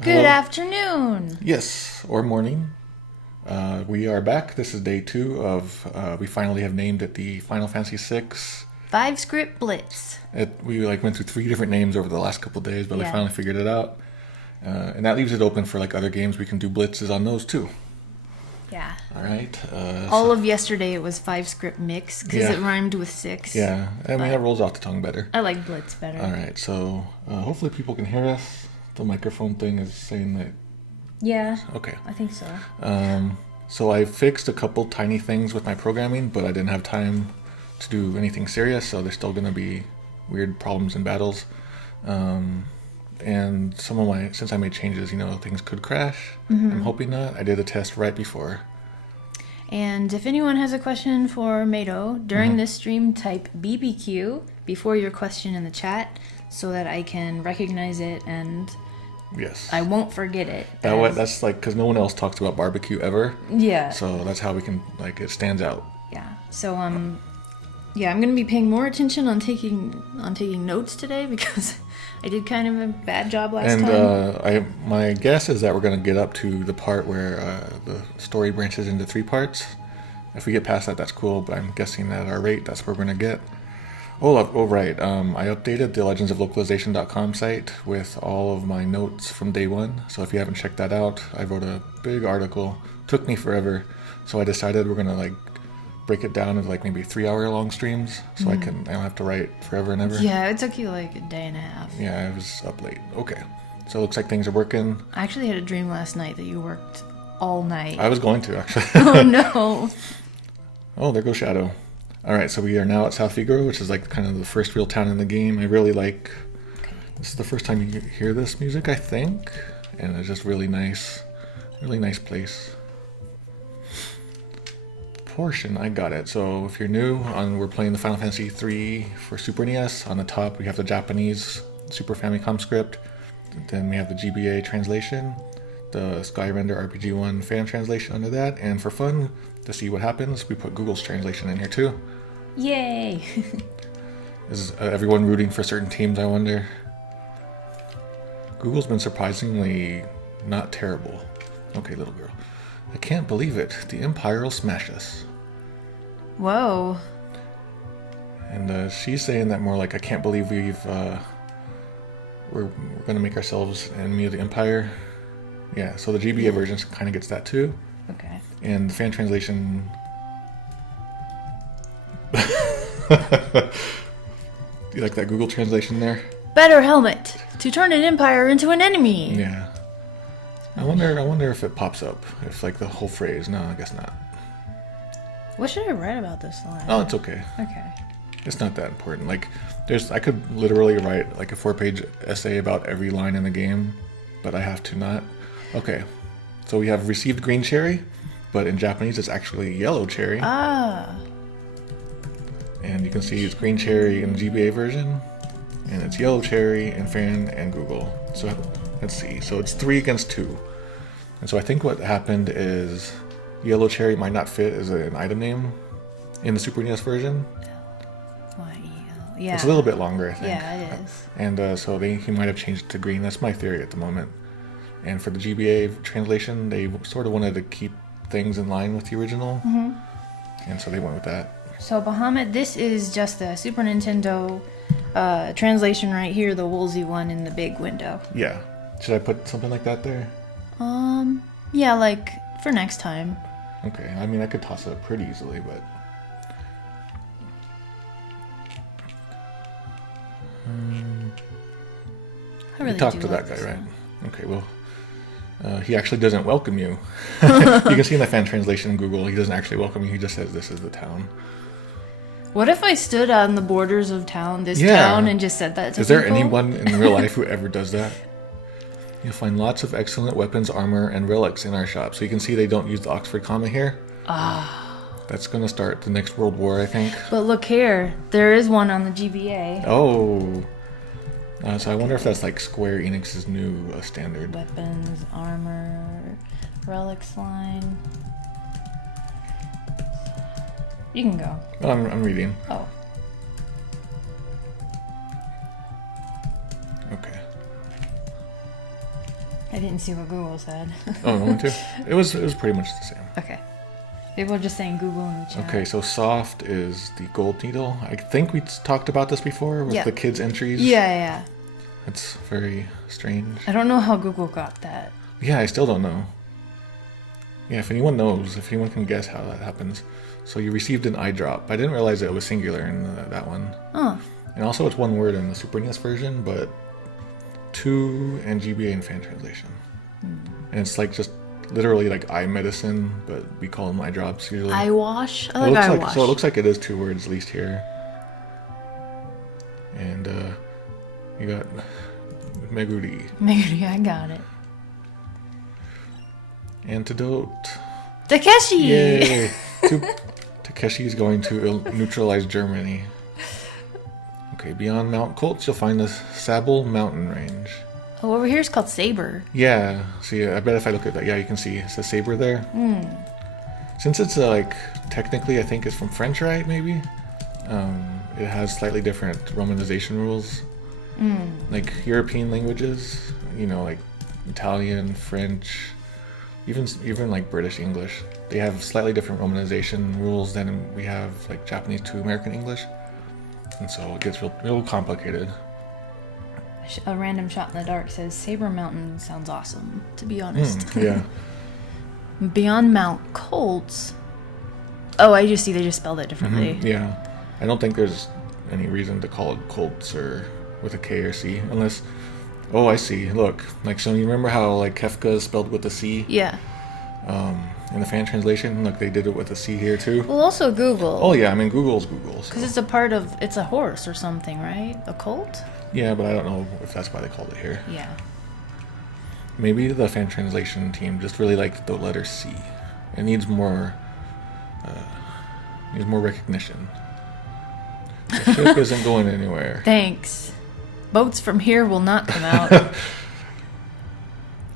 Good afternoon. Yes, or morning. We are back. This is day 2 of, we finally have named it the Final Fantasy 6. 5-script blitz. We went through 3 different names over the last couple of days, but we finally figured it out. And that leaves it open for other games. We can do blitzes on those too. Yeah. All right. All of yesterday it was 5-script mix because it rhymed with 6. Yeah, I mean, that rolls off the tongue better. I like blitz better. All right, so hopefully people can hear us. The microphone thing is saying that. Yeah. Okay. I think so. So I fixed a couple tiny things with my programming, but I didn't have time to do anything serious, so there's still going to be weird problems and battles. And since I made changes, things could crash. Mm-hmm. I'm hoping not. I did a test right before. And if anyone has a question for Mado, during this stream, type BBQ before your question in the chat so that I can recognize it and I won't forget it. That's because no one else talks about barbecue ever. Yeah. So that's how we can, it stands out. Yeah. So, I'm going to be paying more attention on taking notes today because I did kind of a bad job last time. And my guess is that we're going to get up to the part where the story branches into 3 parts. If we get past that, that's cool, but I'm guessing at our rate, that's where we're going to get. Oh, right. I updated the legendsoflocalization.com site with all of my notes from day 1. So if you haven't checked that out, I wrote a big article. Took me forever. So I decided we're going to break it down into maybe 3-hour-long streams, so I don't have to write forever and ever. Yeah, it took you a day and a half. Yeah, I was up late. Okay, so it looks like things are working. I actually had a dream last night that you worked all night. I was going to, actually. Oh no. Oh, there goes Shadow. All right, so we are now at South Figaro, which is kind of the first real town in the game. I really this is the first time you hear this music, I think, and it's just really nice place. Portion, I got it. So if you're new, we're playing the Final Fantasy 3 for Super NES. On the top we have the Japanese Super Famicom script, then we have the GBA translation, the Skyrender RPG 1 fan translation under that, and for fun, to see what happens, we put Google's translation in here too. Yay! Is everyone rooting for certain teams, I wonder? Google's been surprisingly not terrible. Okay, little girl. I can't believe it. The Empire will smash us. Whoa. And she's saying that more I can't believe we're going to make ourselves enemy of the Empire. Yeah, so the GBA version kind of gets that too. Okay. And the fan translation... Do you like that Google translation there? Better helmet to turn an empire into an enemy. Yeah. I wonder if it pops up. If the whole phrase. No, I guess not. What should I write about this line? Oh, it's okay. Okay. It's not that important. I could literally write a 4-page essay about every line in the game, but I have to not. Okay. So we have received green cherry, but in Japanese it's actually yellow cherry. Ah. And you can see it's green cherry in the GBA version, and it's yellow cherry in fan and Google. So let's see. So it's 3 against 2. And so I think what happened is yellow cherry might not fit as an item name in the Super NES version. Yeah. It's a little bit longer, I think. Yeah, it is. And so he might have changed it to green. That's my theory at the moment. And for the GBA translation, they sort of wanted to keep things in line with the original. Mm-hmm. And so they went with that. So Bahamut, this is just the Super Nintendo translation right here, the Woolsey one in the big window. Yeah. Should I put something like that there? Yeah, for next time. Okay. I mean, I could toss it up pretty easily, but... I really talk do to like that guy, this right? one. Okay, well, he actually doesn't welcome you. You can see in the fan translation in Google, he doesn't actually welcome you. He just says, this is the town. What if I stood on the borders of town, and just said that to people? Is there anyone in real life who ever does that? You'll find lots of excellent weapons, armor, and relics in our shop. So you can see they don't use the Oxford comma here. That's going to start the next World War, I think. But look here. There is one on the GBA. Oh. So I wonder if that's Square Enix's new standard. Weapons, armor, relics line. You can go. Oh, I'm reading. Oh. Okay. I didn't see what Google said. Oh, no one too? It was pretty much the same. Okay. People are just saying Google in the chat. Okay, so soft is the gold needle. I think we talked about this before with the kids' entries. Yeah. It's very strange. I don't know how Google got that. Yeah, I still don't know. Yeah, if anyone knows, if anyone can guess how that happens. So you received an eyedrop. I didn't realize that it was singular in that one. Oh. And also it's one word in the Super NES version, but 2 and GBA in fan translation. And it's like just literally like eye medicine, but we call them eye drops usually. Eye wash? I like eye wash. So it looks like it is 2 words at least here. And you got Meguri. Meguri, I got it. Antidote. Takeshi! Yay! Takeshi is going to neutralize Germany. Okay, beyond Mount Kolts, you'll find the Sabil mountain range. Oh, over here is called Saber. Yeah, see, I bet if I look at that, yeah, you can see it's a saber there. Since it's like, technically I think it's from French, right, maybe? It has slightly different romanization rules. Like European languages, you know, like Italian, French, even like British English. They have slightly different romanization rules than we have like Japanese to American English. And so it gets real complicated. A random shot in the dark says Saber Mountain sounds awesome, to be honest. Yeah. Beyond Mount Kolts. Oh, I just see they just spelled it differently. Yeah. I don't think there's any reason to call it Kolts or with a K or C unless... Oh, I see. Look. Like, so you remember how like Kefka is spelled with a C? Yeah. In the fan translation, look, they did it with a C here too. Well, also Google. Oh yeah, I mean Google's Google. Because it's a part of... It's a horse or something, right? A colt? Yeah, but I don't know if that's why they called it here. Yeah. Maybe the fan translation team just really liked the letter C. It needs more recognition. The ship isn't going anywhere. Thanks. Boats from here will not come out.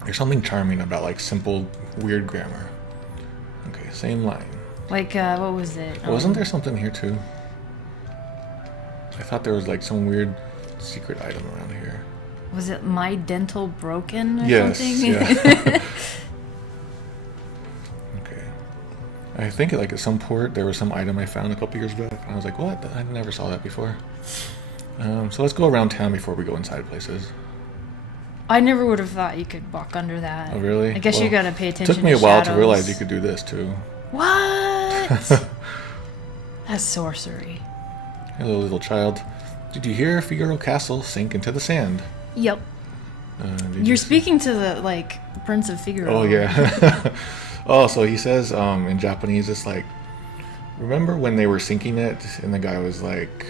There's something charming about like simple, weird grammar. Okay, same line. Like, what was it? Wasn't there something here too? I thought there was like some weird secret item around here. Was it my dental broken or something? Yeah. Okay. I think like at some port there was some item I found a couple years back. And I was like, what? I never saw that before. So let's go around town before we go inside places. I never would have thought you could walk under that. Oh, really? I guess you gotta pay attention to It took me a while shadows. to realize you could do this too. What? That's sorcery. Hello, little child. Did you hear Figaro Castle sink into the sand? Yep. You're speaking to the, like, Prince of Figaro. Oh, yeah. Oh, so he says in Japanese, it's like, remember when they were sinking it and the guy was like,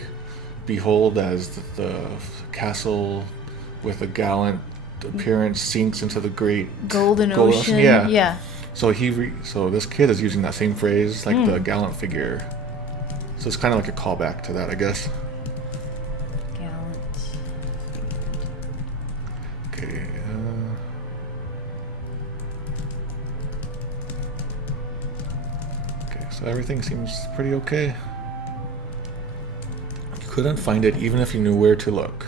behold, as the castle with a gallant appearance sinks into the great golden ocean. Yeah. So so this kid is using that same phrase, like the gallant figure. So it's kind of like a callback to that, I guess. Gallant. Okay. Okay, so everything seems pretty okay. You couldn't find it even if you knew where to look.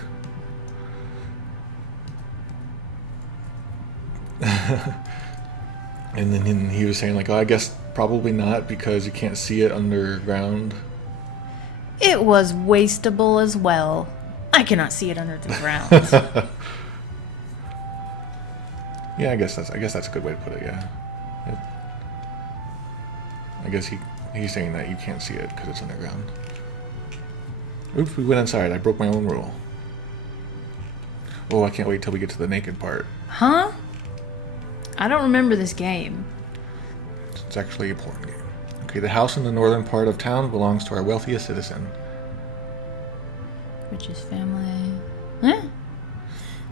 And then he was saying like, oh, I guess probably not because you can't see it underground. It was wasteable as well. I cannot see it under the ground. Yeah, I guess that's a good way to put it. Yeah. I guess he's saying that you can't see it because it's underground. Oops, we went inside. I broke my own rule. Oh, I can't wait till we get to the naked part. Huh? I don't remember this game. It's actually a porn game. Okay, the house in the northern part of town belongs to our wealthiest citizen. Richest family. Huh?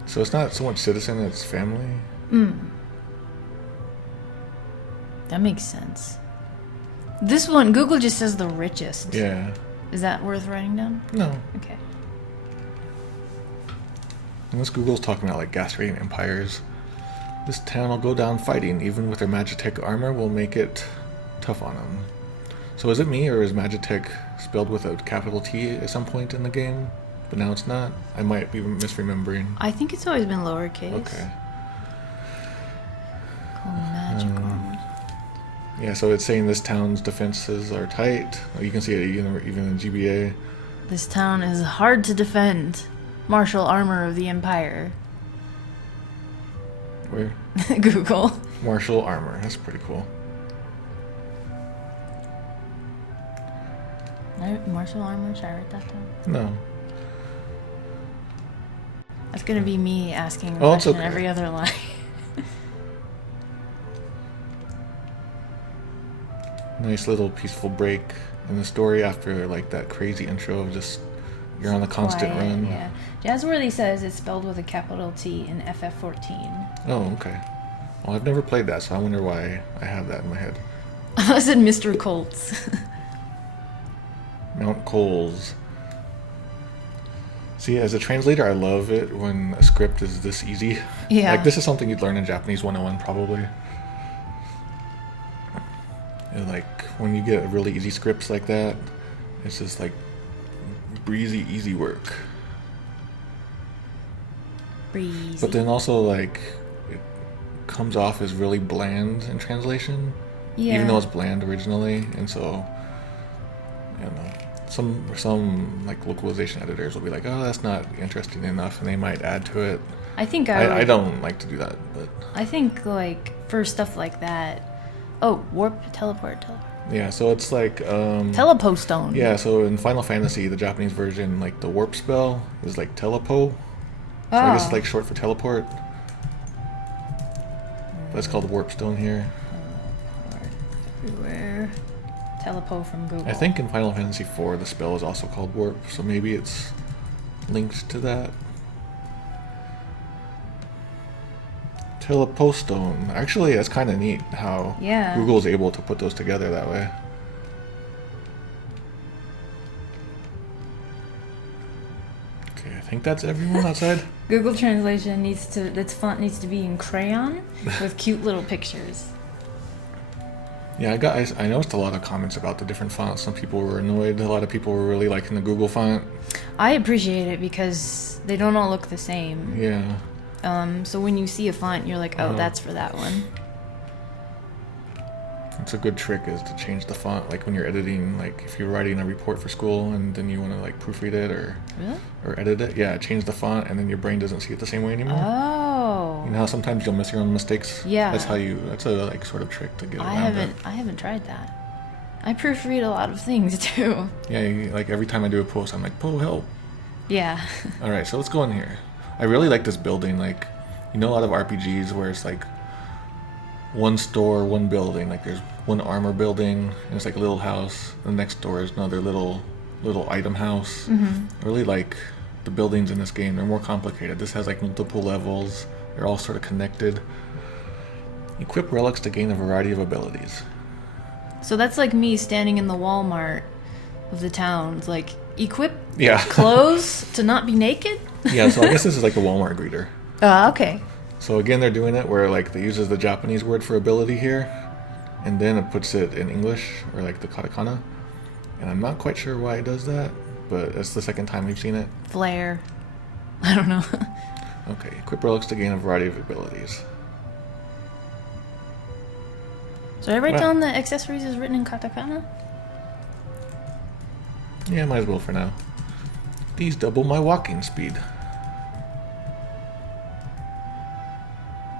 So it's not so much citizen, it's family? That makes sense. This one, Google just says the richest. Yeah. Is that worth writing down? No. Okay. Unless Google's talking about like gas-rating empires. This town will go down fighting. Even with their Magitech armor, will make it tough on them. So is it me, or is Magitech spelled with a capital T at some point in the game? But now it's not? I might be misremembering. I think it's always been lowercase. Okay. Oh, magic armor. Yeah, so it's saying this town's defenses are tight. You can see it even in GBA. This town is hard to defend. Martial armor of the Empire. Where? Google. Martial armor. That's pretty cool. Martial armor? Should I write that down? No. That's gonna be me asking the Oh, it's question okay. every other line. Nice little peaceful break in the story after like that crazy intro of just you're on a constant Quiet, run. Yeah. Jazzworthy says it's spelled with a capital T in FF14. Oh, okay. Well, I've never played that, so I wonder why I have that in my head. I said Mr. Kolts. Mount Coles. See, as a translator, I love it when a script is this easy. Yeah. Like, this is something you'd learn in Japanese 101, probably. And, like, when you get really easy scripts like that, it's just, like, breezy, easy work. Breezy. But then also, like, it comes off as really bland in translation. Yeah. Even though it's bland originally. And so, I don't know. Some like localization editors will be like, oh, that's not interesting enough, and they might add to it. I think I don't like to do that, but I think like for stuff like that. Oh, warp, teleport. yeah. So it's like Telepostone. yeah. So in Final Fantasy, the Japanese version, like the warp spell is like telepo. So I guess it's like short for teleport. But it's called warp stone here. Everywhere. Telepo from Google. I think in Final Fantasy IV, the spell is also called warp, so maybe it's linked to that. Telepostone. Actually, that's kind of neat how Google is able to put those together that way. Okay, I think that's everyone outside. Google Translation its font needs to be in crayon with cute little pictures. Yeah, I noticed a lot of comments about the different fonts. Some people were annoyed. A lot of people were really liking the Google font. I appreciate it because they don't all look the same. Yeah. So when you see a font, you're like, oh, that's for that one. It's a good trick is to change the font, like when you're editing, like if you're writing a report for school and then you want to like proofread it or edit it. Yeah, change the font and then your brain doesn't see it the same way anymore. Oh. You know how sometimes you'll miss your own mistakes? Yeah. That's a like sort of trick to get around I haven't tried that. I proofread a lot of things too. Yeah, like every time I do a post, I'm like, "Oh, help." Yeah. All right, so let's go in here. I really like this building. Like, you know, a lot of RPGs where it's like one store, one building. Like there's one armor building, and it's like a little house. The next door is another little item house. Mm-hmm. I really like the buildings in this game. They're more complicated. This has like multiple levels. They're all sort of connected. Equip relics to gain a variety of abilities. So that's like me standing in the Walmart of the town. It's like, equip clothes to not be naked? Yeah, so I guess this is like the Walmart greeter. Okay. So again, they're doing it where like they uses the Japanese word for ability here, and then it puts it in English, or like the katakana. And I'm not quite sure why it does that, but it's the second time we've seen it. Flair. I don't know. Okay, equip relics to gain a variety of abilities. So I write down the accessories is written in katakana? Yeah, might as well for now. These double my walking speed.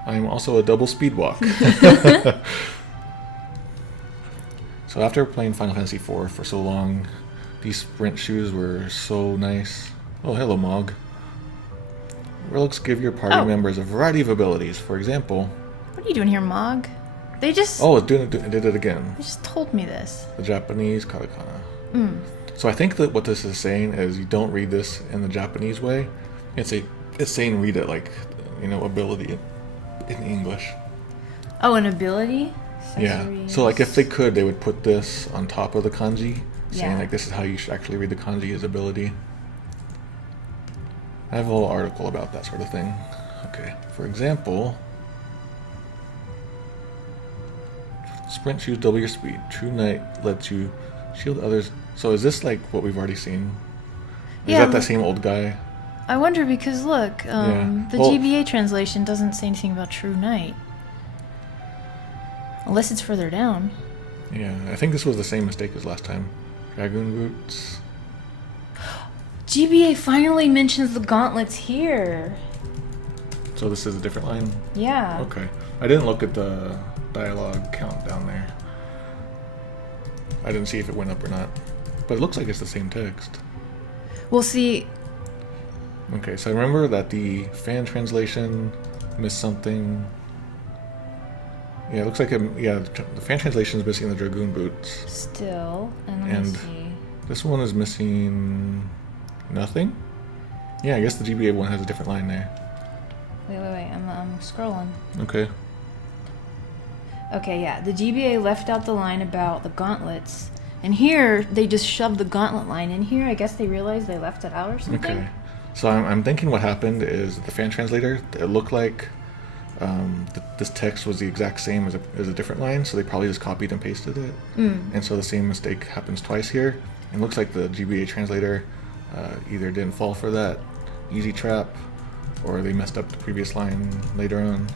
I am also a double speed walk. So after playing Final Fantasy IV for so long, these sprint shoes were so nice. Oh, hello, Mog. Relics give your party members a variety of abilities. For example... What are you doing here, Mog? They just... Oh, it did it again. They just told me this. The Japanese katakana. So I think that what this is saying is you don't read this in the Japanese way. It's saying read it like, you know, ability in English. Oh, an ability? Yeah. So like if they could, they would put this on top of the kanji, saying Yeah. like this is how you should actually read the kanji as ability. I have a whole article about that sort of thing. Okay. For example, sprint shoes double your speed. True Knight lets you shield others. So is this like what we've already seen? Is that same old guy? I wonder because look, the GBA translation doesn't say anything about True Knight. Unless it's further down. Yeah, I think this was the same mistake as last time. Dragoon Boots. GBA finally mentions the gauntlets here. So this is a different line? Yeah. Okay. I didn't look at the dialogue count down there. I didn't see if it went up or not. But it looks like it's the same text. We'll see. Okay, so I remember that the fan translation missed something. Yeah, it looks like the fan translation is missing the Dragoon Boots. Still, and let me see. This one is missing nothing? Yeah, I guess the GBA one has a different line there. Wait, I'm scrolling. Okay. Okay, yeah, the GBA left out the line about the gauntlets. And here, they just shoved the gauntlet line in here. I guess they realized they left it out or something. Okay. So I'm thinking what happened is the fan translator, it looked like this text was the exact same as a different line, so they probably just copied and pasted it. And so the same mistake happens twice here. It looks like the GBA translator either didn't fall for that easy trap, or they messed up the previous line later on.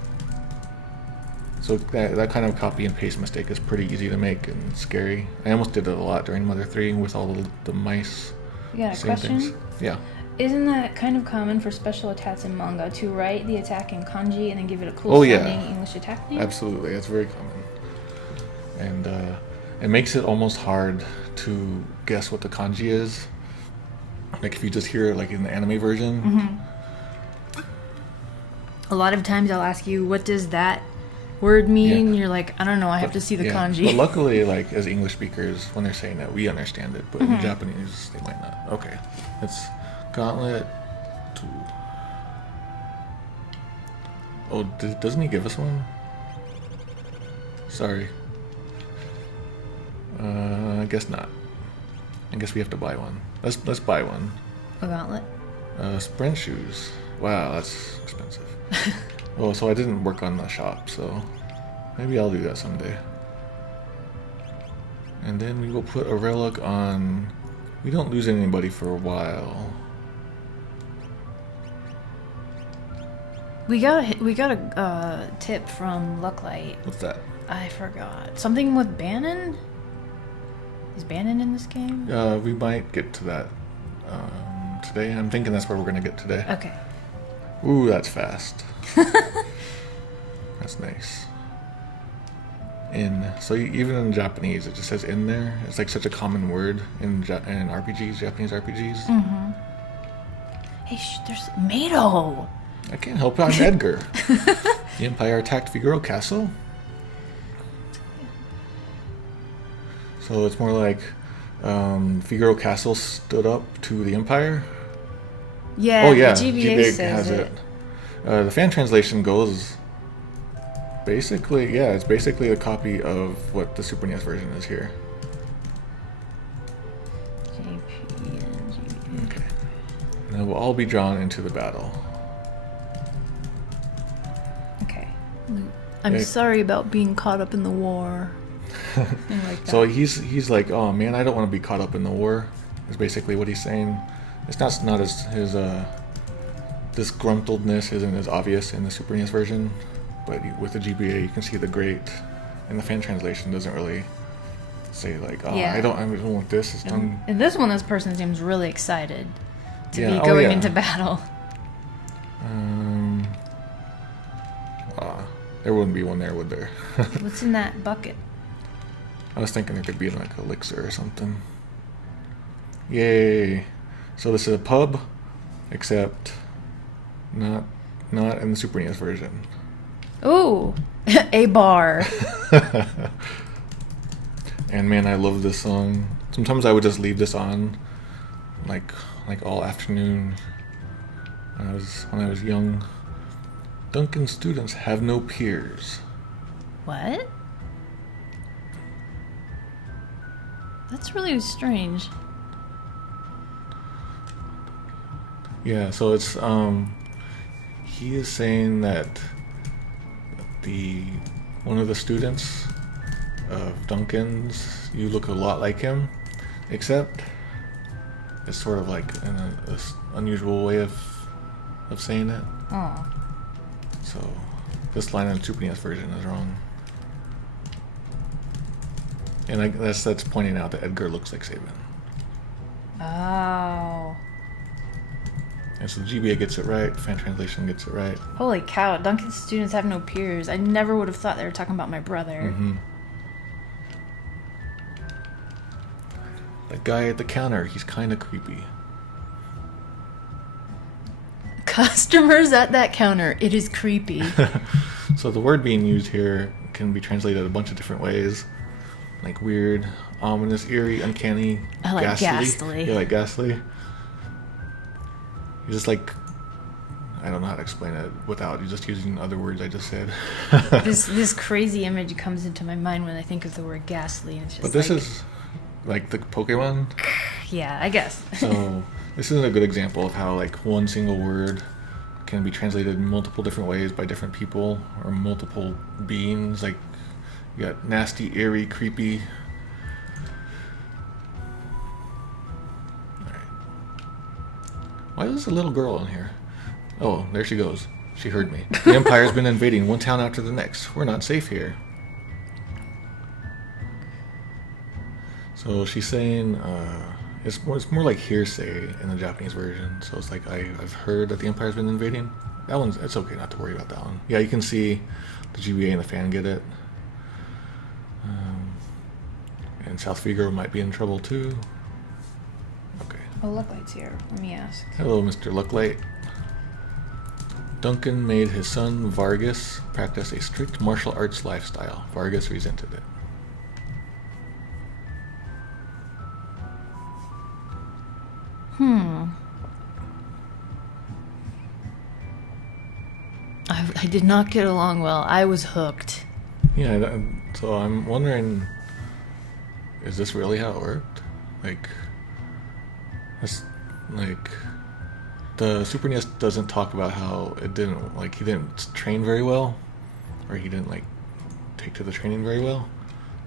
So that kind of copy and paste mistake is pretty easy to make and scary. I almost did it a lot during Mother 3 with all the mice. You got a question? Things. Yeah. Isn't that kind of common for special attacks in manga to write the attack in kanji and then give it a cool sounding English attack name? Absolutely, that's very common. And it makes it almost hard to guess what the kanji is. Like if you just hear it like in the anime version. Mm-hmm. A lot of times I'll ask you, what does that word mean? You're like, I don't know, I have to see the kanji. But luckily, like as English speakers, when they're saying that, we understand it. But in Japanese, they might not. Okay, it's gauntlet. Oh, doesn't he give us one? Sorry. I guess not. I guess we have to buy one. Let's buy one. A gauntlet? Sprint shoes. Wow, that's expensive. Oh, so I didn't work on the shop, so maybe I'll do that someday. And then we will put a relic on. We don't lose anybody for a while. We got a tip from Lucklight. What's that? I forgot. Something with Bannon? Is Bannon in this game? We might get to that today. I'm thinking that's where we're gonna get today. Okay. Ooh, that's fast. That's nice. So even in Japanese, it just says "in" there. It's like such a common word in RPGs, Japanese RPGs. Mm-hmm. Hey, there's Mado. I can't help it. I'm Edgar. The Empire attacked Figaro Castle. So it's more like Figaro Castle stood up to the Empire. Yeah, oh yeah, the GBA says has it. The fan translation goes basically, it's basically a copy of what the Super NES version is here. Okay. And we'll all be drawn into the battle. Okay. I'm sorry about being caught up in the war. Like so he's like, oh man, I don't want to be caught up in the war. Is basically what he's saying. It's not his disgruntledness isn't as obvious in the Super NES version, but with the GBA you can see the great, and the fan translation doesn't really say like, oh, I don't want this. It's done. In this one, this person seems really excited to be going into battle. There wouldn't be one there, would there? What's in that bucket? I was thinking it could be like elixir or something. Yay! So this is a pub, except not in the Super NES version. Ooh, a bar. And man, I love this song. Sometimes I would just leave this on, like all afternoon. When I was young. Duncan students have no peers. What? That's really strange. Yeah, so it's he is saying that one of the students of Duncan's, you look a lot like him, except it's sort of like in a unusual way of saying it. Oh. So this line in the Super NES version is wrong. And that's pointing out that Edgar looks like Sabil. Oh. And so the GBA gets it right, fan translation gets it right. Holy cow, Duncan's students have no peers. I never would have thought they were talking about my brother. Mm-hmm. That guy at the counter, he's kind of creepy. Customers at that counter, it is creepy. So the word being used here can be translated a bunch of different ways. Like weird, ominous, eerie, uncanny, I like ghastly. Yeah, like ghastly. You're just like, I don't know how to explain it without just using other words I just said. This crazy image comes into my mind when I think of the word ghastly. And it's just but this is like the Pokemon. Yeah, I guess. So this is a good example of how like one single word can be translated in multiple different ways by different people or multiple beings. Like you got nasty, eerie, creepy. All right. Why is a little girl in here? Oh, there she goes. She heard me. The Empire's been invading one town after the next. We're not safe here. So she's saying it's more like hearsay in the Japanese version. So it's like I've heard that the Empire's been invading. It's okay not to worry about that one. Yeah, you can see the GBA and the fan get it. And South Figaro might be in trouble too. Okay. Oh, Looklight's here. Let me ask. Hello, Mr. Looklight. Duncan made his son Vargas practice a strict martial arts lifestyle. Vargas resented it. I did not get along well. I was hooked. Yeah, so I'm wondering, is this really how it worked? Like, the Super NES doesn't talk about how he didn't train very well, or he didn't take to the training very well.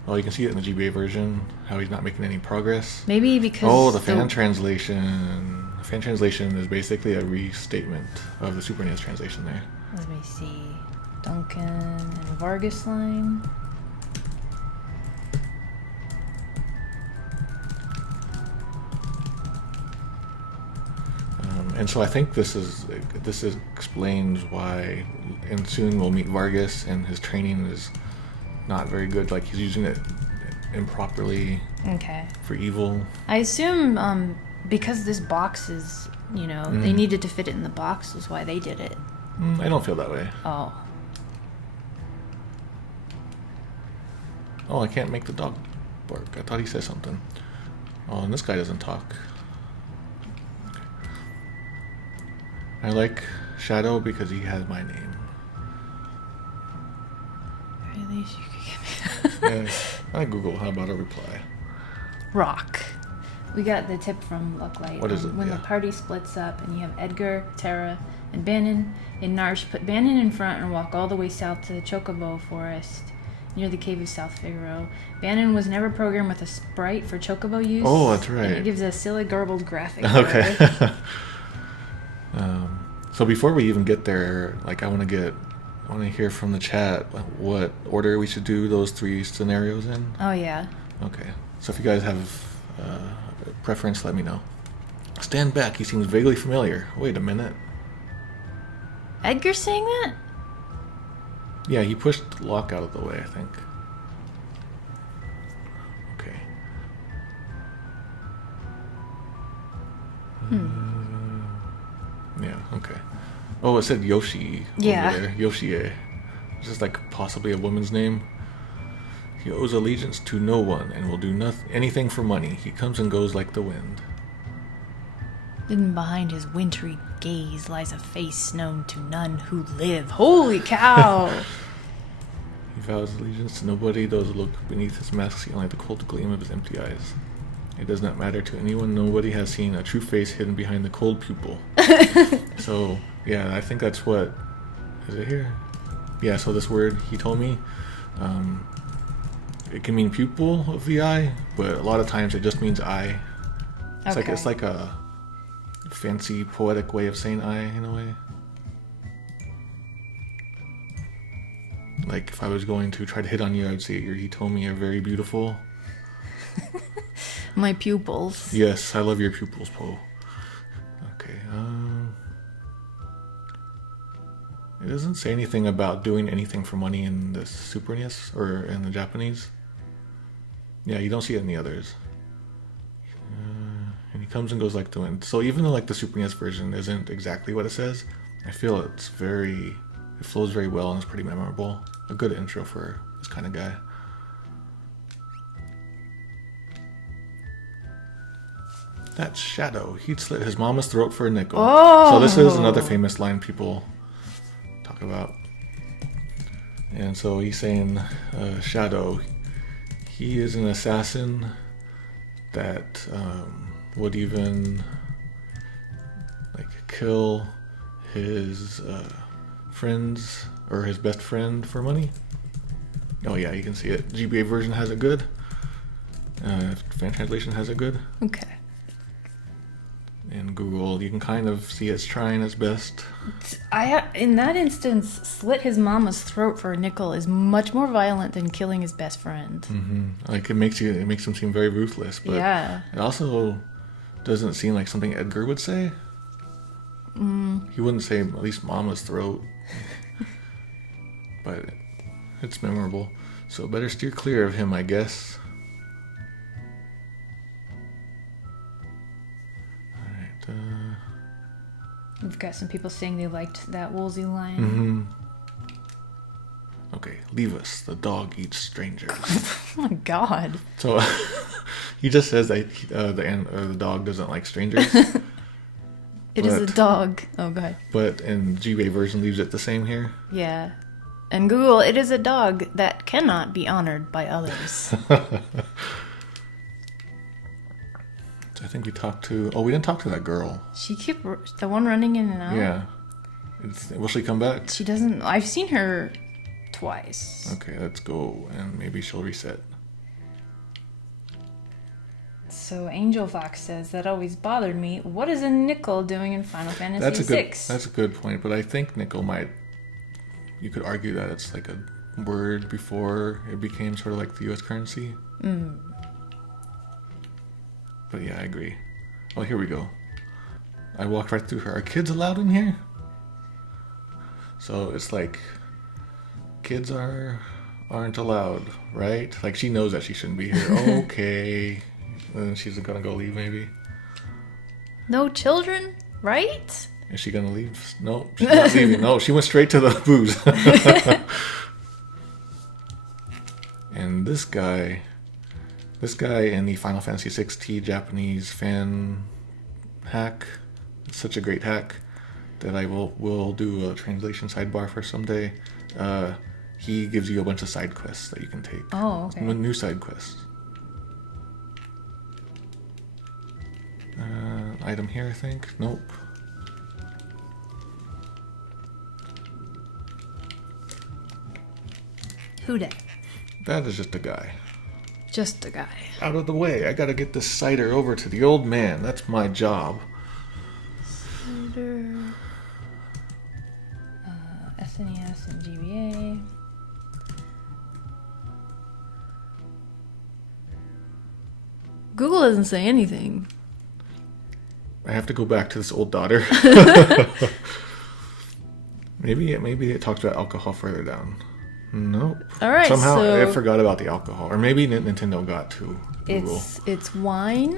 Well, you can see it in the GBA version, how he's not making any progress. Maybe because the fan translation. The fan translation is basically a restatement of the Super NES translation there. Let me see. Duncan and Vargas line. And so I think this explains why, and soon we'll meet Vargas, and his training is not very good. Like he's using it improperly. Okay. For evil. I assume because this box is, they needed to fit it in the box was why they did it. I don't feel that way. Oh. Oh, I can't make the dog bark. I thought he said something. Oh, and this guy doesn't talk. Okay. I like Shadow because he has my name. At least you could get me. Yeah, I Google. How about a reply? Rock. We got the tip from Looklight. What is it? When the party splits up and you have Edgar, Terra, and Bannon, in Narsh, put Bannon in front and walk all the way south to the Chocobo Forest near the Cave of South Figaro. Bannon was never programmed with a sprite for Chocobo use. Oh, that's right. And it gives a silly garbled graphic. Okay. So before we even get there, I want to hear from the chat what order we should do those 3 scenarios in. Oh, yeah. Okay. So if you guys have a preference, let me know. Stand back. He seems vaguely familiar. Wait a minute. Edgar saying that? Yeah, he pushed Locke out of the way, I think. Okay. Yeah, okay. Oh, it said Yoshi over there. Yoshie. Is this possibly a woman's name? He owes allegiance to no one and will do anything for money. He comes and goes like the wind. Hidden behind his wintry gaze lies a face known to none who live. Holy cow! He vows allegiance to nobody. Those who look beneath his mask see only the cold gleam of his empty eyes. It does not matter to anyone. Nobody has seen a true face hidden behind the cold pupil. So, yeah, I think that's what... Is it here? Yeah, so this word, he told me, it can mean pupil of the eye, but a lot of times it just means eye. It's like a fancy poetic way of saying eye in a way. Like if I was going to try to hit on you, I would say he told me you're very beautiful. My pupils. Yes, I love your pupils, Poe. Okay. It doesn't say anything about doing anything for money in the Super NES or in the Japanese. Yeah, you don't see it in the others. And he comes and goes like the wind. So even though like the Super NES version isn't exactly what it says, I feel it flows very well and it's pretty memorable. A good intro for this kind of guy. That's Shadow. He'd slit his mama's throat for a nickel. Oh! So this is another famous line people talk about. And so he's saying, Shadow, he is an assassin that would even like kill his friends or his best friend for money. Oh yeah, you can see it. GBA version has it good. Fan translation has it good. Okay. And Google, you can kind of see it's trying its best. In that instance, slit his mama's throat for a nickel is much more violent than killing his best friend. Mm-hmm. Like it makes him seem very ruthless, but yeah. It also doesn't seem like something Edgar would say. He wouldn't say at least mama's throat. But it's memorable. So better steer clear of him, I guess. Alright, We've got some people saying they liked that Woolsey line. Mm-hmm. Okay, leave us. The dog eats strangers. Oh my god. So he just says that the dog doesn't like strangers. It is a dog. Oh, go ahead. But in GBA version leaves it the same here. Yeah. And Google, it is a dog that cannot be honored by others. I think we talked to... Oh, we didn't talk to that girl. She kept... The one running in and out? Yeah. Will she come back? She doesn't... I've seen her twice. Okay, let's go. And maybe she'll reset. So Angel Fox says, that always bothered me. What is a nickel doing in Final Fantasy VI? That's a good point, but I think nickel might... You could argue that it's like a word before it became sort of like the US currency. Mm. But yeah, I agree. Oh, here we go. I walked right through her. Are kids allowed in here? So it's like kids aren't allowed, right? Like she knows that she shouldn't be here. Okay. And then she's gonna go leave maybe. No children, right? Is she gonna leave? No, she's not leaving. No, she went straight to the booze. And this guy in the Final Fantasy XVI Japanese fan hack, it's such a great hack that I will do a translation sidebar for someday. He gives you a bunch of side quests that you can take. Oh, okay. New side quests. Item here, I think. Nope. Who dat? That is just a guy. Just a guy. Out of the way. I gotta get this cider over to the old man. That's my job. Cider. SNES and GBA. Google doesn't say anything. I have to go back to this old daughter. Maybe it talks about alcohol further down. Nope. All right. Somehow so I forgot about the alcohol, or maybe Nintendo got to Google. It's wine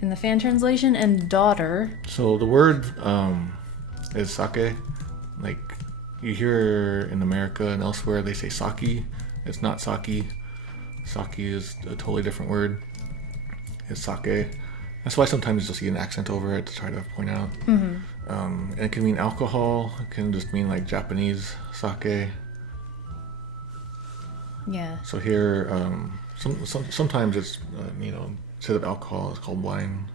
in the fan translation and daughter. So the word is sake. Like you hear in America and elsewhere, they say sake. It's not sake. Sake is a totally different word. It's sake. That's why sometimes you'll see an accent over it to try to point out. Mm-hmm. And it can mean alcohol. It can just mean like Japanese sake. Yeah. So here, sometimes it's instead of alcohol, it's called wine.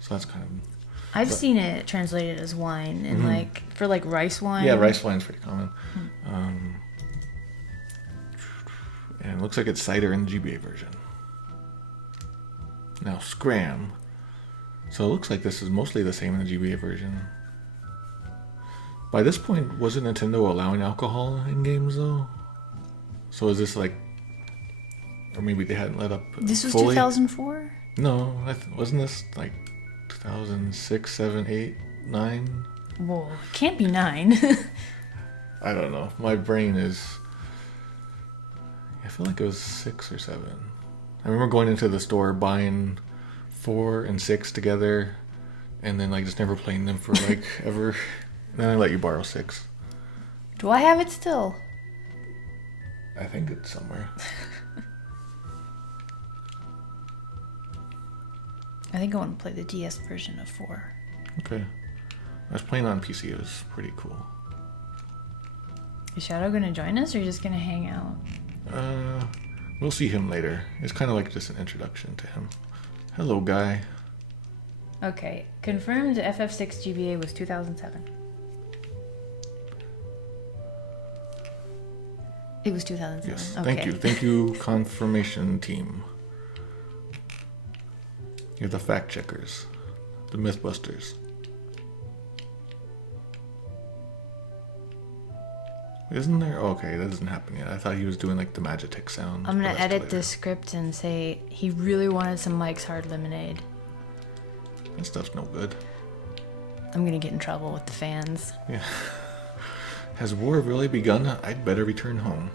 So that's kind of. I've seen it translated as wine and like for like rice wine. Yeah, rice wine's pretty common. And it looks like it's cider in the GBA version. Now Scram. So it looks like this is mostly the same in the GBA version. By this point, wasn't Nintendo allowing alcohol in games though? So is this like, or maybe they hadn't let up This was fully? 2004? No, wasn't this like 2006, 7, 8, 9? Whoa, it can't be 9. I don't know. My brain is... I feel like it was 6 or 7. I remember going into the store, buying 4 and 6 together, and then like just never playing them for like ever. And then I let you borrow 6. Do I have it still? I think it's somewhere. I think I want to play the DS version of 4. Okay. I was playing on PC. It was pretty cool. Is Shadow going to join us or just going to hang out? We'll see him later. It's kind of like just an introduction to him. Hello, guy. Okay. Confirmed FF6 GBA was 2007. It was 2007. Yes. Okay. Thank you. Thank you, confirmation team. You're the fact checkers. The Mythbusters. Isn't there? Oh, okay, that doesn't happen yet. I thought he was doing like the Magitek sound. I'm going to edit this script and say he really wanted some Mike's Hard Lemonade. That stuff's no good. I'm going to get in trouble with the fans. Yeah. Has war really begun? I'd better return home.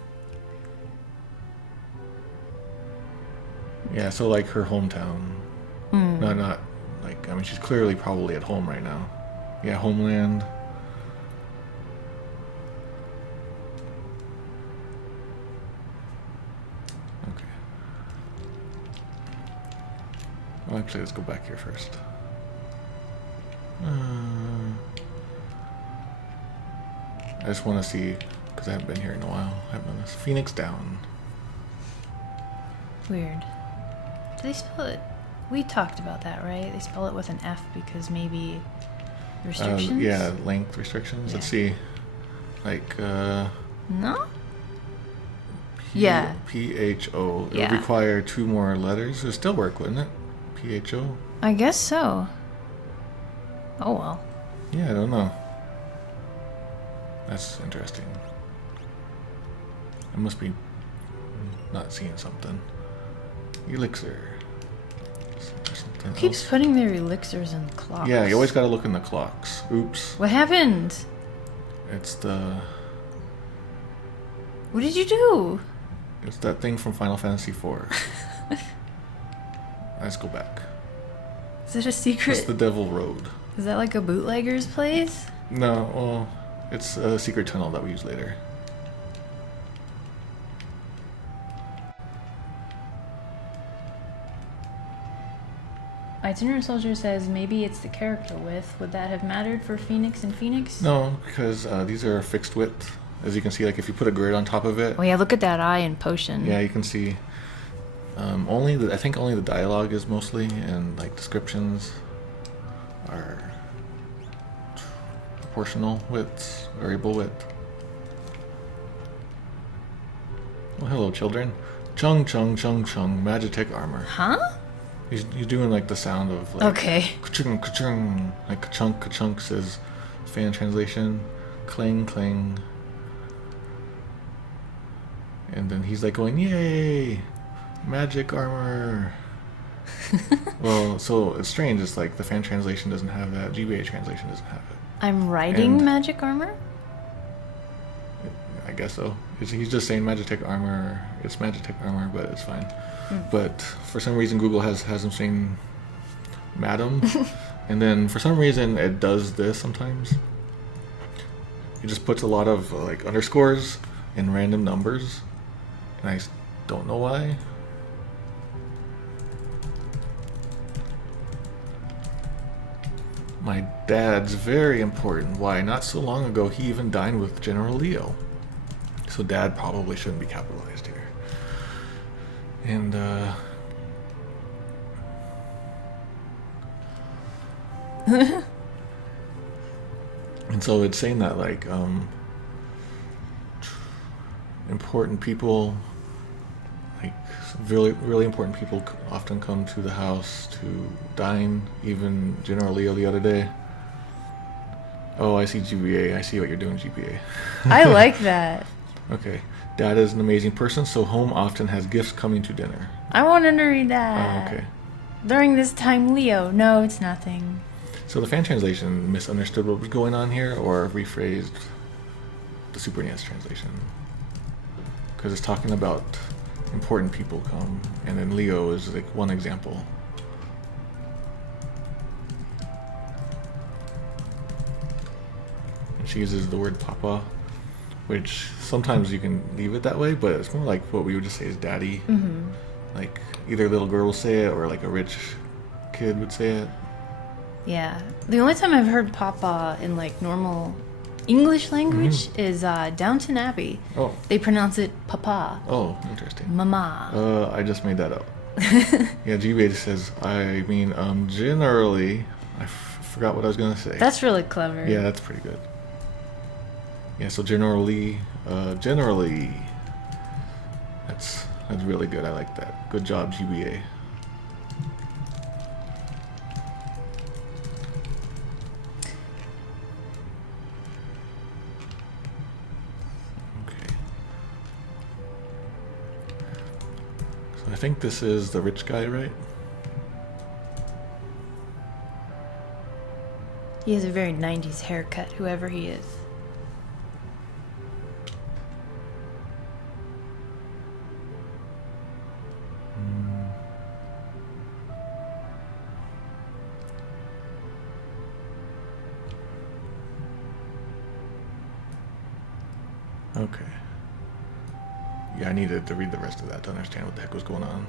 Yeah, so like her hometown. No, not like, I mean, she's clearly probably at home right now. Yeah, homeland. Okay. Well, actually, let's go back here first. I just want to see, because I haven't been here in a while. I haven't done this. Phoenix Down. Weird. Do they spell it? We talked about that, right? They spell it with an F because maybe restrictions? Yeah, length restrictions. Yeah. Let's see. Like, No? Yeah. PHO. It Yeah. would require 2 more letters. It would still work, wouldn't it? PHO? I guess so. Oh well. Yeah, I don't know. That's interesting. I must be not seeing something. Elixir. Who keeps putting their elixirs in the clocks? Yeah, you always gotta look in the clocks. Oops. What happened? It's the... What did you do? It's that thing from Final Fantasy IV. Let's go back. Is that a secret? It's the Devil Road. Is that like a bootlegger's place? No, well, it's a secret tunnel that we use later. Itinerant Soldier says maybe it's the character width. Would that have mattered for Phoenix and Phoenix? No, because these are fixed width. As you can see, like if you put a grid on top of it. Oh yeah, look at that eye in Potion. Yeah, you can see. I think only the dialogue is mostly, and like descriptions are proportional widths, variable width. Well, hello, children. Chung chung chung chung, Magitek armor. Huh? He's doing like the sound of like Okay. ka-chung ka-chung, like ka-chunk says fan translation, clang clang, and then he's like going yay, magic armor. Well, so it's strange. It's like the fan translation doesn't have that. GBA translation doesn't have it. I'm riding And- magic armor? I guess so. He's just saying Magitek armor. It's Magitek armor, but it's fine. But for some reason, Google has him saying Madam, and then for some reason it does this sometimes. It just puts a lot of like underscores and random numbers, and I don't know why. My dad's very important. Why? Not so long ago, he even dined with General Leo. So dad probably shouldn't be capitalized here. And, and so it's saying that, like, important people, like, really, really important people often come to the house to dine. Even General Leo the other day. Oh, I see GBA. I see what you're doing, GBA. I like that. Okay. Dad is an amazing person, so home often has gifts coming to dinner. I wanted to read that. Oh, okay. During this time, Leo. No, it's nothing. So the fan translation misunderstood what was going on here, or rephrased the Super NES translation. Because it's talking about important people come, and then Leo is like one example. And she uses the word papa, which sometimes you can leave it that way, but it's more like what we would just say is daddy. Mm-hmm. Like either a little girl will say it, or like a rich kid would say it. Yeah. The only time I've heard papa in like normal English language is Downton Abbey. Oh. They pronounce it papa. Oh, interesting. Mama. I just made that up. Yeah, GBA says, I mean, generally, I forgot what I was going to say. That's really clever. Yeah, that's pretty good. Yeah, so generally, that's really good. I like that. Good job, GBA. I think this is the rich guy, right? He has a very 90s haircut, whoever he is. Okay. Yeah, I needed to read the rest of that to understand what the heck was going on.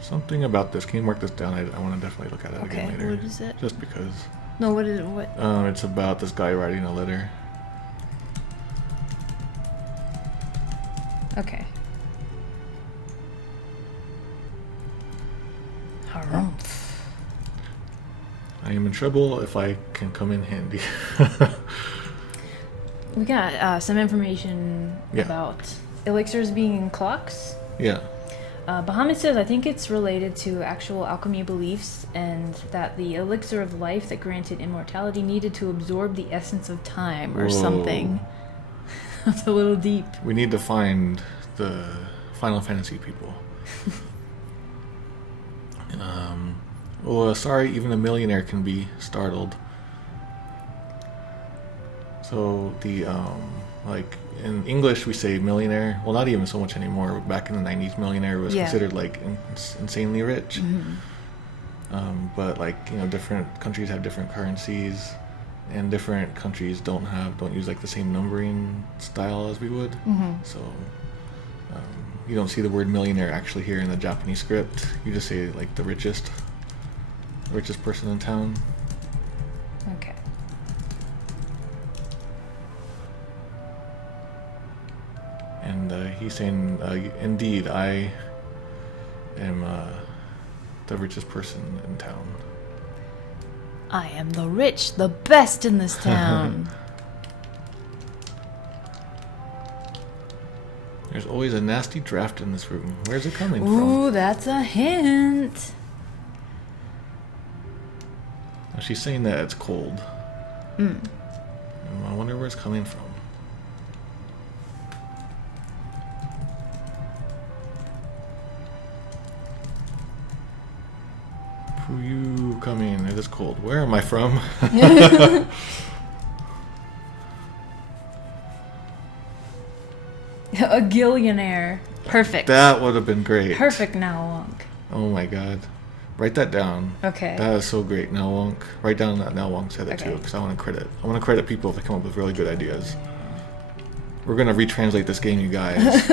Something about this. Can you mark this down? I want to definitely look at it again later. What is it? Just because. No, what is it? What? It's about this guy writing a letter. Okay. Harumph. I am in trouble if I can come in handy. We got some information about elixirs being clocks. Yeah. Bahamut says, I think it's related to actual alchemy beliefs, and that the elixir of life that granted immortality needed to absorb the essence of time or something. That's a little deep. We need to find the Final Fantasy people. Sorry, even a millionaire can be startled. So the like in English we say millionaire. Well, not even so much anymore. Back in the 90s, millionaire was considered like insanely rich. Mm-hmm. But like, you know, different countries have different currencies, and different countries don't use like the same numbering style as we would. Mm-hmm. So you don't see the word millionaire actually here in the Japanese script. You just say like the richest person in town. Okay. And he's saying, indeed, I am the richest person in town. I am the rich, the best in this town. There's always a nasty draft in this room. Where's it coming from? Ooh, that's a hint. She's saying that it's cold. Mm. I wonder where it's coming from. Who you coming? It is cold. Where am I from? A gillionaire. Perfect. That would have been great. Perfect now, Wonk. Oh my god. Write that down. Okay. That is so great, Now Wonk. Write down that Now Wonk said it too, because I want to credit. I want to credit people if they come up with really good ideas. We're gonna retranslate this game, you guys.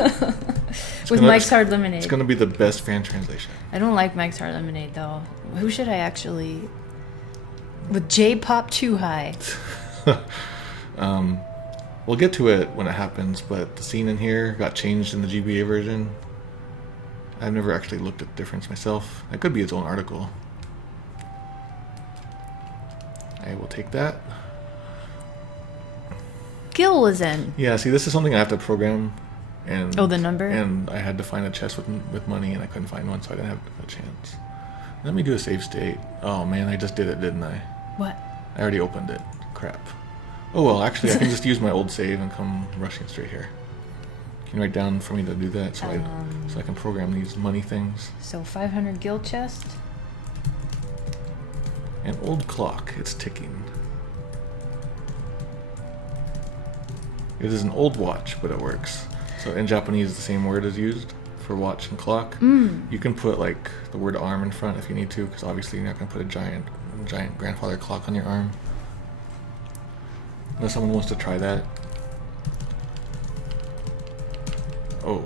With Mike's Hard Lemonade. It's gonna be the best fan translation. I don't like Mike's Hard Lemonade though. Who should I actually? With J-Pop Too High. We'll get to it when it happens, but the scene in here got changed in the GBA version. I've never actually looked at the difference myself. It could be its own article. I will take that. Gil was in. Yeah, see, this is something I have to program. And the number? And I had to find a chest with money, and I couldn't find one, so I didn't have a chance. Let me do a save state. Oh man, I just did it, didn't I? What? I already opened it. Crap. Oh well, actually I can just use my old save and come rushing straight here. Can you write down for me to do that so I can program these money things? So 500 guild chest. An old clock. It's ticking. It is an old watch, but it works. So in Japanese, the same word is used for watch and clock. You can put like the word arm in front if you need to, because obviously you're not going to put a giant grandfather clock on your arm. Unless someone wants to try that. Oh,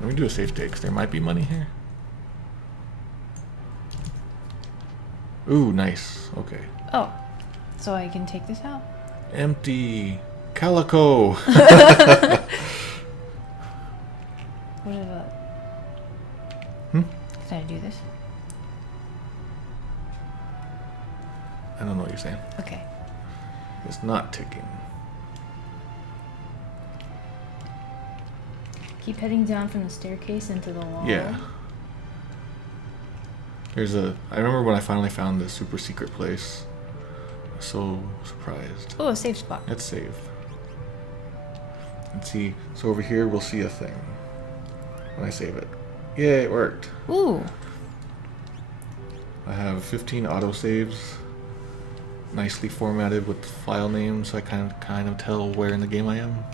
let me do a safe take, because there might be money here. Ooh, nice. Okay. Oh, so I can take this out. Empty. Calico. What is that? Can I do this? I don't know what you're saying. Okay. It's not ticking. Keep heading down from the staircase into the wall. Yeah. I remember when I finally found this super secret place. I was so surprised. Oh, a safe spot. It's safe. Let's see. So over here we'll see a thing when I save it. Yay, it worked. Ooh. I have 15 autosaves, nicely formatted with file names, so I kind of tell where in the game I am.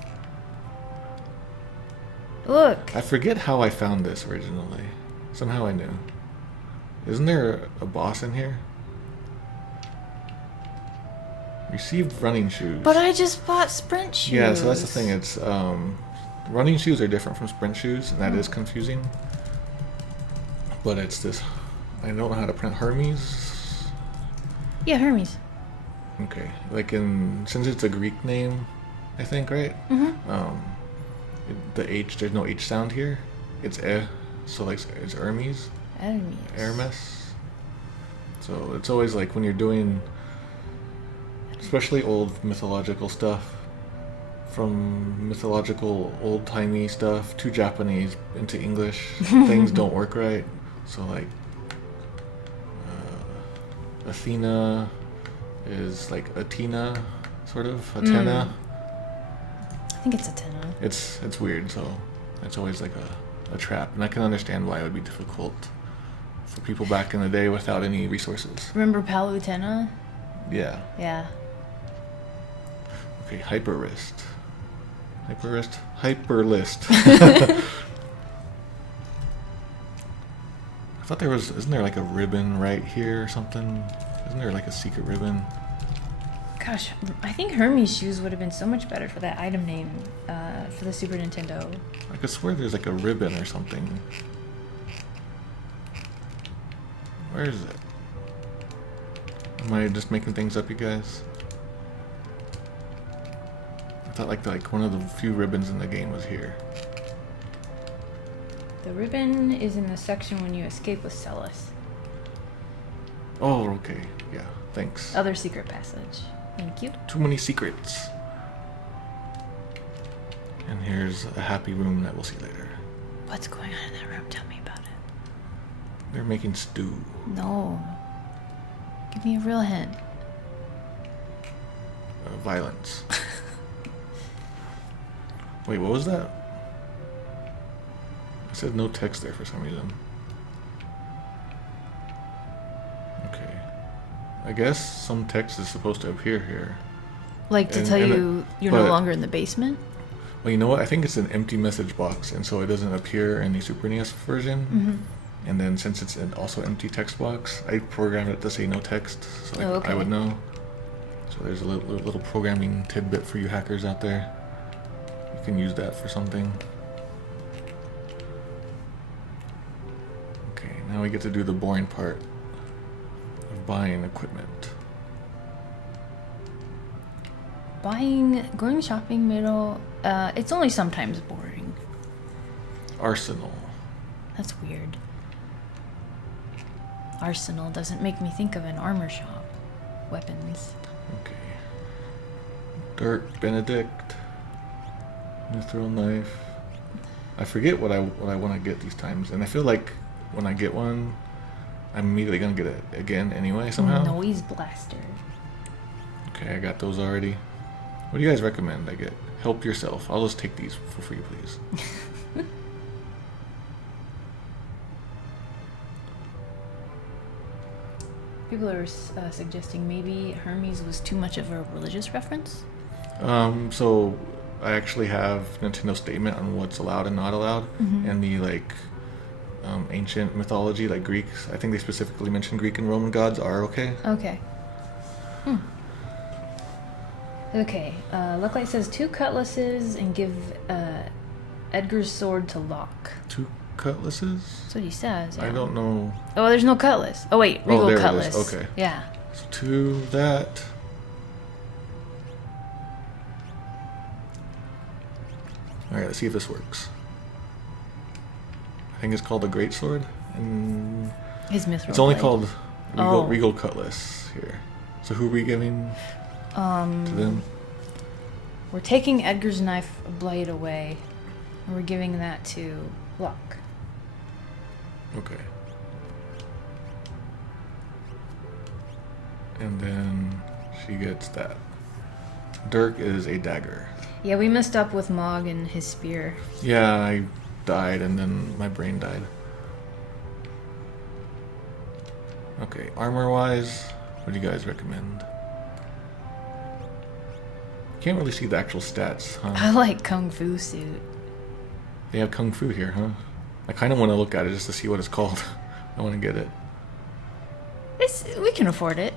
Look. I forget how I found this originally. Somehow I knew. Isn't there a boss in here? Received running shoes. But I just bought sprint shoes. Yeah, so that's the thing. It's running shoes are different from sprint shoes, and that is confusing. But it's this. I don't know how to pronounce Hermes. Yeah, Hermes. Okay, since it's a Greek name, I think, right? The H, there's no H sound here. It's so like it's Hermes. Hermes. So it's always like when you're doing, especially old mythological stuff, from mythological old-timey stuff to Japanese into English, things don't work right. So like Athena is like Athena, sort of Athena. I think it's Athena. It's weird, so it's always like a trap, and I can understand why it would be difficult for people back in the day without any resources. Remember Palutena? Yeah. Yeah. Okay, hyperlist. Hyperlist. I thought isn't there like a ribbon right here or something? Isn't there like a secret ribbon? Gosh, I think Hermes shoes would have been so much better for that item name for the Super Nintendo. I could swear there's like a ribbon or something. Where is it? Am I just making things up, you guys? I thought like one of the few ribbons in the game was here. The ribbon is in the section when you escape with Celis. Oh, okay. Yeah, thanks. Other secret passage. Thank you. Too many secrets. And here's a happy room that we'll see later. What's going on in that room? Tell me about it. They're making stew. No. Give me a real hint. Violence. Wait, what was that? I said no text there for some reason. Okay. I guess some text is supposed to appear here. Like to tell you you're no longer in the basement? Well, you know what? I think it's an empty message box, and so it doesn't appear in the Super NES version. And then since it's also empty text box, I programmed it to say no text, so I would know. So there's a little programming tidbit for you hackers out there. You can use that for something. Okay, now we get to do the boring part of buying equipment. Going shopping, Middle, it's only sometimes boring. Arsenal. That's weird. Arsenal doesn't make me think of an armor shop. Weapons. Okay. Dirk Benedict. Mithril knife. I forget what I want to get these times, and I feel like when I get one, I'm immediately gonna get it again anyway somehow. Noise blaster. Okay, I got those already. What do you guys recommend I get? Help yourself. I'll just take these for free, please. People are suggesting maybe Hermes was too much of a religious reference. So I actually have Nintendo's statement on what's allowed and not allowed, and the like ancient mythology, like Greeks. I think they specifically mentioned Greek and Roman gods are okay. Okay. Okay. Lucklight says 2 cutlasses and give Edgar's sword to Locke. 2 cutlasses? That's what he says. Yeah. I don't know. Oh, there's no cutlass. Oh wait, regal there cutlass. it is. Okay. Yeah. So 2 that. All right, let's see if this works. I think it's called a great sword, and His mithril. it's only blade. called regal cutlass here. So who are we giving to them? We're taking Edgar's knife blade away, and we're giving that to Locke. Okay. And then she gets that. Dirk is a dagger. Yeah, we messed up with Mog and his spear. Yeah, I died and then my brain died. Okay, armor-wise, what do you guys recommend? Can't really see the actual stats, huh? I like Kung Fu suit. They have Kung Fu here, huh? I kind of want to look at it just to see what it's called. I want to get it. We can afford it.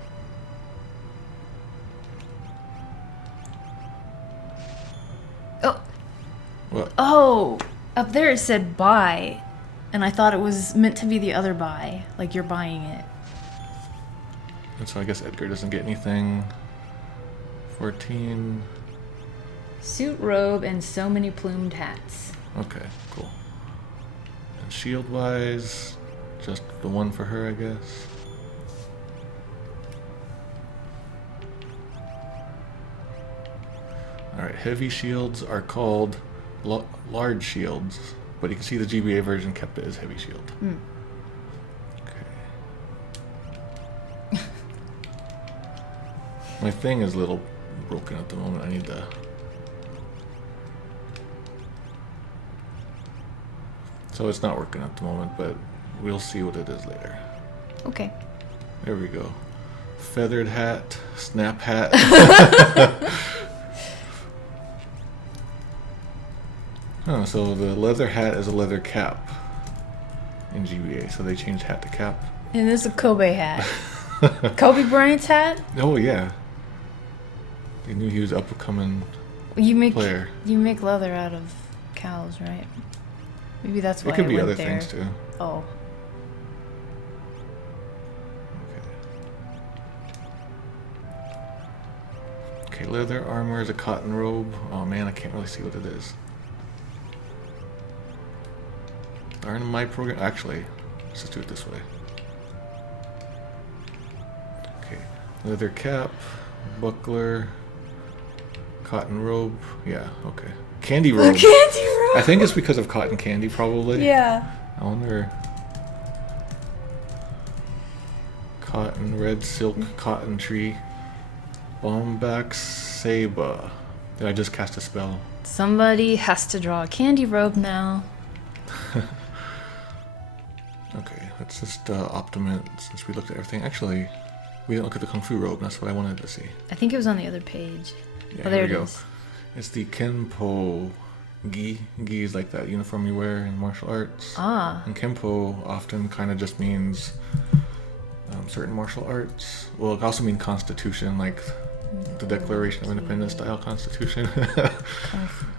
Oh. What? Oh, up there it said buy, and I thought it was meant to be the other buy, like you're buying it. And so I guess Edgar doesn't get anything. 14. Suit, robe, and so many plumed hats. Okay, cool. And shield-wise, just the one for her, I guess. Alright, heavy shields are called large shields, but you can see the GBA version kept it as heavy shield. Okay. My thing is a little broken at the moment. I need to... So it's not working at the moment, but we'll see what it is later. Okay. There we go. Feathered hat, snap hat. Oh, so the leather hat is a leather cap in GBA, so they changed hat to cap. And this is a Kobe hat. Kobe Bryant's hat? Oh yeah. They knew he was up and coming player. You make leather out of cows, right? Maybe that's why it could be went other there. things too. Oh. Okay, leather armor is a cotton robe. Oh man, I can't really see what it is. Darn my program. Actually, let's just do it this way. Okay, leather cap, buckler, cotton robe. Yeah, okay. Candy robe. Candy robe. I think it's because of cotton candy, probably. Yeah. I wonder. Cotton, red silk, cotton tree. Bombax Saba. Did I just cast a spell? Somebody has to draw a candy robe now. Okay, let's just optimate since we looked at everything. Actually, we didn't look at the Kung Fu robe. That's what I wanted to see. I think it was on the other page. Yeah, oh, there here we it go. is. It's the Kenpo gi. Gi is like that uniform you wear in martial arts. Ah. And Kenpo often kind of just means certain martial arts. Well, it also means constitution, like the Declaration of Independence style constitution.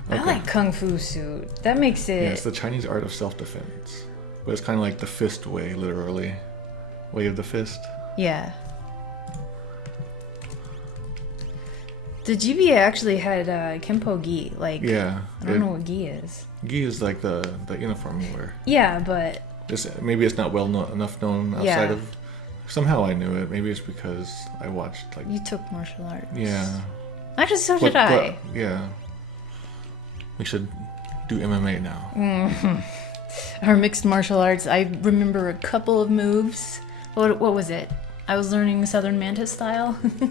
I like Kung Fu suit. That makes it... Yeah, it's the Chinese art of self-defense. But it's kind of like the fist way, literally. Way of the fist. Yeah. The GBA actually had Kenpo gi. Like, Yeah. I don't know what gi is. Gi is like the uniform you wear. Yeah, but... Maybe it's not enough known outside of... Somehow I knew it. Maybe it's because I watched like... You took martial arts. Yeah. Actually, so did I. Yeah. We should do MMA now. Our mixed martial arts. I remember a couple of moves. What was it? I was learning Southern Mantis style. Let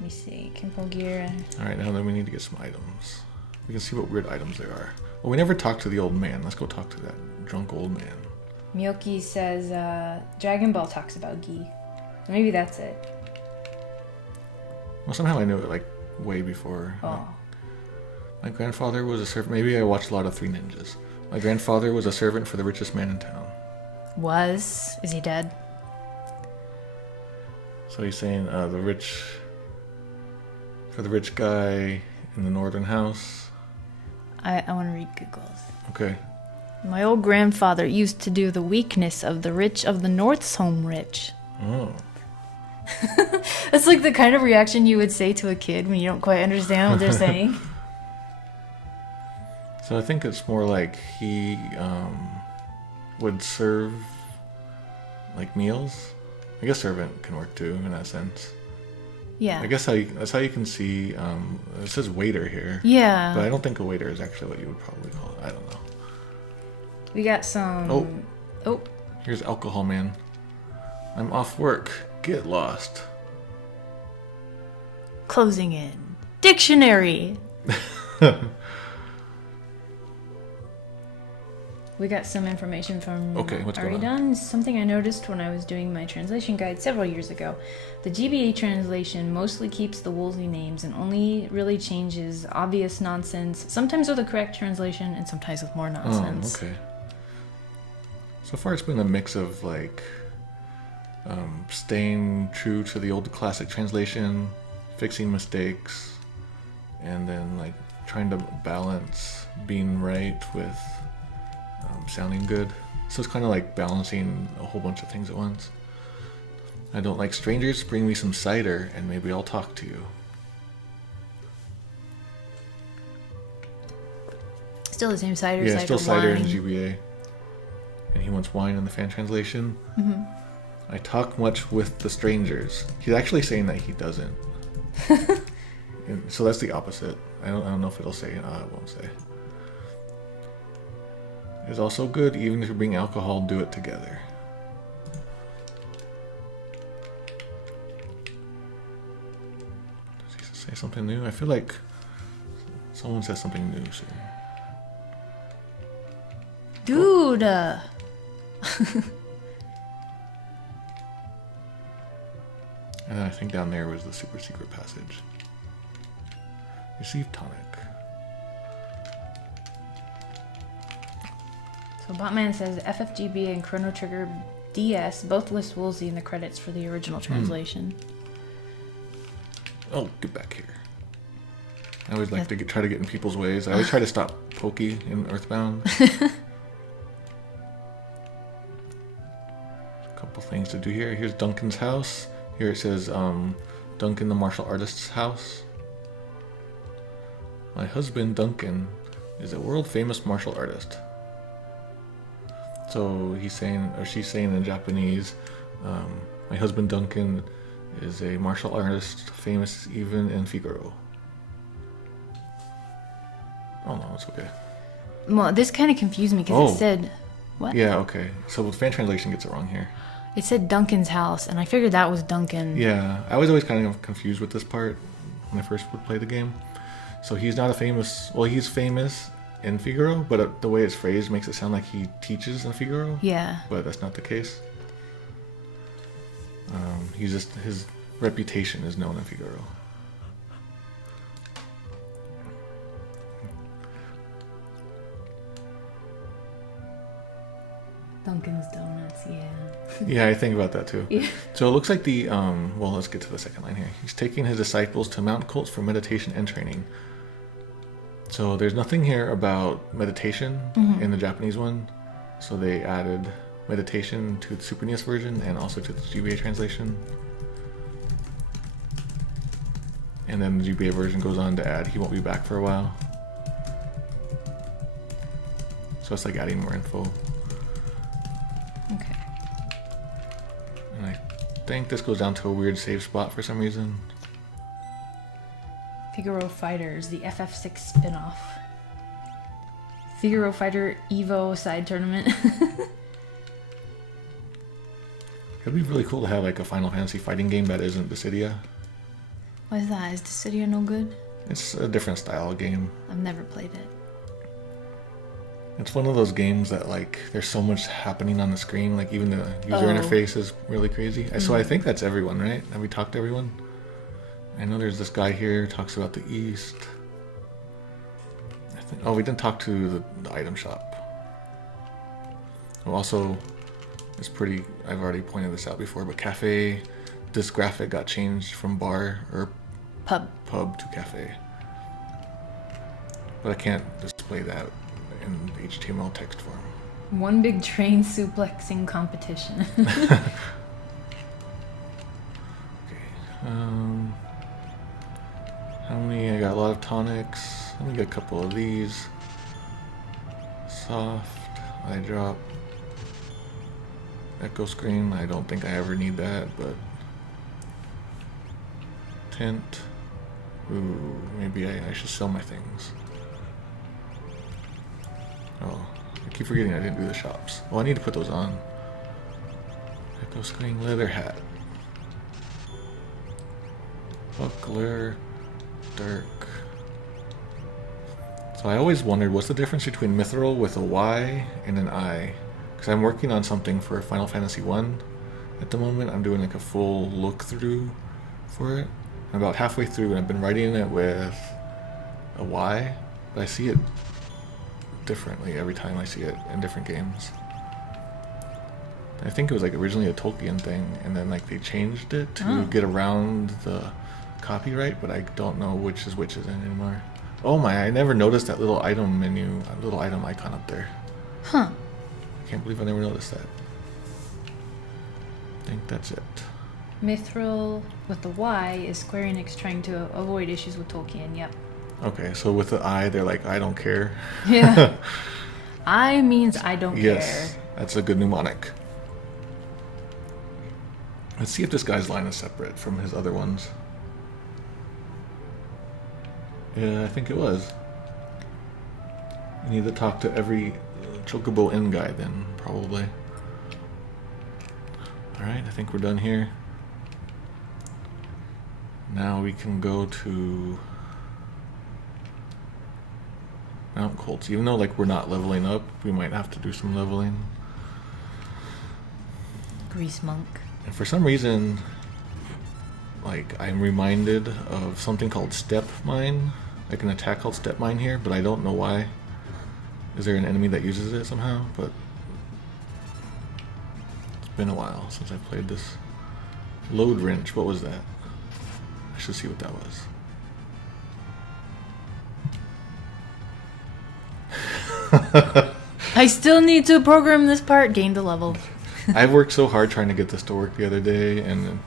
me see. Kenpo gear. Alright, now then we need to get some items. We can see what weird items there are. Well, we never talked to the old man. Let's go talk to that drunk old man. Miyoki says Dragon Ball talks about gi. Maybe that's it. Well, somehow I knew it like way before. Oh. My grandfather was a servant. Maybe I watched a lot of Three Ninjas. My grandfather was a servant for the richest man in town. Was? Is he dead? So he's saying for the rich guy in the northern house. I want to read Google's. Okay. My old grandfather used to do the weakness of the rich of the North's home rich. Oh. That's like the kind of reaction you would say to a kid when you don't quite understand what they're saying. So I think it's more like he would serve like meals. I guess servant can work too in that sense. Yeah. I guess that's how you can see. It says waiter here. Yeah. But I don't think a waiter is actually what you would probably call it. I don't know. We got some. Oh. Here's alcohol man. I'm off work. Get lost. Closing in. Dictionary. We got some information from what's going on? Aridan. Something I noticed when I was doing my translation guide several years ago. The GBA translation mostly keeps the Woolsey names and only really changes obvious nonsense, sometimes with a correct translation and sometimes with more nonsense. Oh, okay. So far it's been a mix of like staying true to the old classic translation, fixing mistakes, and then like trying to balance being right with sounding good. So it's kind of like balancing a whole bunch of things at once. I don't like strangers. Bring me some cider and maybe I'll talk to you. Still the same cider. Yeah, cider, still cider wine. in GBA. And he wants wine in the fan translation. Mm-hmm. I talk much with the strangers. He's actually saying that he doesn't. So that's the opposite. I don't know if it'll say. It won't say. It's also good, even if you bring alcohol, do it together. Does he say something new? I feel like someone says something new soon. Dude! And then I think down there was the super secret passage. Receive tonic. So Botman says FFGBA and Chrono Trigger DS both list Woolsey in the credits for the original translation. Oh, get back here. I always like to try to get in people's ways. I always try to stop Pokey in Earthbound. A couple things to do here. Here's Duncan's house. Here it says Duncan the martial artist's house. My husband Duncan is a world famous martial artist. So he's saying, or she's saying in Japanese, my husband Duncan is a martial artist famous even in Figaro. Oh no, it's okay. Well, this kind of confused me because it said... What? Yeah, okay. So the fan translation gets it wrong here. It said Duncan's house, and I figured that was Duncan. Yeah, I was always kind of confused with this part when I first would play the game. So he's not a famous... Well, he's famous in Figaro, but the way it's phrased makes it sound like he teaches in Figaro. Yeah. But that's not the case. He's just... His reputation is known in Figaro. Duncan's Donuts, yeah. Yeah, I think about that too. Yeah. So it looks like the... well, let's get to the second line here. He's taking his disciples to Mount Kolts for meditation and training. So there's nothing here about meditation in the Japanese one. So they added meditation to the Super NES version and also to the GBA translation. And then the GBA version goes on to add he won't be back for a while. So it's like adding more info. Okay. And I think this goes down to a weird save spot for some reason. Figaro Fighters, the FF6 spin-off. Figaro Fighter Evo side tournament. It'd be really cool to have like a Final Fantasy fighting game that isn't Dissidia. What is that? Is Dissidia no good? It's a different style of game. I've never played it. It's one of those games that, like, there's so much happening on the screen. Like, even the user interface is really crazy. So I think that's everyone, right? Have we talked to everyone? I know there's this guy here who talks about the East. We didn't talk to the item shop. Also, it's pretty... I've already pointed this out before, but cafe... This graphic got changed from bar or pub to cafe. But I can't display that in HTML text form. One big train suplexing competition. Okay. How many? I got a lot of tonics. Let me get a couple of these. Soft. Eye drop. Echo screen. I don't think I ever need that, but... Tint. Ooh, maybe I should sell my things. Oh, I keep forgetting I didn't do the shops. Oh, I need to put those on. Echo screen, leather hat. Buckler, dark. So I always wondered, what's the difference between mithril with a Y and an I? Because I'm working on something for Final Fantasy 1 at the moment. I'm doing like a full look through for it. I'm about halfway through and I've been writing it with a Y, but I see it differently every time I see it in different games. I think it was like originally a Tolkien thing, and then like they changed it to get around the copyright, but I don't know which is anymore. Oh my, I never noticed that little item menu, little item icon up there. Huh. I can't believe I never noticed that. I think that's it. Mithril with the Y is Square Enix trying to avoid issues with Tolkien, yep. Okay, so with the I, they're like, I don't care. Yeah. I means I don't care. Yes, that's a good mnemonic. Let's see if this guy's line is separate from his other ones. Yeah, I think it was. You need to talk to every Chocobo Inn guy then, probably. Alright, I think we're done here. Now we can go to Mount Kolts. Even though like we're not leveling up, we might have to do some leveling. Grease monk. And for some reason, like I'm reminded of something called Step Mine, like an attack called Step Mine here, but I don't know why. Is there an enemy that uses it somehow? But it's been a while since I've played this. Load wrench, what was that? I should see what that was. I still need to program this part, gain the level. I've worked so hard trying to get this to work the other day, and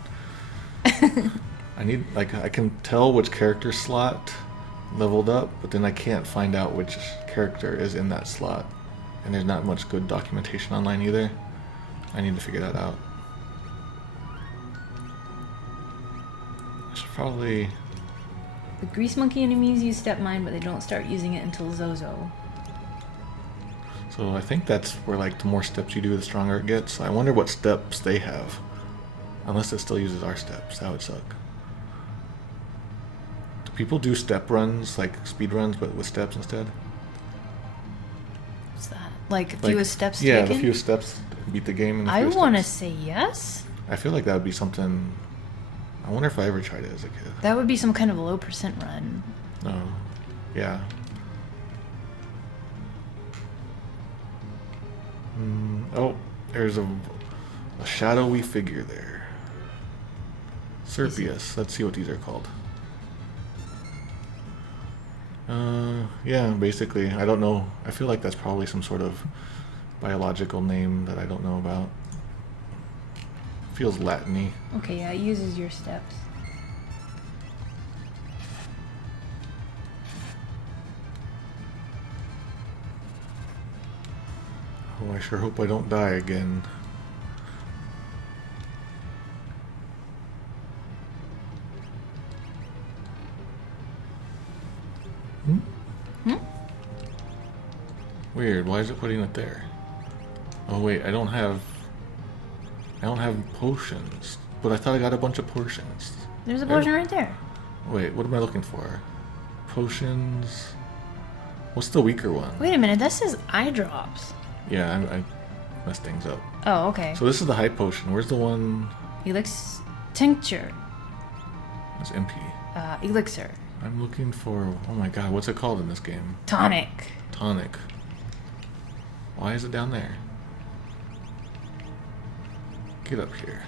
I need, like, I can tell which character slot leveled up, but then I can't find out which character is in that slot. And there's not much good documentation online either. I need to figure that out. I should probably... The Grease Monkey enemies use Step Mine, but they don't start using it until Zozo. So I think that's where, like, the more steps you do, the stronger it gets. I wonder what steps they have. Unless it still uses our steps. That would suck. Do people do step runs, like speed runs, but with steps instead? What's that? Like fewest steps taken? Yeah, the fewest steps beat the game. I want to say yes. I feel like that would be something... I wonder if I ever tried it as a kid. That would be some kind of a low percent run. No. Yeah. Oh, there's a shadowy figure there. Serpius. Let's see what these are called. Yeah, basically. I don't know. I feel like that's probably some sort of biological name that I don't know about. Feels Latin-y. Okay, yeah, it uses your steps. Oh, I sure hope I don't die again. Weird, why is it putting it there? Oh wait, I don't have potions. But I thought I got a bunch of potions. There's a potion right there. Wait, what am I looking for? potions. What's the weaker one? Wait a minute, that says eye drops. Yeah, I messed things up. Oh, okay. So this is the high potion. Where's the one? Tincture. It's empty. Elixir. I'm looking for... Oh my god, what's it called in this game? Tonic. Tonic. Why is it down there? Get up here.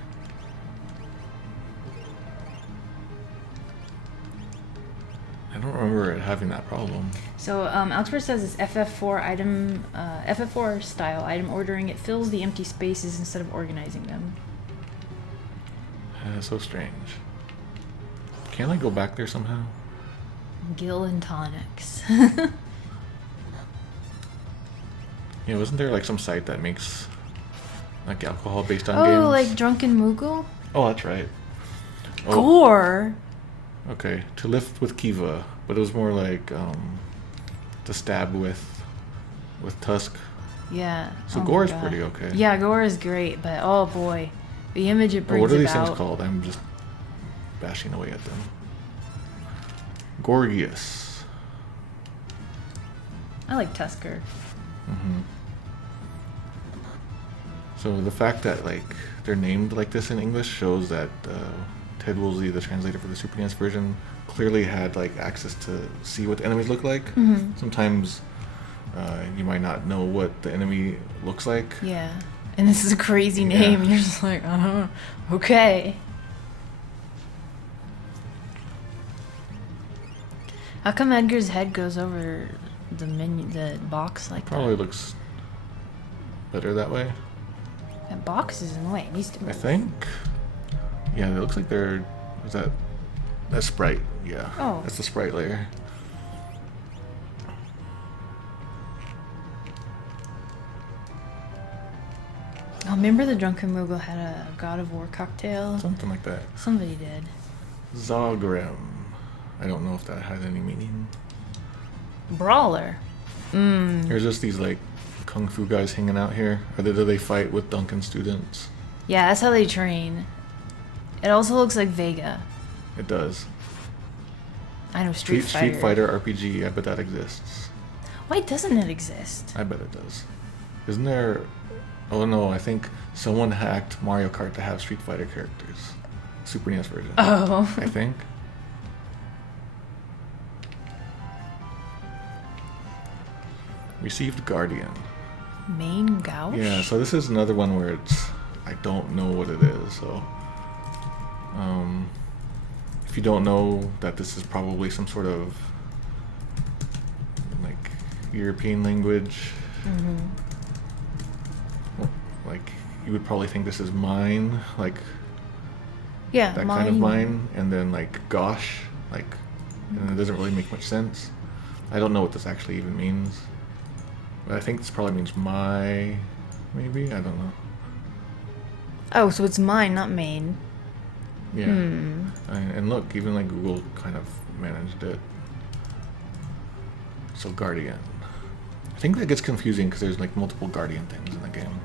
I don't remember it having that problem. So, Algebra says it's FF4 style item ordering. It fills the empty spaces instead of organizing them. That's so strange. Can't I go back there somehow? Gill and tonics. Yeah, wasn't there like some site that makes like alcohol based on oh, games? like Drunken Moogle? Oh, that's right. Oh, Gore. okay, to lift with Kiva, but it was more like to stab with Tusk. Yeah. So oh Gore is pretty okay. Yeah, Gore is great, but oh boy, the image it brings What are these about. things called? I'm just bashing away at them. Gorgias. I like Tusker. Mm-hmm. So the fact that like they're named like this in English shows that Ted Woolsey, the translator for the Super NES version, clearly had like access to see what the enemies look like. Mm-hmm. Sometimes you might not know what the enemy looks like. Yeah. And this is a crazy name. Yeah. You're just like, okay. How come Edgar's head goes over the box like Probably that? looks better that way. That box is in the way. It needs to move. I think. Yeah, it looks like they're... Is that Sprite? Yeah. Oh. That's the Sprite layer. Oh, remember the Drunken Moogle had a God of War cocktail? Something like that. Somebody did. Zogrim. I don't know if that has any meaning. Brawler. There's just these like kung fu guys hanging out here. Or do they fight with Duncan students? Yeah, that's how they train. It also looks like Vega. It does. I know Street Fighter. Street Fighter RPG, I bet that exists. Why doesn't it exist? I bet it does. Isn't there... Oh no, I think someone hacked Mario Kart to have Street Fighter characters. Super NES version. Oh. I think. Received Guardian. Main Gouge? Yeah, so this is another one where it's... I don't know what it is, so... if you don't know that this is probably some sort of... like... European language... Mm-hmm. Well, like, you would probably think this is mine, like... Yeah, that kind of mine, and then like gosh, like, and it doesn't really make much sense. I don't know what this actually even means, but I think this probably means my, maybe, I don't know. Oh, so it's mine, not main. Yeah, and look, even like Google kind of managed it. So Guardian, I think that gets confusing because there's like multiple Guardian things in the game.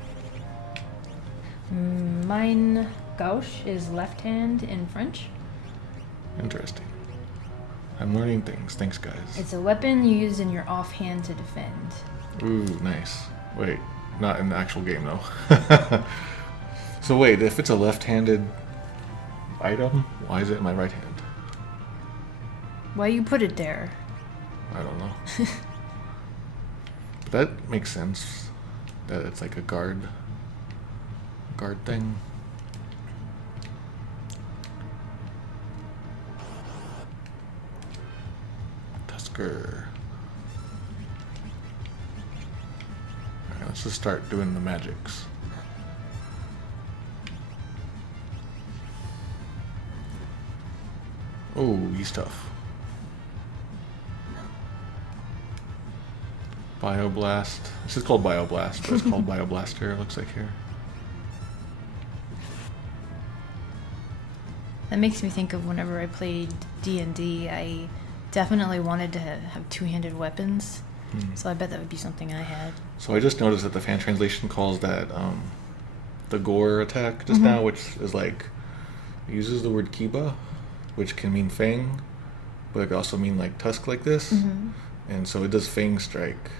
Mine gauche is left hand in French. Interesting. I'm learning things. Thanks, guys. It's a weapon you use in your offhand to defend. Ooh, nice. Wait, not in the actual game, though. So wait, if it's a left-handed item, why is it in my right hand? Why you put it there? I don't know. But that makes sense. That it's like a guard thing. Tusker. Alright, let's just start doing the magics. Oh, he's tough. Bioblast. This is called Bioblast, but it's called Bioblaster, it looks like here. That makes me think of whenever I played D&D, I definitely wanted to have two-handed weapons. So I bet that would be something I had. So I just noticed that the fan translation calls that the gore attack just now, which is like, it uses the word kiba, which can mean fang, but it could also mean like tusk like this. And so it does fang strike.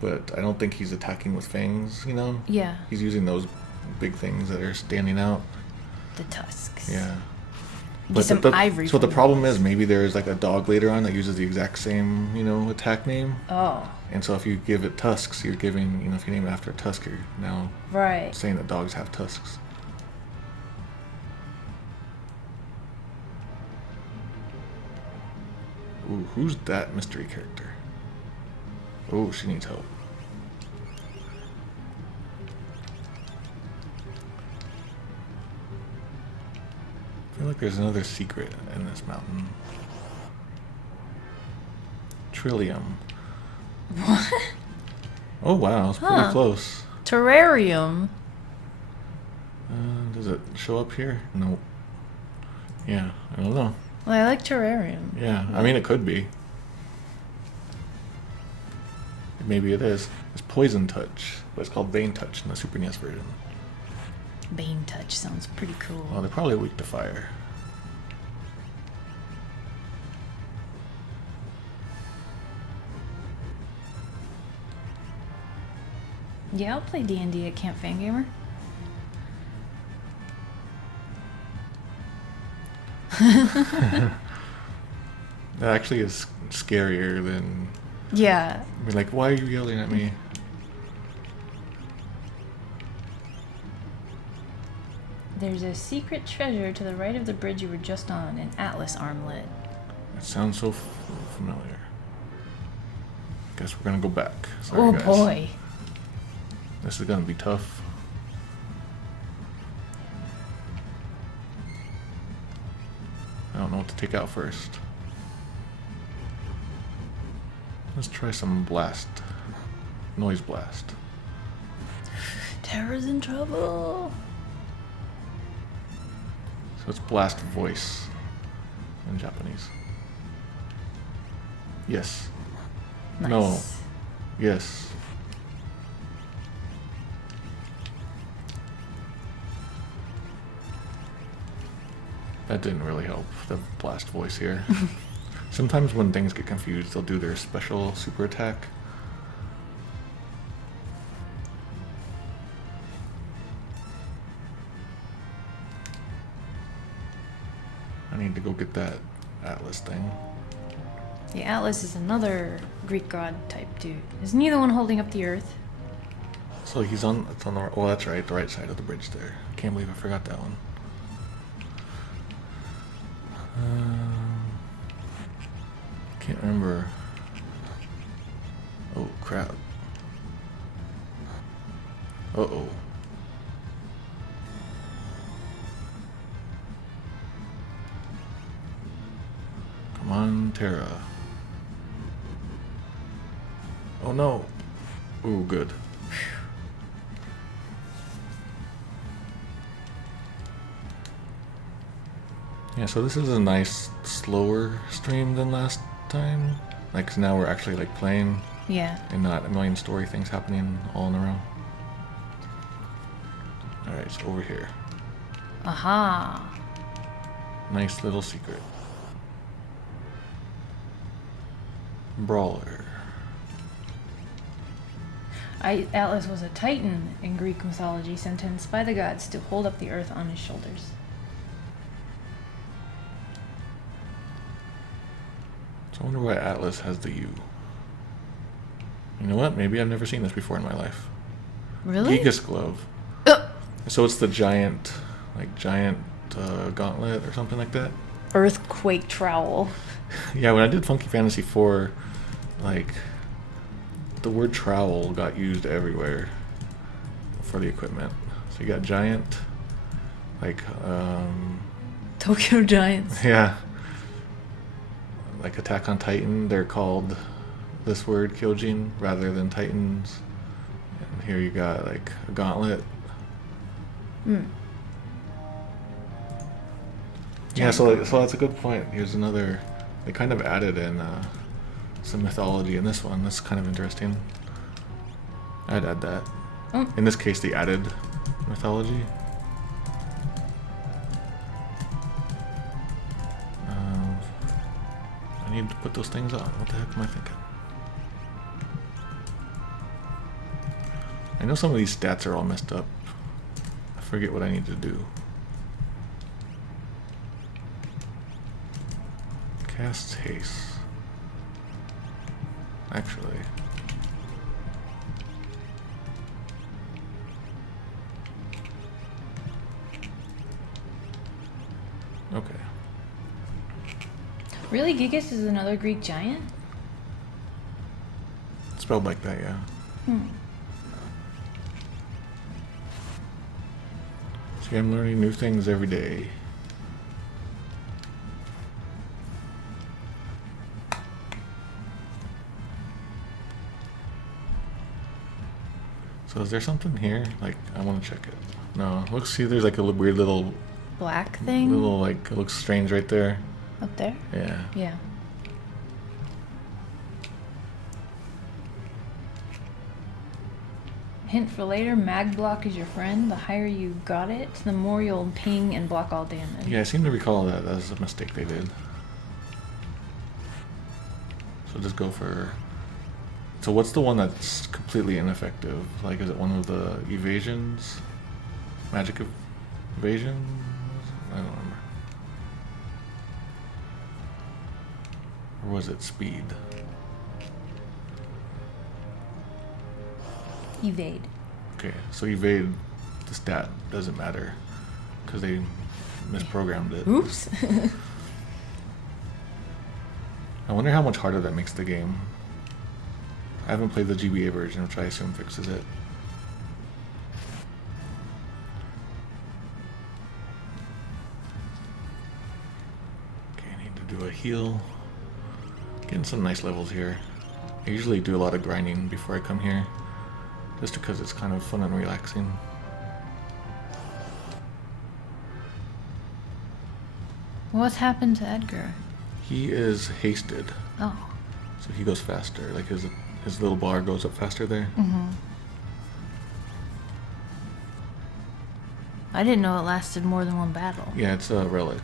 But I don't think he's attacking with fangs, you know? Yeah. He's using those big things that are standing out. The tusks. Yeah. But some ivory. So the problem is maybe there's like a dog later on that uses the exact same, you know, attack name. Oh. And so if you give it tusks, you're giving, you know, if you name it after a tusk, you're now saying that dogs have tusks. Ooh, who's that mystery character? Oh, she needs help. I feel like there's another secret in this mountain. Trillium. What? Oh wow, it's pretty close. Terrarium. Does it show up here? Nope. Yeah, I don't know. Well, I like terrarium. Yeah, I mean it could be. Maybe it is. It's Poison Touch, but it's called Bane Touch in the Super NES version. Bane Touch sounds pretty cool. Well, they're probably weak to fire. Yeah, I'll play D&D at Camp Fangamer. That actually is scarier than... Yeah. Be like, why are you yelling at me? There's a secret treasure to the right of the bridge you were just on, an Atlas armlet. It sounds so familiar. Guess we're gonna go back. Sorry, Oh guys. boy. This is gonna be tough. I don't know what to take out first. Let's try some blast. Noise blast. Terra's in trouble. So it's blast voice in Japanese. Yes. Nice. No. Yes. That didn't really help, the blast voice here. Sometimes when things get confused, they'll do their special super attack. I need to go get that Atlas thing. The Atlas is another Greek god type dude. Isn't he the one holding up the earth? So it's on the, oh that's right, the right side of the bridge there. Can't believe I forgot that one. Can't remember. Oh crap. Uh-oh. Come on, Terra. Oh no. Ooh, good. Yeah, so this is a nice, slower stream than last time. Like, 'cause now we're actually, like, playing. Yeah. And not a million story things happening all in a row. Alright, so over here. Aha. Nice little secret. Brawler. Atlas was a titan in Greek mythology, sentenced by the gods to hold up the earth on his shoulders. So I wonder why Atlas has the U. You know what? Maybe I've never seen this before in my life. Really? Gigas Glove. So it's the giant gauntlet or something like that? Earthquake trowel. Yeah, when I did Funky Fantasy 4, like, the word trowel got used everywhere for the equipment. So you got giant, like, Tokyo Giants. yeah. Like Attack on Titan, they're called this word, Kyojin, rather than Titans. And here you got, like, a gauntlet. Yeah, so that's a good point. Here's another... They kind of added in some mythology in this one. That's kind of interesting. I'd add that. Oh. In this case, they added mythology. need to put those things on. What the heck am I thinking? I know some of these stats are all messed up. I forget what I need to do. Casts haste. Actually. Okay. Really? Gigas is another Greek giant? Spelled like that, yeah. See, I'm learning new things every day. So is there something here? Like, I want to check it. No, look, see, there's like a weird little... Black thing? Little, like, it looks strange right there. Up there? Yeah. Yeah. Hint for later, mag block is your friend. The higher you got it, the more you'll ping and block all damage. Yeah, I seem to recall that. That was a mistake they did. So just go for... So what's the one that's completely ineffective? Like, is it one of the evasions? Magic evasions? I don't remember. Or was it speed? Evade. Okay, so evade, the stat doesn't matter because they misprogrammed it. Oops. I wonder how much harder that makes the game. I haven't played the GBA version, which I assume fixes it. Okay, I need to do a heal. Getting some nice levels here. I usually do a lot of grinding before I come here, just because it's kind of fun and relaxing. What's happened to Edgar? He is hasted, Oh. so he goes faster. Like his little bar goes up faster there. Mm-hmm. I didn't know it lasted more than one battle. Yeah, it's a relic.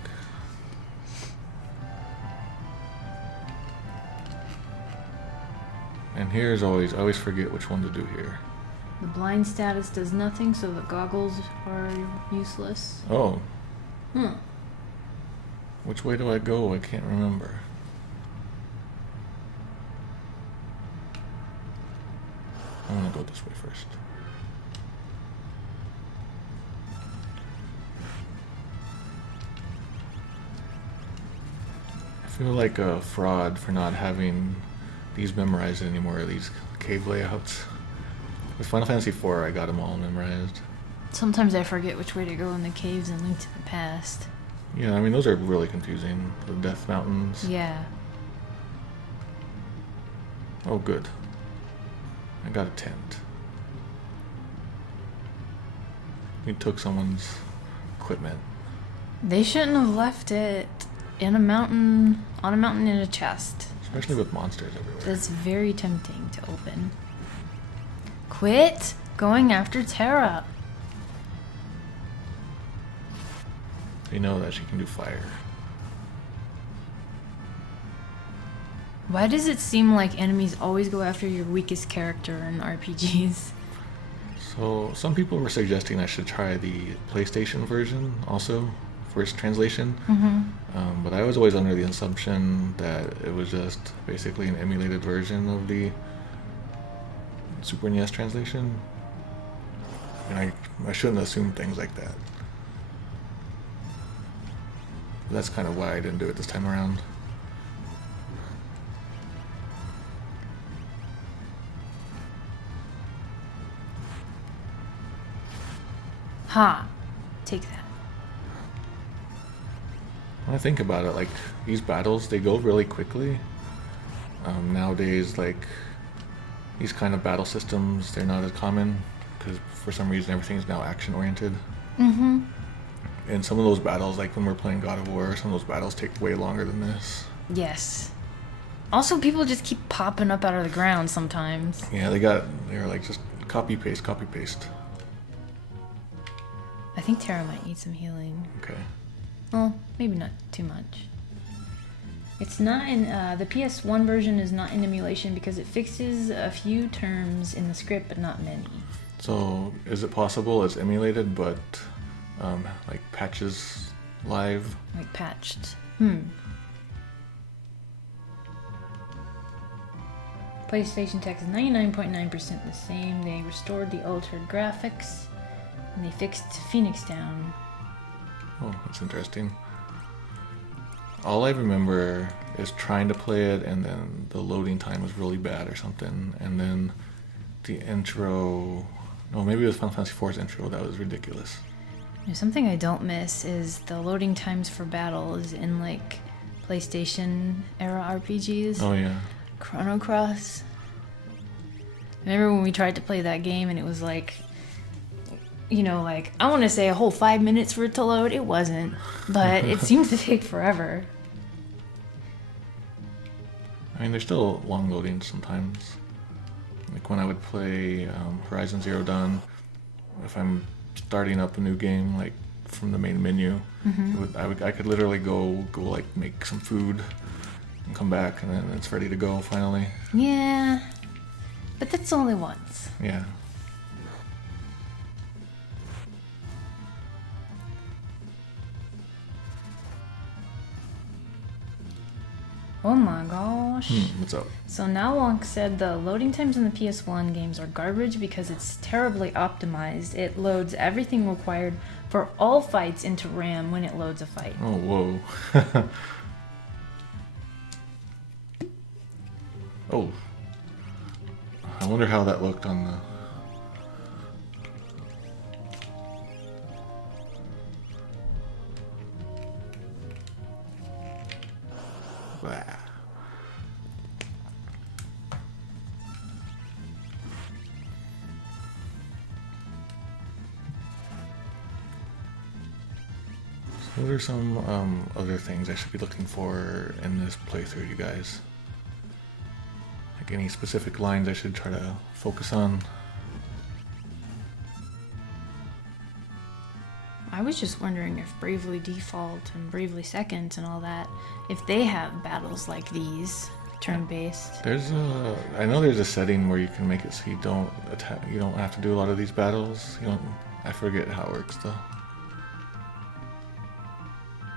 And here's always, I always forget which one to do here. The blind status does nothing, so the goggles are useless. Oh, Hmm. which way do I go? I can't remember. I'm gonna go this way first. I feel like a fraud for not having these memorized anymore, these cave layouts. With Final Fantasy IV, I got them all memorized. Sometimes I forget which way to go in the caves and Link to the Past. Yeah, I mean, those are really confusing. The Death Mountains. Yeah. Oh, good. I got a tent. We took someone's equipment. They shouldn't have left it in a mountain, on a mountain in a chest. Especially with monsters everywhere. That's very tempting to open. Quit going after Terra. They know that she can do fire. Why does it seem like enemies always go after your weakest character in RPGs? So, some people were suggesting I should try the PlayStation version also, first translation. Mm-hmm. But I was always under the assumption that it was just basically an emulated version of the Super NES translation. And I shouldn't assume things like that. That's kind of why I didn't do it this time around. Ha! Take that. When I think about it, like, these battles, they go really quickly. Nowadays, like, these kind of battle systems, they're not as common, because for some reason everything's now action-oriented. Mm-hmm. And some of those battles, like when we're playing God of War, some of those battles take way longer than this. Yes. Also, people just keep popping up out of the ground sometimes. Yeah, they're like just copy paste, copy paste. I think Terra might need some healing. Okay. Well, maybe not too much. It's not in the PS1 version is not in emulation because it fixes a few terms in the script, but not many. So is it possible it's emulated, but like patches live? Like patched. PlayStation Tech is 99.9% the same. They restored the altered graphics, and they fixed Phoenix Down. Oh, that's interesting. All I remember is trying to play it, and then the loading time was really bad or something, and then the intro... No, maybe it was Final Fantasy IV's intro that was ridiculous. Something I don't miss is the loading times for battles in, like, PlayStation era RPGs. Oh, yeah. Chrono Cross. Remember when we tried to play that game and it was like, like, I want to say a whole 5 minutes for it to load. It wasn't, but it seems to take forever. I mean, there's still long loadings sometimes. Like when I would play Horizon Zero Dawn, if I'm starting up a new game, like from the main menu, I could literally go like make some food and come back, and then it's ready to go finally. Yeah, but that's only once. Yeah. Oh my gosh. What's up? So now Wonk said the loading times in the PS1 games are garbage because it's terribly optimized. It loads everything required for all fights into RAM when it loads a fight. Oh, whoa. Oh. I wonder how that looked on the... Blah. So what are some other things I should be looking for in this playthrough, you guys? Like any specific lines I should try to focus on? I was just wondering if Bravely Default and Bravely Second and all that, if they have battles like these, turn-based. I know there's a setting where you can make it so you don't have to do a lot of these battles. I forget how it works though.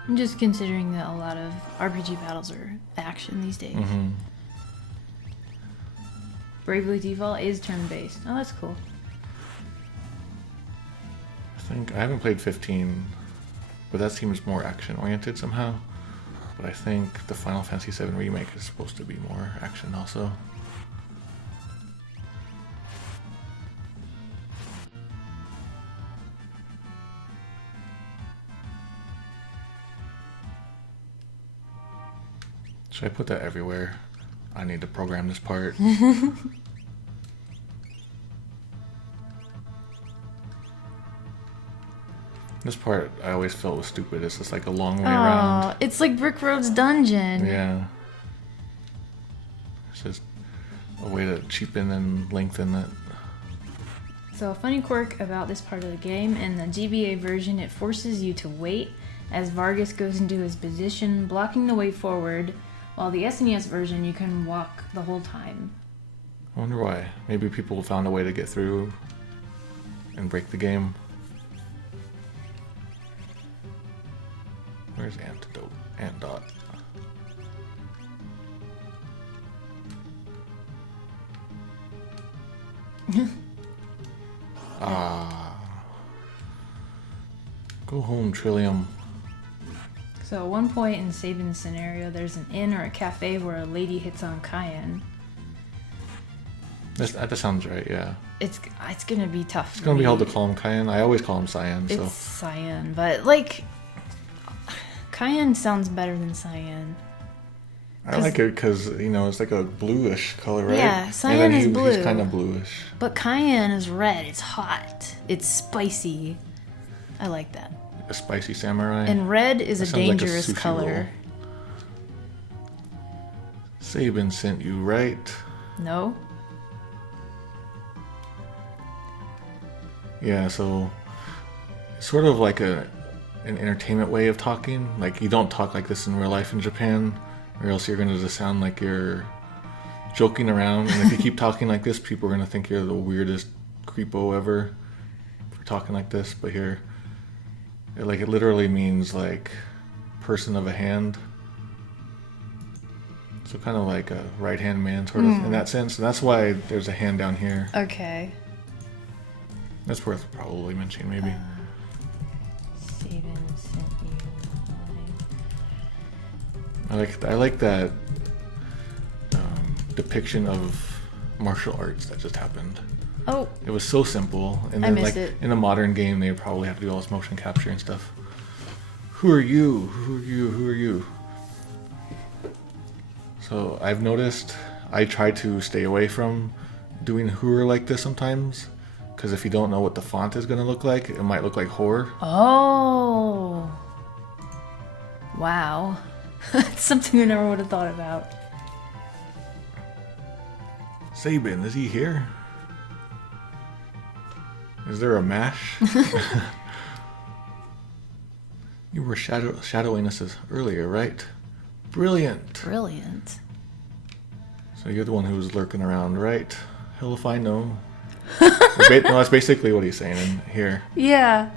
I'm just considering that a lot of RPG battles are action these days. Mm-hmm. Bravely Default is turn-based. Oh, that's cool. I haven't played 15, but that seems more action-oriented somehow. But I think the Final Fantasy VII Remake is supposed to be more action also. Should I put that everywhere? I need to program this part. This part I always felt was stupid. It's just like a long way around. It's like Brick Road's dungeon. Yeah. It's just a way to cheapen and lengthen it. So a funny quirk about this part of the game, in the GBA version, it forces you to wait as Vargas goes into his position, blocking the way forward, while the SNES version, you can walk the whole time. I wonder why. Maybe people found a way to get through and break the game. Where's Antidote? Antdot. Go home, Trillium. So at one point in Sabin's scenario, there's an inn or a cafe where a lady hits on Cayenne. That sounds right, yeah. It's gonna be tough. It's gonna be hard to call him Cayenne. I always call him Cyan, so. It's Cyan, but like... Cayenne sounds better than cyan. I like it because, it's like a bluish color, right? Yeah, cyan is blue. He's kind of bluish. But cayenne is red. It's hot. It's spicy. I like that. A spicy samurai. And red is a dangerous like a color. Roll. Sabin sent you, right? No? Yeah, so sort of like an entertainment way of talking. Like, you don't talk like this in real life in Japan. or else you're gonna just sound like you're joking around. And if you keep talking like this, people are gonna think you're the weirdest creepo ever for talking like this. But here, it literally means like person of a hand. So kind of like a right-hand man, sort of, in that sense. And that's why there's a hand down here. Okay. That's worth probably mentioning, maybe. Steven sent you I like that depiction of martial arts that just happened. Oh. It was so simple. And I then missed it. in a modern game, they would probably have to do all this motion capture and stuff. Who are you? Who are you? Who are you? So I've noticed I try to stay away from doing who are like this sometimes, because if you don't know what the font is going to look like, it might look like horror. Oh. Wow. That's something I never would have thought about. Sabin, is he here? Is there a mash? You were shadowing us earlier, right? Brilliant. Brilliant. So you're the one who was lurking around, right? Hell if I know. No, that's basically what he's saying in here. Yeah.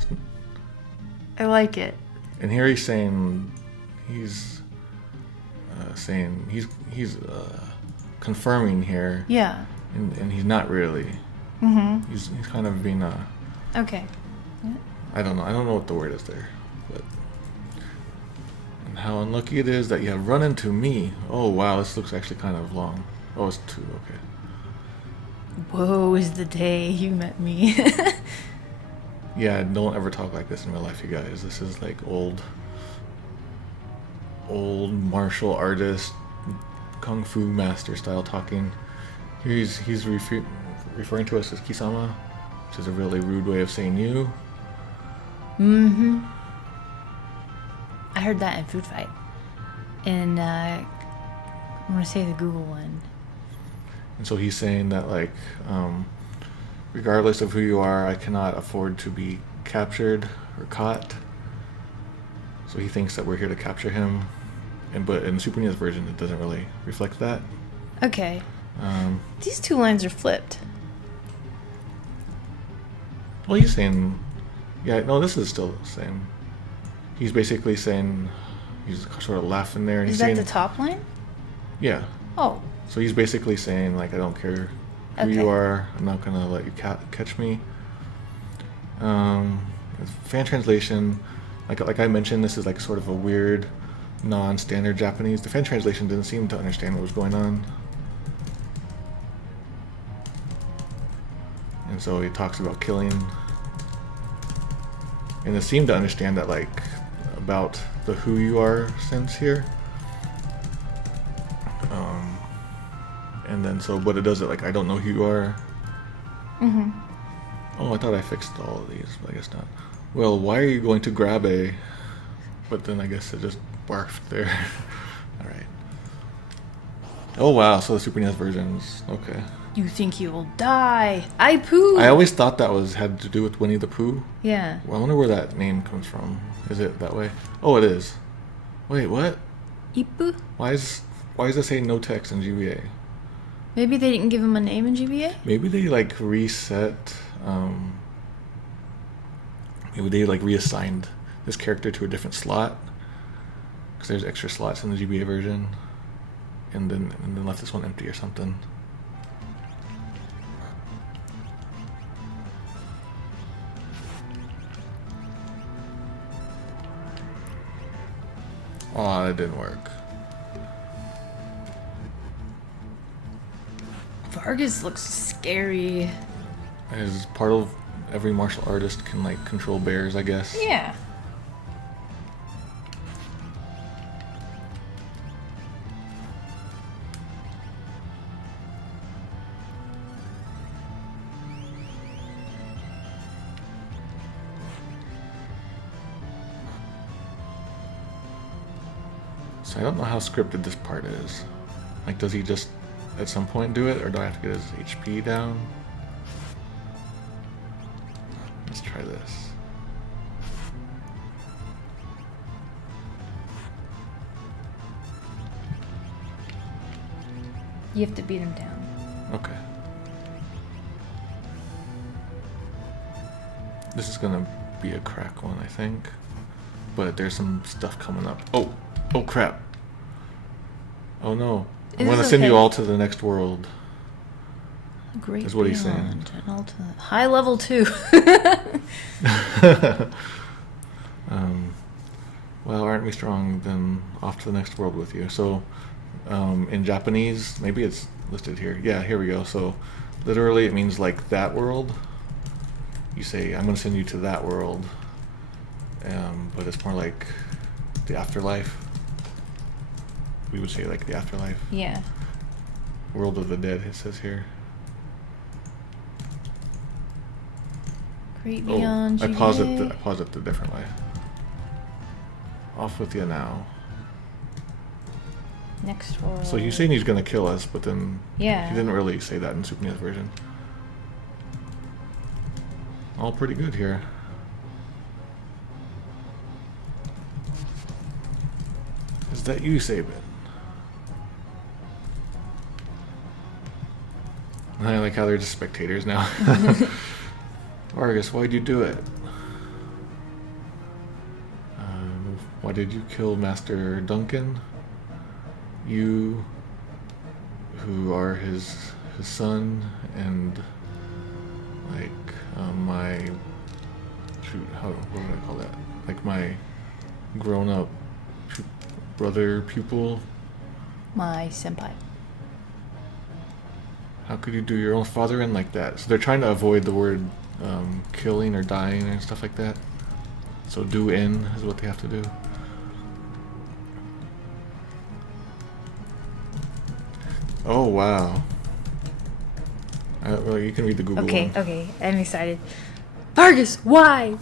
I like it. And here he's saying he's confirming here. Yeah. And he's not really. Mm-hmm. He's kind of being Okay. I don't know what the word is there, but and how unlucky it is that you have run into me. Oh wow, this looks actually kind of long. Oh, it's 2. Okay. Woe is the day you met me. Yeah, don't ever talk like this in real life, you guys. This is like old martial artist, kung fu master style talking. Here he's referring to us as Kisama, which is a really rude way of saying you. Mm-hmm. I heard that in Food Fight. And I'm going to say the Google one. And so he's saying that, like, regardless of who you are, I cannot afford to be captured or caught. So he thinks that we're here to capture him. But in the Super NES version, it doesn't really reflect that. Okay. These 2 lines are flipped. Well, he's saying... Yeah, no, this is still the same. He's basically saying... He's sort of laughing there. And Is he's that saying, the top line? Yeah. Oh. So he's basically saying, like, I don't care who you are. I'm not going to let you catch me. Fan translation, like I mentioned, this is like sort of a weird, non-standard Japanese. The fan translation didn't seem to understand what was going on. And so he talks about killing. And it seemed to understand that, like, about the who you are sense here. And then but it does it like, I don't know who you are. Mm-hmm. Oh, I thought I fixed all of these, but I guess not. Well, why are you going to grab a... But then I guess it just barfed there. Alright. Oh wow, so the Super NES versions, okay. You think you'll die. I poo. I always thought that had to do with Winnie the Pooh. Yeah. Well, I wonder where that name comes from. Is it that way? Oh, it is. Wait, what? Ipu? Why does it say no text in GBA? Maybe they didn't give him a name in GBA? Maybe they like reset, maybe they like reassigned this character to a different slot, because there's extra slots in the GBA version, and then left this one empty or something. Oh, that didn't work. Vargas looks scary. As part of every martial artist can like control bears, I guess. Yeah. So I don't know how scripted this part is. Like, does he just at some point do it, or do I have to get his HP down? Let's try this. You have to beat him down. Okay. This is gonna be a crack one, I think. But there's some stuff coming up. Oh crap. Oh no. I'm gonna send you all to the next world. Great. Is what he's saying. High level 2. Well, aren't we strong? Then off to the next world with you. So, in Japanese, maybe it's listed here. Yeah, here we go. So, literally, it means like that world. You say, I'm going to send you to that world. But it's more like the afterlife. We would say like the afterlife. Yeah. World of the dead, it says here. Great beyond. I paused it the different way. Off with you now. Next world. So he's saying he's gonna kill us, but then he yeah, didn't really say that in Super NES version. All pretty good here. Is that you, Sabil? I like how they're just spectators now. Vargas, why'd you do it? Why did you kill Master Duncan? You, who are his son, and like my what would I call that? Like my grown-up brother pupil. my senpai. How could you do your own father in like that? So they're trying to avoid the word killing or dying and stuff like that. So do in is what they have to do. Oh wow. Well, you can read the Google one. Okay, I'm excited. Vargas, why?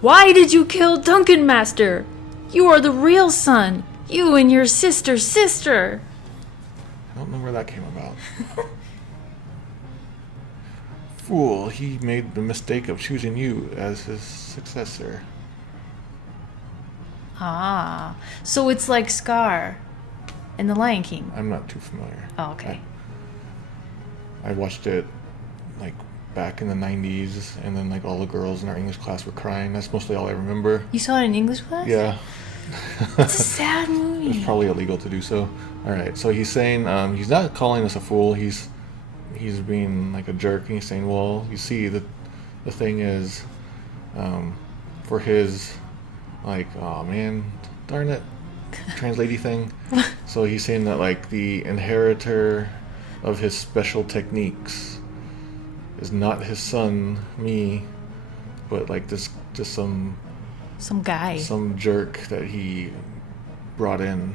Why did you kill Duncan, Master? You are the real son. You and your sister. I don't know where that came about. Fool, he made the mistake of choosing you as his successor. Ah, so it's like Scar in The Lion King. I'm not too familiar. Oh, okay. I watched it like back in the 90s, and then like all the girls in our English class were crying. That's mostly all I remember. You saw it in English class? Yeah. It's a sad movie. It's probably illegal to do so. Alright, so he's saying he's not calling us a fool, he's being like a jerk, and he's saying, well, you see, the thing is, for his, like, oh man, darn it, translatey thing. So he's saying that like the inheritor of his special techniques is not his son, me, but like just some guy. some jerk that he brought in.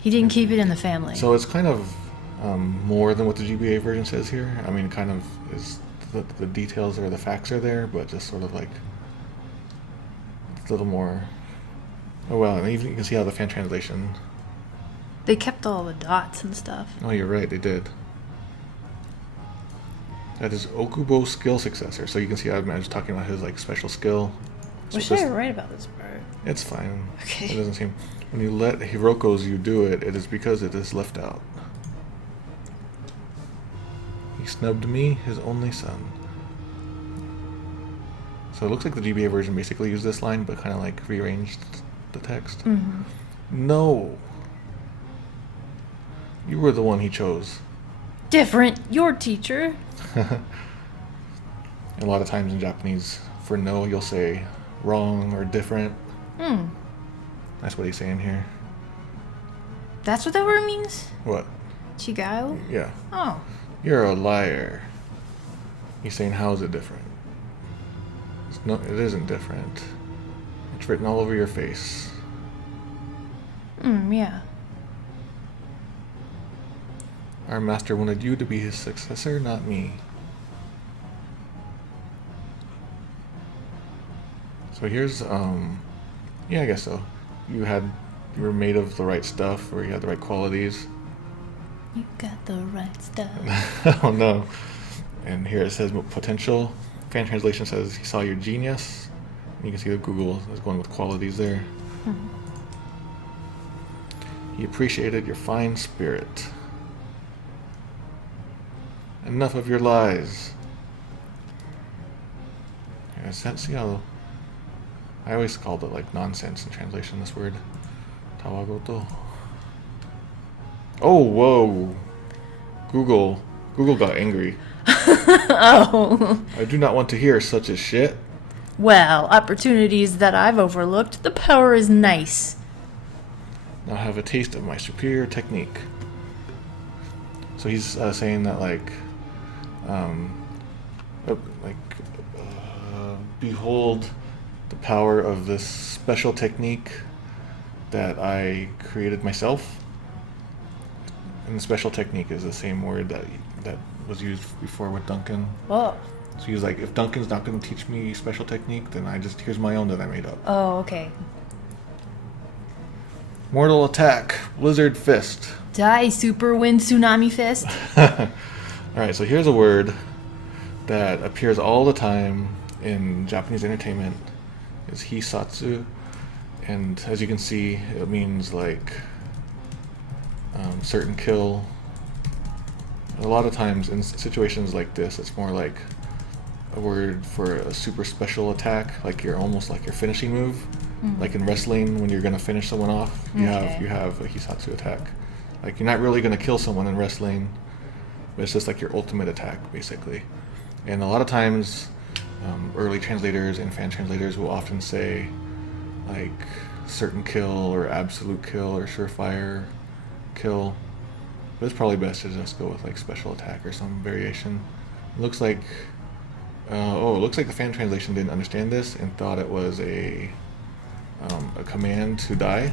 He didn't keep it in the family. So it's kind of more than what the GBA version says here. I mean, it kind of is the details or the facts are there, but just sort of like a little more. Oh well, and even you can see how the fan translation. They kept all the dots and stuff. Oh, you're right, they did. That is Okubo's skill successor. So you can see I'm just talking about his like special skill. What should I write about this part? It's fine. Okay. It doesn't seem. When you let Hiroko's you do it, it is because it is left out. He snubbed me, his only son. So it looks like the GBA version basically used this line, but kind of like rearranged the text. Mm-hmm. No. You were the one he chose. Different. Your teacher. A lot of times in Japanese, for no, you'll say wrong or different. That's what he's saying here. That's what that word means? What? Chigao? Yeah. Oh. You're a liar. He's saying, how is it different? It isn't different. It's written all over your face. Yeah. Our master wanted you to be his successor, not me. So here's, yeah, I guess so. You were made of the right stuff, or you had the right qualities. You got the right stuff. Oh no. And here it says potential. Fan translation says he saw your genius. And you can see that Google is going with qualities there. He appreciated your fine spirit. Enough of your lies. Yeah, see how I always called it like nonsense in translation, this word. Tawagoto. Oh, whoa. Google got angry. Oh. I do not want to hear such a shit. Well, opportunities that I've overlooked. The power is nice. Now have a taste of my superior technique. So he's saying that behold the power of this special technique that I created myself. And the special technique is the same word that was used before with Duncan. Oh. So he was like, if Duncan's not going to teach me special technique, then here's my own that I made up. Oh, okay. Mortal attack, blizzard fist. Die, super wind, tsunami fist. Alright, so here's a word that appears all the time in Japanese entertainment. Is hisatsu. And as you can see, it means like certain kill. A lot of times in situations like this, it's more like a word for a super special attack, like you're almost like your finishing move. Mm-hmm. Like in wrestling, when you're going to finish someone off, you have a hisatsu attack. Like you're not really going to kill someone in wrestling, but it's just like your ultimate attack, basically. And a lot of times, early translators and fan translators will often say, like, certain kill or absolute kill or surefire kill. But it's probably best to just go with like special attack or some variation. It looks like, the fan translation didn't understand this and thought it was a command to die.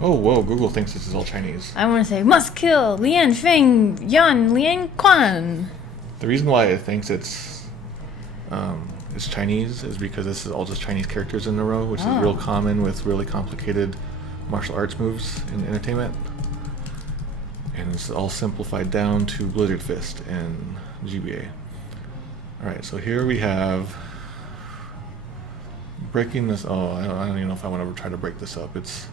Oh, whoa, Google thinks this is all Chinese. I want to say, must kill Lian Feng Yan Lian Quan. The reason why it thinks it's Chinese is because this is all just Chinese characters in a row, which is real common with really complicated martial arts moves in entertainment. And it's all simplified down to Blizzard Fist and GBA. Alright, so here we have breaking this. Oh, I don't even know if I want to try to break this up. It's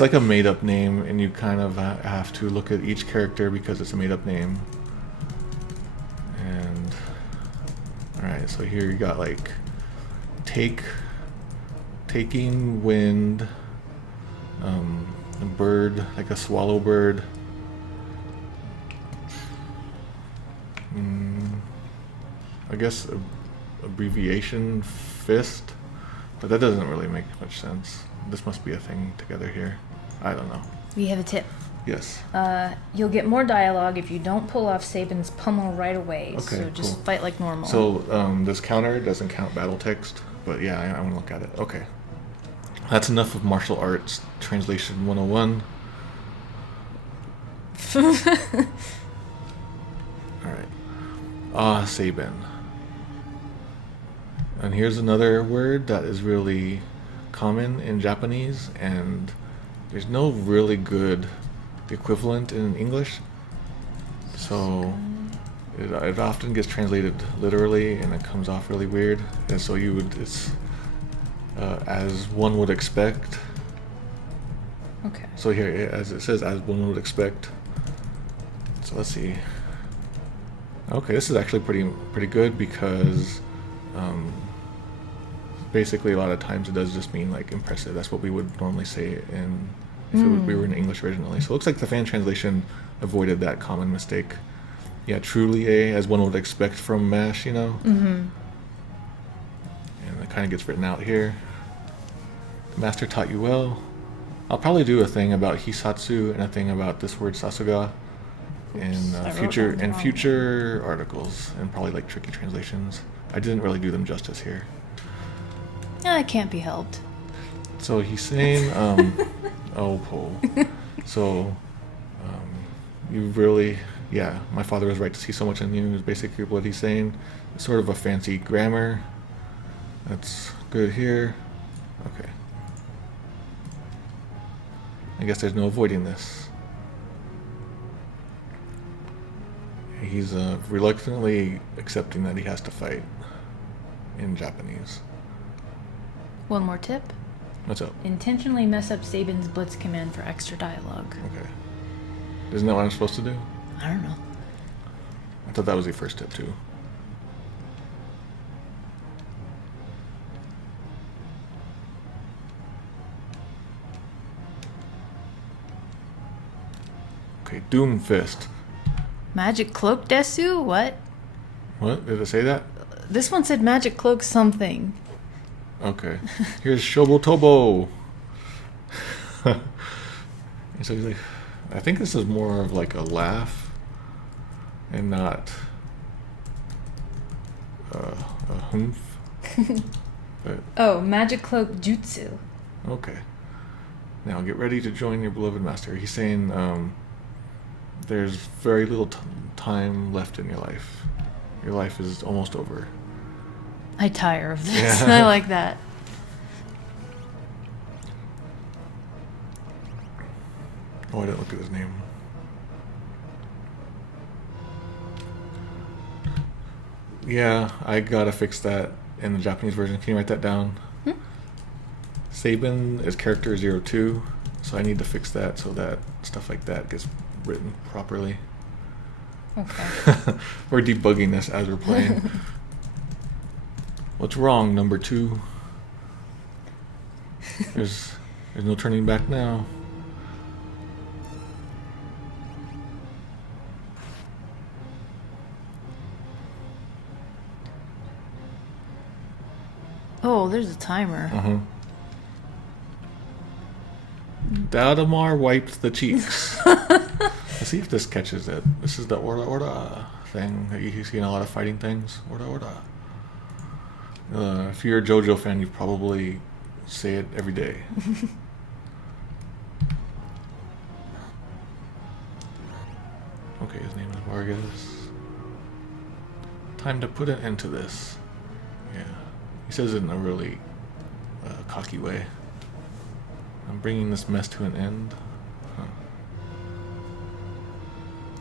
like a made-up name, and you kind of have to look at each character because it's a made-up name. And alright, so here you got like taking wind, a bird, like a swallow bird. I guess abbreviation fist, but that doesn't really make much sense. This must be a thing together here. I don't know. We have a tip. Yes. You'll get more dialogue if you don't pull off Sabin's pummel right away. Okay, so just cool. fight like normal. So this counter doesn't count battle text, but yeah, I want to look at it. Okay. That's enough of martial arts translation 101. Alright. Sabin. And here's another word that is really common in Japanese, and there's no really good equivalent in English. So it often gets translated literally, and it comes off really weird. And so it's as one would expect. Okay. So here, as it says, as one would expect. So let's see. Okay, this is actually pretty good because basically a lot of times it does just mean like impressive. That's what we would normally say if we were in English originally. So it looks like the fan translation avoided that common mistake. Yeah, truly as one would expect from MASH, you know? Mm-hmm. And it kind of gets written out here. The master taught you well. I'll probably do a thing about hisatsu and a thing about this word sasuga in future articles, and probably like tricky translations. I didn't really do them justice here. It can't be helped. So he's saying, Paul. So, you really, my father was right to see so much in you, is basically what he's saying. It's sort of a fancy grammar. That's good here. Okay. I guess there's no avoiding this. He's reluctantly accepting that he has to fight in Japanese. One more tip. What's up? Intentionally mess up Sabin's blitz command for extra dialogue. Okay. Isn't that what I'm supposed to do? I don't know. I thought that was the first step too. Okay, Doom Fist. Magic Cloak Desu? What? What? Did it say that? This one said Magic Cloak something. Okay. Here's Shobo Tobo. And so he's like, I think this is more of like a laugh and not a humph. But, Oh, Magic Cloak Jutsu. okay. Now get ready to join your beloved master. He's saying there's very little time left in your life. Your life is almost over. I tire of this. Yeah. I like that. Oh, I didn't look at his name. Yeah, I gotta fix that in the Japanese version. Can you write that down? Sabin is character 02, so I need to fix that so that stuff like that gets written properly. Okay. We're debugging this as we're playing. What's wrong, number 2? There's no turning back now. Oh, there's a timer. Uh-huh. Daldemar wiped the cheeks. Let's see if this catches it. This is the Orda thing that you see in a lot of fighting things. Orda. If you're a JoJo fan, you probably say it every day. Okay, his name is Vargas. Time to put an end to this. Yeah. He says it in a really cocky way. I'm bringing this mess to an end. Huh.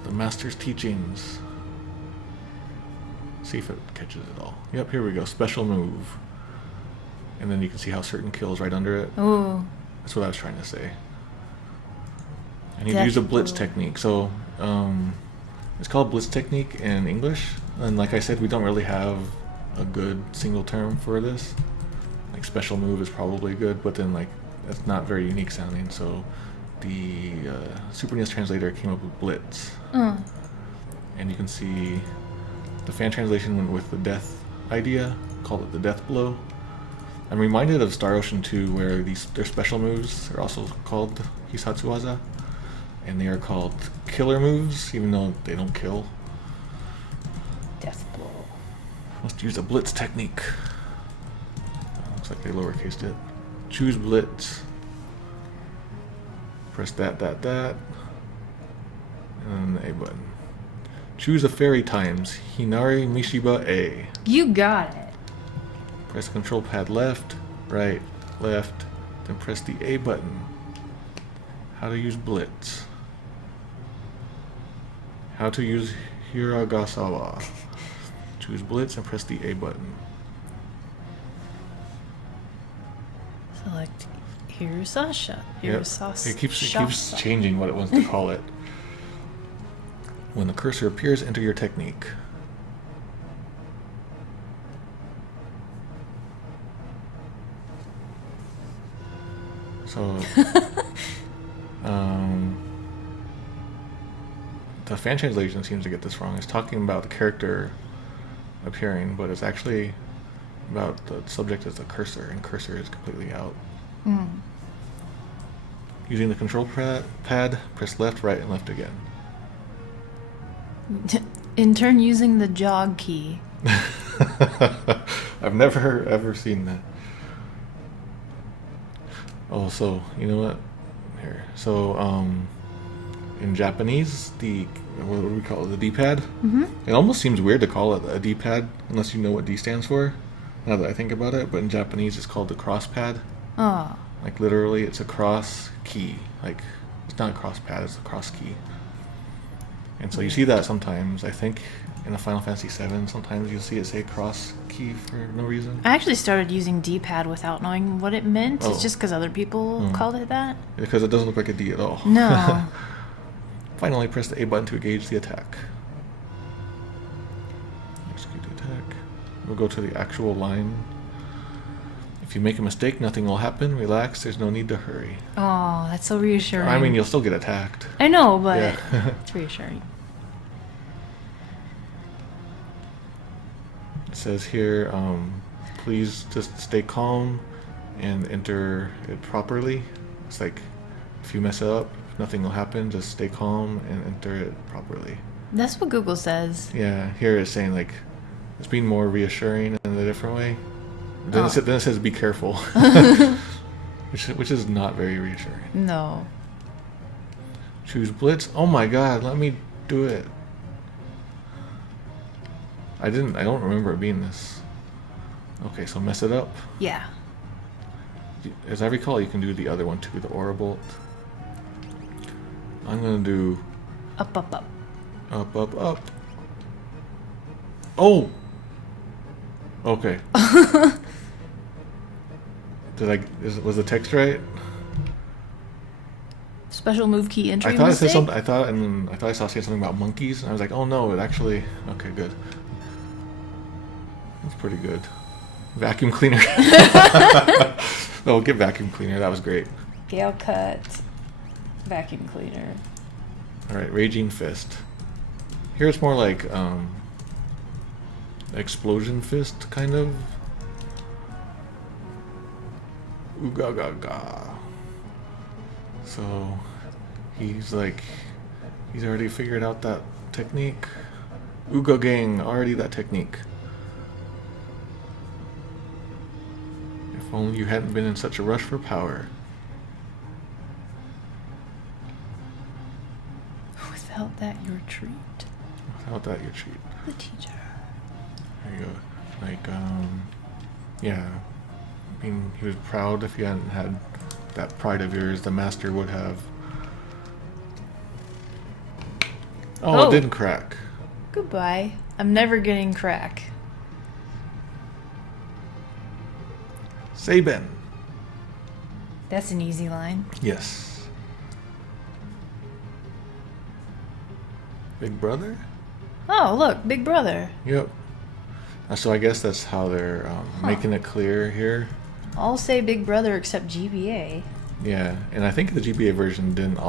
The master's teachings. See if it catches it all. Yep, here we go. Special move. And then you can see how certain kills right under it. Ooh. That's what I was trying to say. I need to use a blitz technique. So, it's called blitz technique in English. And like I said, we don't really have a good single term for this. Like special move is probably good, but then like that's not very unique sounding. So the Super NES translator came up with blitz. And you can see the fan translation went with the death idea, called it the death blow. I'm reminded of Star Ocean 2, where their special moves are also called Hisatsuwaza, and they are called killer moves, even though they don't kill. Death blow. Let's use a blitz technique. Looks like they lowercased it. Choose blitz. Press that, and then the A button. Choose a fairy times. Hinari Mishiba A. You got it. Press control pad left, right, left, then press the A button. How to use blitz. How to use Hiragasawa. Choose blitz and press the A button. Select Hirusasha. Yep. It keeps changing what it wants to call it. When the cursor appears, enter your technique. So, the fan translation seems to get this wrong. It's talking about the character appearing, but it's actually about the subject as the cursor, and cursor is completely out. Using the control pad, press left, right, and left again. In turn, using the jog key. I've never ever seen that. Oh, so you know what? Here, so in Japanese, what do we call it? The D-pad. It almost seems weird to call it a D-pad unless you know what D stands for. Now that I think about it, but in Japanese, it's called the cross pad. Oh. Like literally, it's a cross key. Like it's not a cross pad; it's a cross key. And so you see that sometimes, I think, in a Final Fantasy VII, sometimes you'll see it say cross key for no reason. I actually started using D-pad without knowing what it meant. It's just because other people called it that. Because it doesn't look like a D at all. No. Finally, press the A button to engage the attack. Execute the attack. We'll go to the actual line. If you make a mistake, nothing will happen. Relax, there's no need to hurry. Oh, that's so reassuring. I mean, you'll still get attacked. I know, but yeah. it's reassuring. It says here, please just stay calm and enter it properly. It's like, if you mess up, nothing will happen. Just stay calm and enter it properly. That's what Google says. Yeah, here it's saying like, it's being more reassuring in a different way. Then, then it says be careful, which is not very reassuring. No. Choose Blitz. Oh my god, let me do it. I don't remember it being this. Okay, so mess it up. Yeah. As I recall, you can do the other one too, the Aura Bolt. I'm gonna do Up, up, up. Up, up, up. Oh! Okay. Was the text right? Special move key entry I thought mistake? it said something. I thought I saw something about monkeys, and I was like, oh no, it actually. Okay, good. That's pretty good. Vacuum cleaner. Oh, get vacuum cleaner. That was great. Gale cut. Vacuum cleaner. All right, raging fist. Here it's more like explosion fist kind of. Ooga ga ga. So he's already figured out that technique. Ooga gang, already that technique. If only you hadn't been in such a rush for power. Without that, your treat. Without that, your treat. The teacher. There you go. Like, yeah. I mean, he was proud if you hadn't had that pride of yours, the master would have. Oh, it didn't crack. Goodbye. I'm never getting crack. Sabin. That's an easy line. Yes. Big brother? Oh, look, Big Brother. Yep. So I guess that's how they're making it clear here. I'll say Big Brother except GBA. Yeah, and I think the GBA version didn't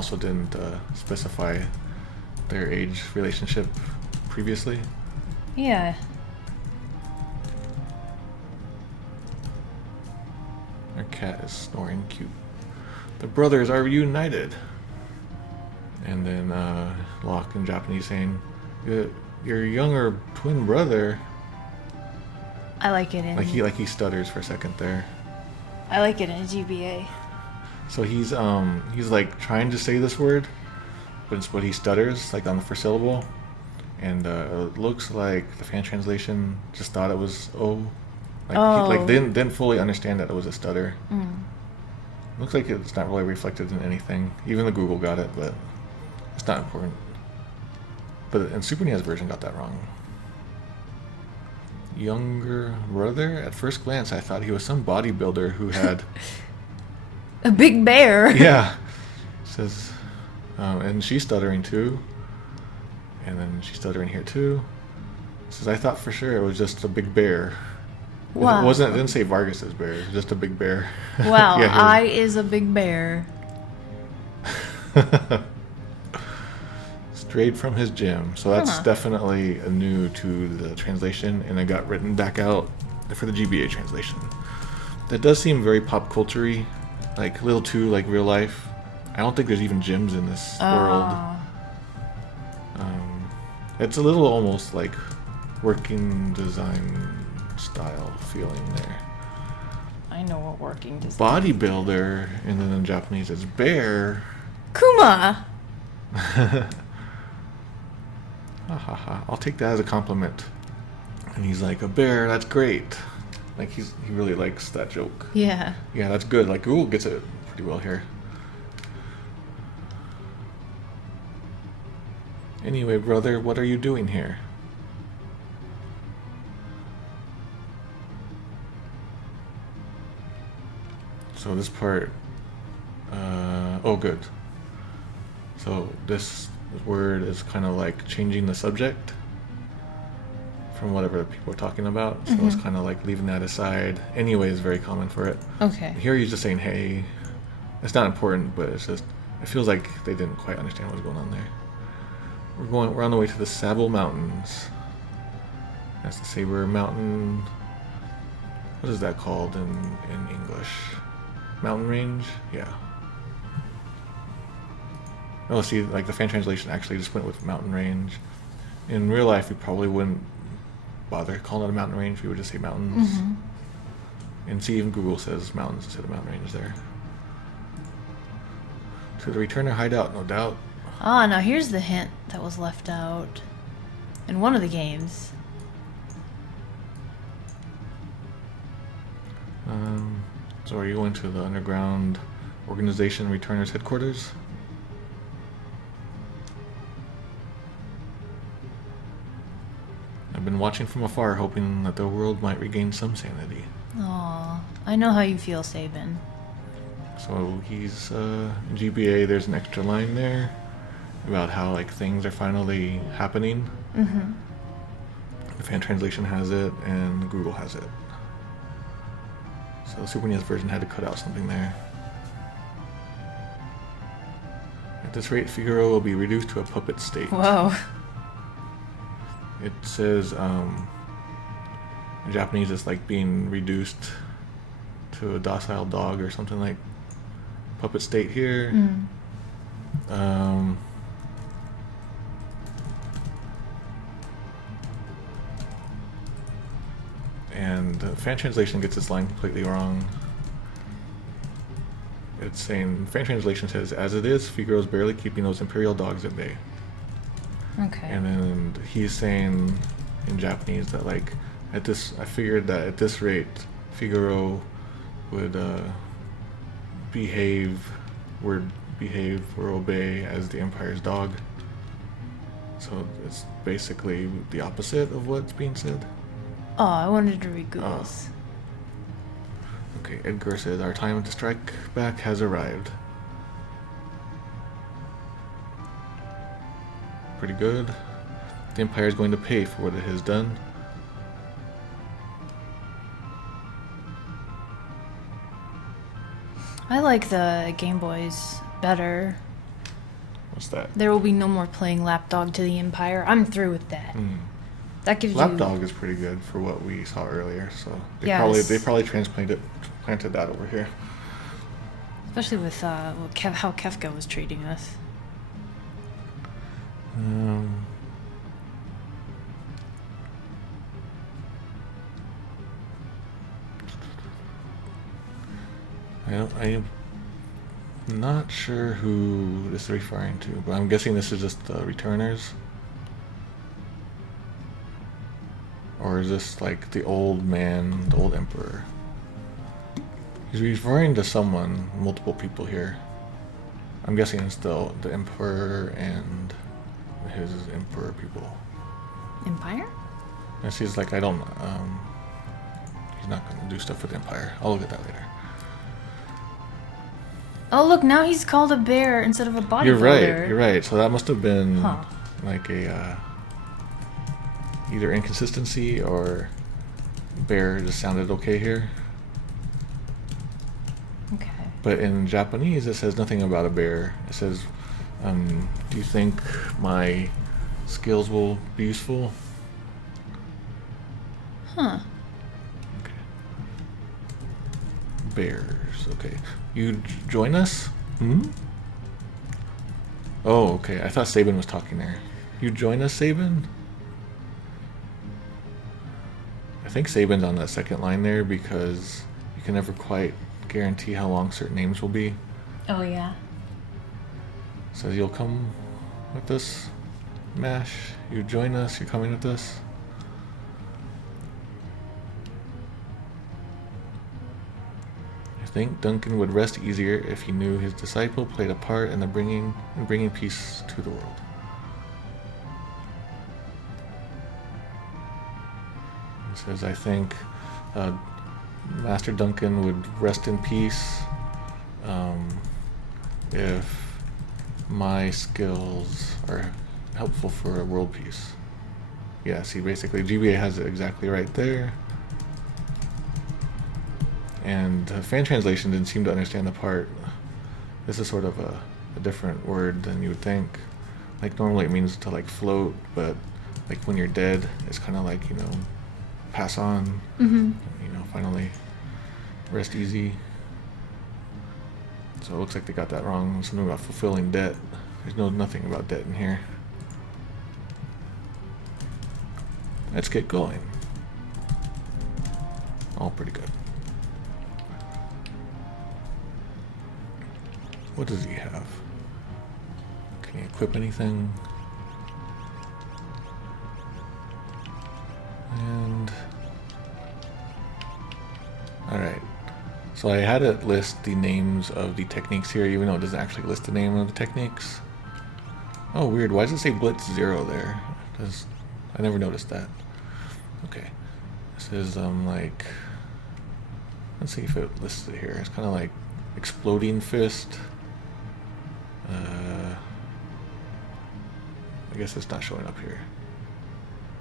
specify their age relationship previously. Yeah. Our cat is snoring cute. The brothers are reunited. And then Locke in Japanese saying, your younger twin brother. I like it in... Like he stutters for a second there. I like it in GBA. So he's like trying to say this word, but he stutters like on the first syllable, and it looks like the fan translation just thought it was he didn't fully understand that it was a stutter. Looks like it's not really reflected in anything. Even the Google got it, but it's not important. But in Super NES version got that wrong. Younger brother? At first glance, I thought he was some bodybuilder who had... a big bear. Yeah. Says, and she's stuttering too. And then she's stuttering here too. Says, I thought for sure it was just a big bear. Wow. It didn't say Vargas's bear. It was just a big bear. Wow, Yeah, I is a big bear. Straight from his gym. So that's definitely new to the translation, and it got written back out for the GBA translation. That does seem very pop culture-y, like a little too like real life. I don't think there's even gyms in this world. It's a little almost like working design style feeling there. I know what working design. Bodybuilder, and then in Japanese it's bear. Kuma. I'll take that as a compliment. And he's like, a bear, that's great. Like he really likes that joke. Yeah. Yeah, that's good. Like Google gets it pretty well here. Anyway, brother, what are you doing here? So this part, oh good. So this word is kind of like changing the subject from whatever people are talking about. So it's kind of like leaving that aside. Anyway is very common for it. Okay. Here he's just saying, hey. It's not important, but it's just, it feels like they didn't quite understand what's going on there. We're on the way to the Sabil Mountains. That's the Saber Mountain. What is that called in English? Mountain range? Yeah. Oh, see, like the fan translation actually just went with mountain range. In real life, we probably wouldn't bother calling it a mountain range. We would just say mountains. And see, even Google says mountains instead of mountain range there. To the returner hideout, no doubt. Ah, now here's the hint that was left out in one of the games. So are you going to the underground organization returner's headquarters? I've been watching from afar, hoping that the world might regain some sanity. Aw, I know how you feel, Sabin. So he's GBA. There's an extra line there about how like things are finally happening. The fan translation has it, and Google has it. So the Super NES version had to cut out something there. At this rate, Figaro will be reduced to a puppet state. Whoa. It says in Japanese it's like being reduced to a docile dog or something, like puppet state here. And the fan translation gets this line completely wrong. It's saying, fan translation says, as it is, Figaro's barely keeping those imperial dogs at bay. Okay. And then he's saying in Japanese that like, I figured that at this rate, Figaro would behave or obey as the Empire's dog. So it's basically the opposite of what's being said. Oh, I wanted to read Google's. Okay, Edgar says, our time to strike back has arrived. Pretty good. The Empire is going to pay for what it has done. I like the Game Boys better. What's that? There will be no more playing Lapdog to the Empire. I'm through with that. That gives Lapdog is pretty good for what we saw earlier, so they probably planted that over here. Especially with how Kefka was treating us. I'm not sure who this is referring to, but I'm guessing this is just the returners. Or is this like the old man, the old emperor? He's referring to someone, multiple people here. I'm guessing it's the emperor and his emperor people. Empire? And she's like, I don't, he's not going to do stuff with the Empire. I'll look at that later. Oh, look, now he's called a bear instead of a bodybuilder. You're right. So that must have been like a, either inconsistency or bear just sounded okay here. Okay. But in Japanese, it says nothing about a bear. It says, do you think my skills will be useful? Huh. Okay. Bears, okay. You join us? Oh, okay. I thought Sabin was talking there. You join us, Sabin? I think Sabin's on that second line there because you can never quite guarantee how long certain names will be. Oh, yeah. Says you'll come with us, Mash. You join us, you're coming with us. I think Duncan would rest easier if he knew his disciple played a part in bringing peace to the world. It says, I think Master Duncan would rest in peace if my skills are helpful for world peace. Yeah, see, basically GBA has it exactly right there. And fan translation didn't seem to understand the part. This is sort of a different word than you would think. Like normally it means to like float, but like when you're dead, it's kind of like, you know, pass on, you know, finally rest easy. So it looks like they got that wrong. Something about fulfilling debt. There's nothing about debt in here. Let's get going. All pretty good. What does he have? Can he equip anything? And alright. So I had it list the names of the techniques here, even though it doesn't actually list the name of the techniques. Oh, weird. Why does it say Blitz 0 there? I never noticed that. Okay. This is like, let's see if it lists it here. It's kind of like Exploding Fist. I guess it's not showing up here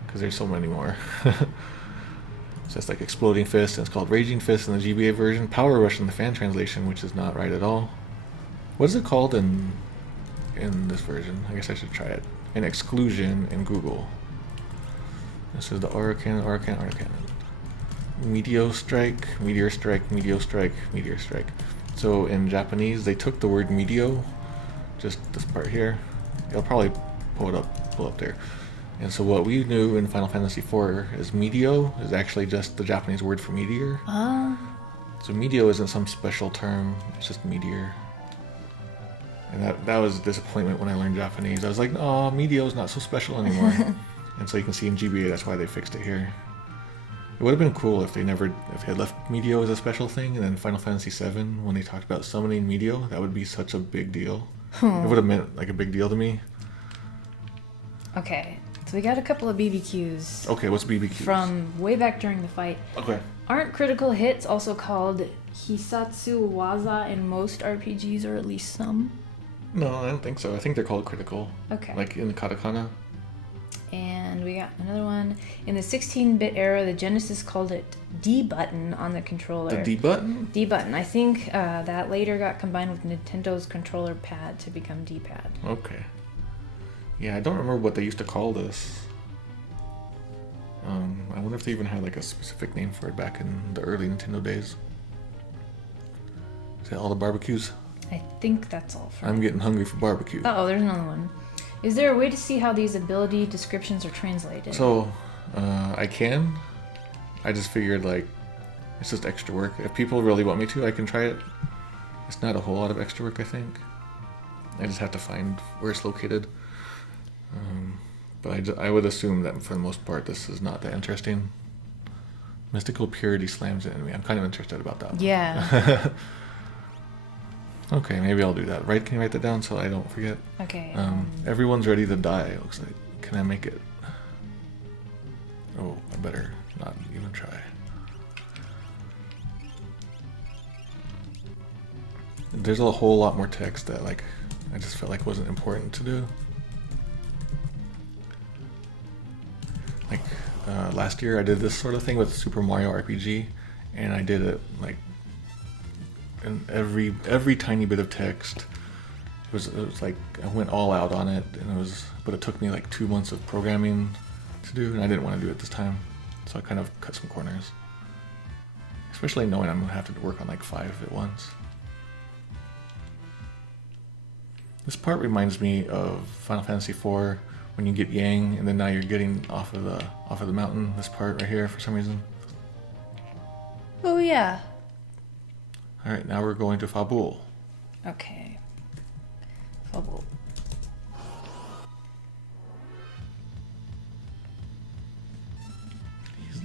because there's so many more. So it's like Exploding Fist, and it's called Raging Fist in the GBA version. Power Rush in the fan translation, which is not right at all. What is it called in this version? I guess I should try it. An Exclusion in Google. This is the Aura Cannon, Aura Cannon, Aura Cannon. Meteor Strike, Meteor Strike, Meteor Strike, Meteor Strike. So in Japanese, they took the word Meteor, just this part here. It'll probably pull up there. And so what we knew in Final Fantasy IV is Meteor is actually just the Japanese word for meteor. So Meteor isn't some special term, it's just meteor. And that was a disappointment when I learned Japanese. I was like, oh, Meteor is not so special anymore. And so you can see in GBA, that's why they fixed it here. It would have been cool if they had left Meteor as a special thing, and then Final Fantasy VII, when they talked about summoning Meteor, that would be such a big deal. It would have meant like a big deal to me. Okay, so we got a couple of BBQs. Okay, what's BBQs? From way back during the fight. Okay. Aren't critical hits also called Hisatsu Waza in most RPGs, or at least some? No, I don't think so. I think they're called critical. Okay. Like in the katakana. And we got another one. In the 16-bit era, the Genesis called it D button on the controller. The D button? D button. I think that later got combined with Nintendo's controller pad to become D-pad. Okay. Yeah, I don't remember what they used to call this. I wonder if they even had like a specific name for it back in the early Nintendo days. Is that all the barbecues? I think that's all for I'm getting hungry for barbecue. Oh, there's another one. Is there a way to see how these ability descriptions are translated? So, I can. I just figured like, it's just extra work. If people really want me to, I can try it. It's not a whole lot of extra work, I think. I just have to find where it's located. But I would assume that for the most part, this is not that interesting. Mystical Purity slams an enemy. I'm kind of interested about that one. Yeah. Okay, maybe I'll do that. Right? Can you write that down so I don't forget? Okay. Everyone's ready to die, it looks like. Can I make it? Oh, I better not even try. There's a whole lot more text that like I just felt like wasn't important to do. Like last year I did this sort of thing with Super Mario RPG, and I did it like in every tiny bit of text. It was like I went all out on it, and but it took me like 2 months of programming to do, and I didn't want to do it this time, so I kind of cut some corners. Especially knowing I'm gonna have to work on like 5 at once. This part reminds me of Final Fantasy IV when you get Yang, and then now you're getting off of the mountain. This part right here for some reason. Oh yeah. All right, now we're going to Fabul. Okay. Fabul.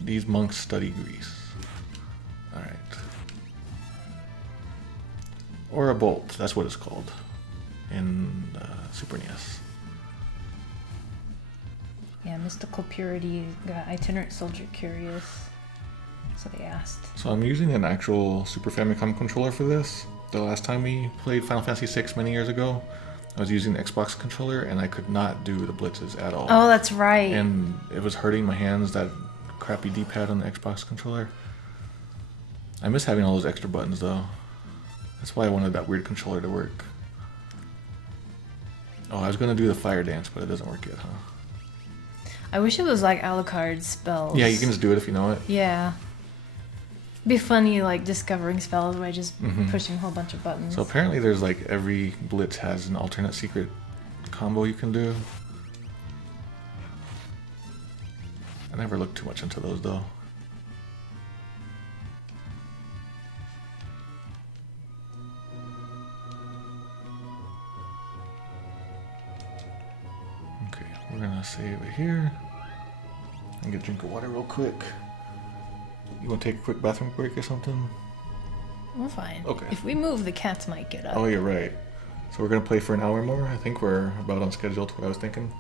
These monks study Greece. All right. Or a bolt. That's what it's called in Super NES. Yeah, mystical purity got itinerant soldier curious. So they asked. So I'm using an actual Super Famicom controller for this. The last time we played Final Fantasy VI many years ago, I was using the Xbox controller and I could not do the blitzes at all. Oh, that's right. And it was hurting my hands, that crappy D-pad on the Xbox controller. I miss having all those extra buttons though. That's why I wanted that weird controller to work. Oh, I was going to do the fire dance, but it doesn't work yet, huh? I wish it was like Alucard spells. Yeah, you can just do it if you know it. Yeah. It'd be funny, like, discovering spells by just pushing a whole bunch of buttons. So apparently there's, like, every blitz has an alternate secret combo you can do. I never looked too much into those, though. Okay, we're gonna save it here. And get a drink of water real quick. You want to take a quick bathroom break or something? We're fine. Okay. If we move, the cats might get up. Oh, you're right. So we're going to play for an hour more? I think we're about on schedule to what I was thinking.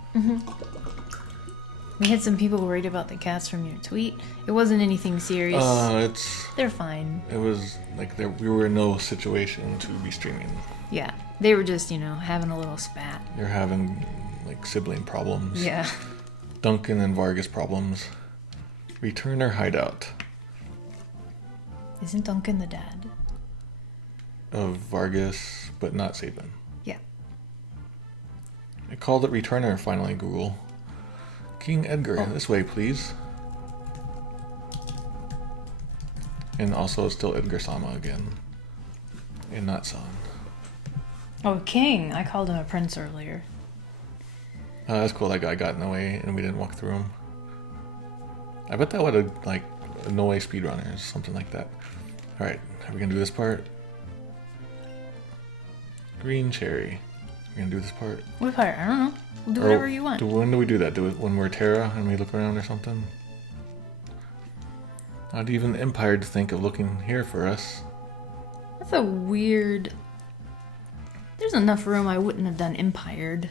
We had some people worried about the cats from your tweet. It wasn't anything serious. They're fine. It was like we were in no situation to be streaming. Yeah. They were just, having a little spat. They're having, like, sibling problems. Yeah. Duncan and Vargas problems. Return our hideout. Isn't Duncan the dad? Of Vargas, but not Sabil. Yeah. I called it Returner finally, Google. King Edgar, this way, please. And also it's still Edgar Sama again. And not San. Oh, King. I called him a prince earlier. That's cool. That guy got in the way and we didn't walk through him. I bet that would have, like, annoy speedrunners, something like that. Alright, are we gonna do this part? Green cherry. We're gonna do this part? What part? I don't know. We'll do whatever you want. When do we do that? Do it when we're Terra and we look around or something? Not even the Empire to think of looking here for us. That's a weird... There's enough room I wouldn't have done Empired.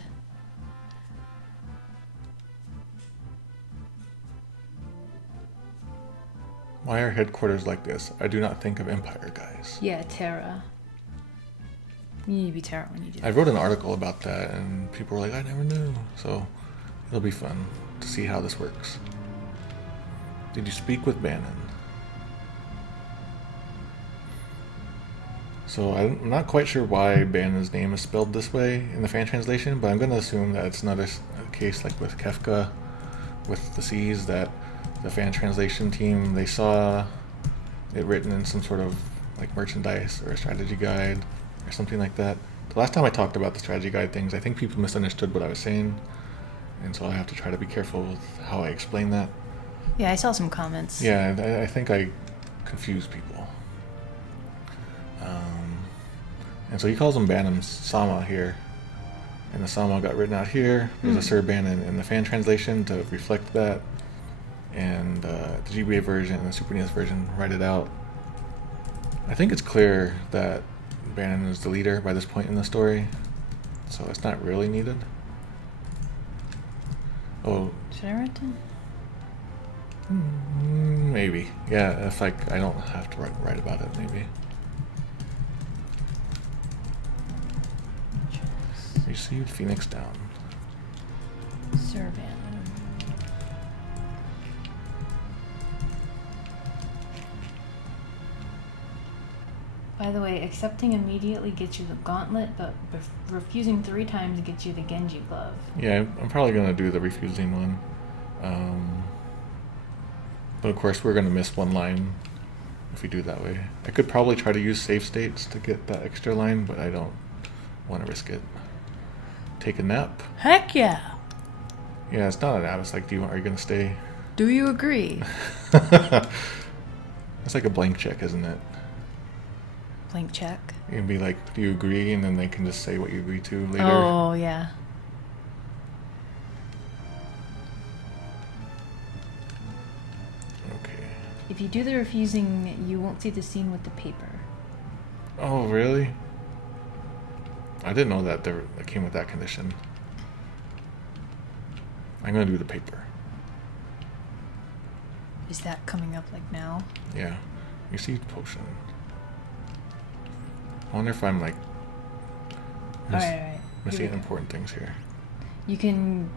Why are headquarters like this? I do not think of Empire, guys. Yeah, Terra. You need to be Terra when you do that. I wrote an article about that and people were like, I never knew. So it'll be fun to see how this works. Did you speak with Bannon? So I'm not quite sure why Bannon's name is spelled this way in the fan translation, but I'm going to assume that it's not a case like with Kefka, with the C's, that the fan translation team, they saw it written in some sort of like merchandise or a strategy guide or something like that. The last time I talked about the strategy guide things, I think people misunderstood what I was saying, and so I have to try to be careful with how I explain that. Yeah, I saw some comments. Yeah, I think I confused people. And so he calls him Bannon Sama here, and the Sama got written out here. There's a Sir Bannon in the fan translation to reflect that. And the GBA version and the Super NES version write it out. I think it's clear that Bannon is the leader by this point in the story, so it's not really needed. Oh. Should I write it? Maybe. Yeah, if I don't have to write about it, maybe. Received Phoenix down. Sir Bannon. By the way, accepting immediately gets you the gauntlet, but refusing 3 times gets you the Genji glove. Yeah, I'm probably going to do the refusing one. But of course, we're going to miss one line if we do it that way. I could probably try to use save states to get that extra line, but I don't want to risk it. Take a nap? Heck yeah! Yeah, it's not a nap. It's like, are you going to stay? Do you agree? It's like a blank check, isn't it? Blank check? You can be like, do you agree? And then they can just say what you agree to later. Oh, yeah. Okay. If you do the refusing, you won't see the scene with the paper. Oh, really? I didn't know that it came with that condition. I'm going to do the paper. Is that coming up like now? Yeah. Received potion. I wonder if I'm like missing important things here. You can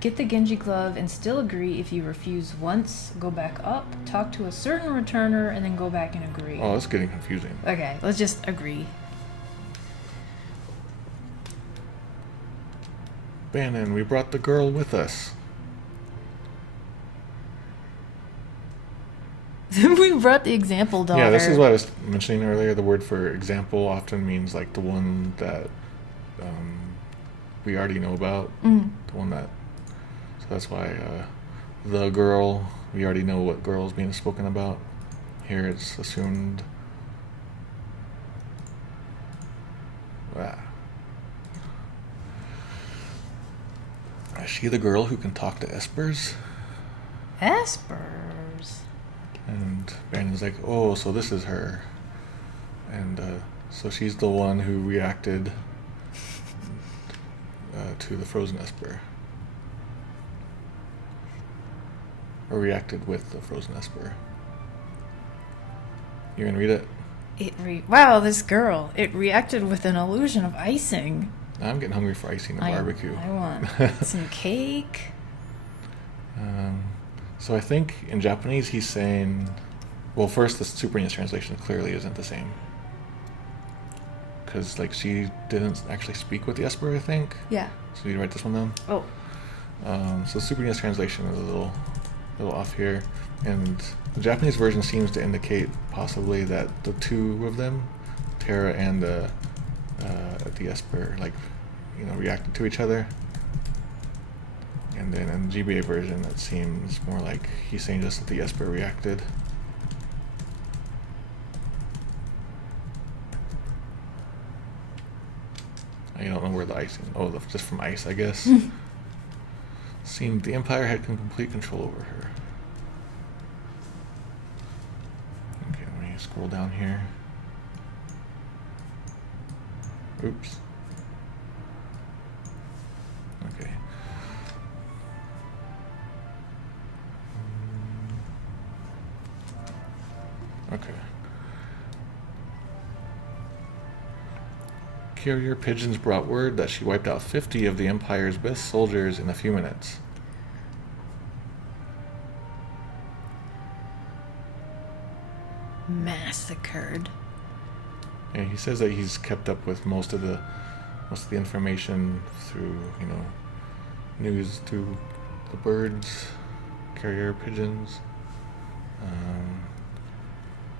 get the Genji glove and still agree if you refuse once, go back up, talk to a certain returner, and then go back and agree. Oh, that's getting confusing. Okay, let's just agree. Bannon, we brought the girl with us. We brought the example daughter. Yeah, this is what I was mentioning earlier. The word for example often means like the one that we already know about. Mm. The one that... So that's why the girl, we already know what girl is being spoken about. Here it's assumed... Is she the girl who can talk to espers? Espers? And Brandon's like, oh, so this is her. And so she's the one who reacted to the frozen esper. Or reacted with the frozen esper. You gonna read it? Wow, this girl. It reacted with an illusion of icing. I'm getting hungry for icing and barbecue. I want some cake. So I think in Japanese he's saying... Well, first, the Super NES translation clearly isn't the same. Because, like, she didn't actually speak with the Esper, I think. Yeah. So you write this one down? Oh. So Super NES translation is a little off here. And the Japanese version seems to indicate possibly that the two of them, Terra and the Esper, like, you know, reacted to each other. And then in the GBA version, it seems more like he's saying just that the Esper reacted. I don't know where the icing... Oh, just from ice, I guess. Seemed the Empire had complete control over her. Okay, let me scroll down here. Oops. Okay. Okay. Carrier pigeons brought word that she wiped out 50 of the Empire's best soldiers in a few minutes. Massacred. Yeah, he says that he's kept up with most of the information through, you know, news to the birds, carrier pigeons.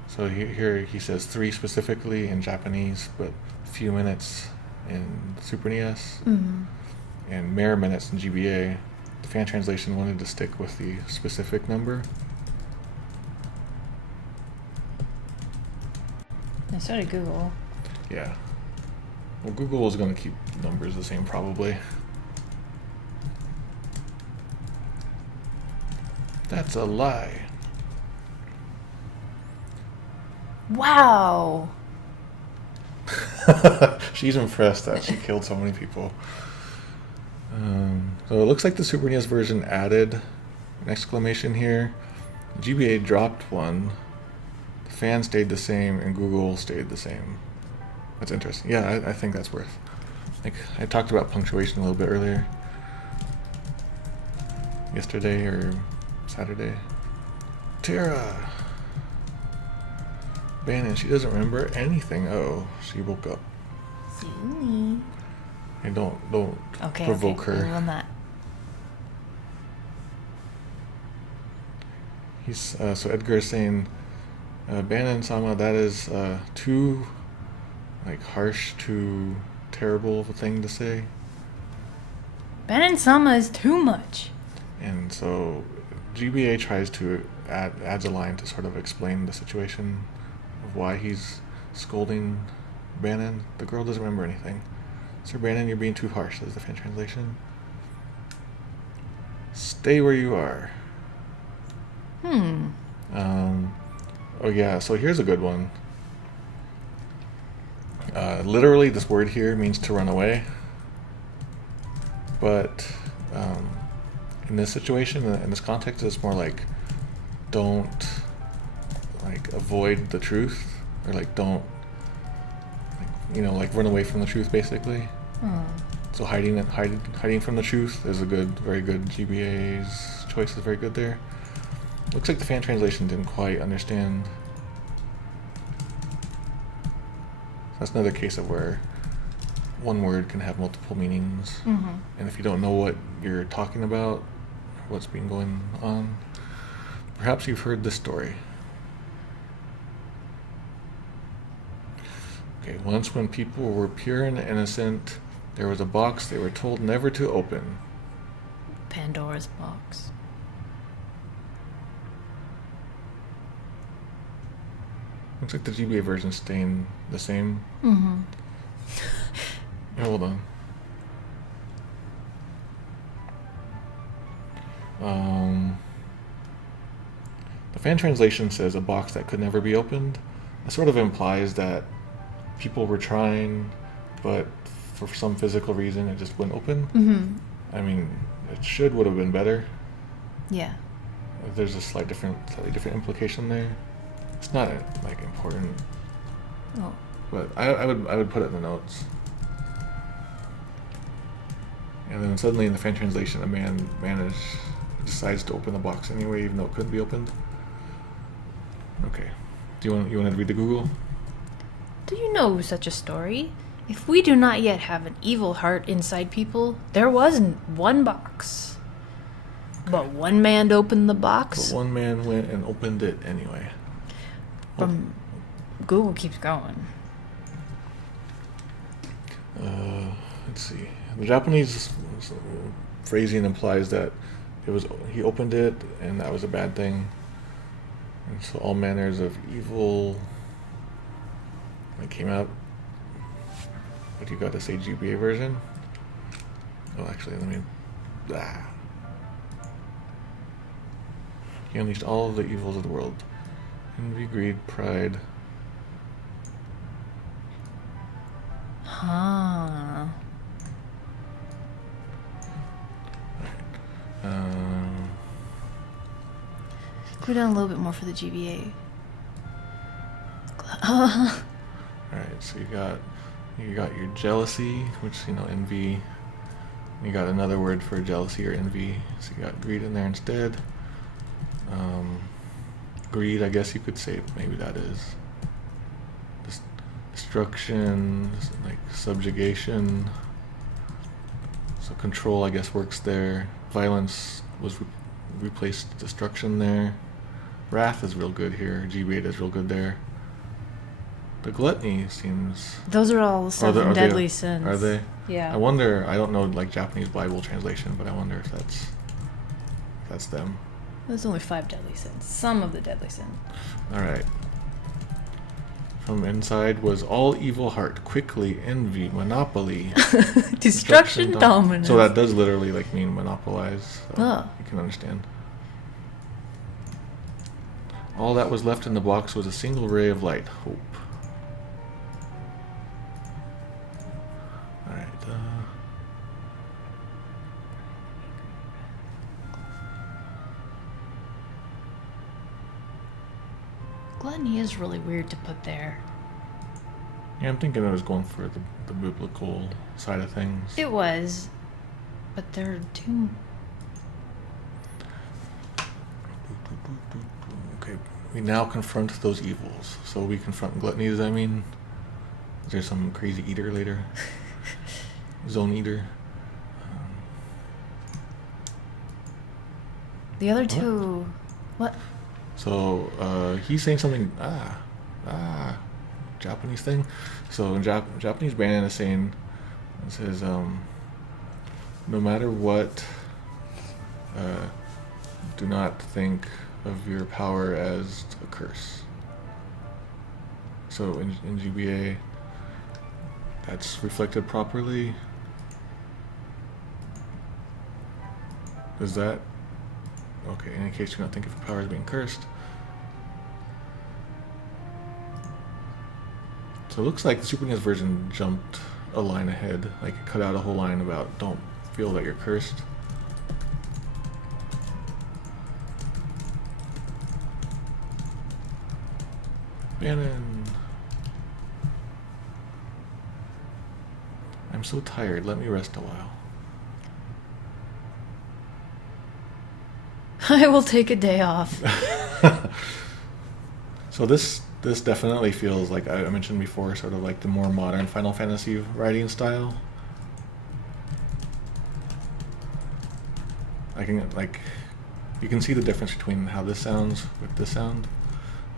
So here he says 3 specifically in Japanese, but few minutes in Super NES, and mere minutes in GBA. The fan translation wanted to stick with the specific number. And so did Google. Yeah. Well, Google is going to keep numbers the same probably. That's a lie. Wow. She's impressed that she killed so many people. So it looks like the Super NES version added an exclamation here. GBA dropped one. The fan stayed the same, and Google stayed the same. That's interesting. Yeah, I think that's worth. Like I talked about punctuation a little bit earlier. Yesterday or Saturday. Tara. Bannon, she doesn't remember anything. Oh, she woke up. See? Hey, don't provoke her. I will not. He's so Edgar is saying, Bannon-sama, that is too like harsh, too terrible of a thing to say. Bannon-sama is too much. And so GBA tries to adds a line to sort of explain the situation of why he's scolding Bannon. The girl doesn't remember anything. Sir Bannon, you're being too harsh, is the fan translation. Stay where you are. Oh yeah, so here's a good one. Literally, this word here means to run away. But in this situation, in this context, it's more like don't like avoid the truth, or like don't like run away from the truth, basically. So hiding from the truth is a very good GBA's choice is very good there. Looks like the fan translation didn't quite understand. That's another case of where one word can have multiple meanings, and if you don't know what you're talking about, what's been going on, perhaps you've heard this story. Okay, once when people were pure and innocent, there was a box they were told never to open. Pandora's box. Looks like the GBA version's staying the same. Hold on. The fan translation says a box that could never be opened. It sort of implies that people were trying, but for some physical reason it just wouldn't open. I mean, it would have been better. Yeah. There's a slightly different implication there. It's not like important. Oh. But I would put it in the notes. And then suddenly in the fan translation, a man decides to open the box anyway, even though it couldn't be opened. Okay. Do you want to read the Google? Do you know such a story? If we do not yet have an evil heart inside people, there wasn't one box. Okay. But one man opened the box. But one man went and opened it anyway. Google keeps going. Let's see. The Japanese phrasing implies that he opened it and that was a bad thing. And so all manners of evil came out. What do you got to say, GBA version? Oh, actually, let me... He unleashed all of the evils of the world. Envy, greed, pride. Huh. Go down a little bit more for the GBA. Alright, so you got your jealousy, which, envy. You got another word for jealousy or envy, so you got greed in there instead. Greed, I guess you could say maybe that is destruction, like subjugation. So control, I guess, works there. Violence was replaced destruction there. Wrath is real good here. GBA is real good there. The gluttony seems... Those are all seven deadly sins. Are they? Yeah. I wonder, I don't know Japanese Bible translation, but I wonder if that's them. There's only 5 deadly sins. Some of the deadly sins. Alright. From inside was all evil heart, quickly, envy, monopoly. Destruction, dominance. So that does literally mean monopolize. So you can understand. All that was left in the box was a single ray of light, hope. Alright. Gluttony is really weird to put there. Yeah, I'm thinking I was going for the biblical side of things. It was, but there are two. Okay, we now confront those evils. So we confront gluttony, does that mean? Is there some crazy eater later? Zone eater? The other two... What? So, he's saying something... Japanese thing. So, in Japanese band is saying... It says, no matter what... do not think of your power as a curse. So in GBA, that's reflected properly. Is that okay? In case you're not thinking of your power as being cursed. So it looks like the Super NES version jumped a line ahead, like it cut out a whole line about don't feel that you're cursed. Bannon. I'm so tired. Let me rest a while. I will take a day off. So this definitely feels like I mentioned before, sort of like the more modern Final Fantasy writing style. You can see the difference between how this sounds with this sound.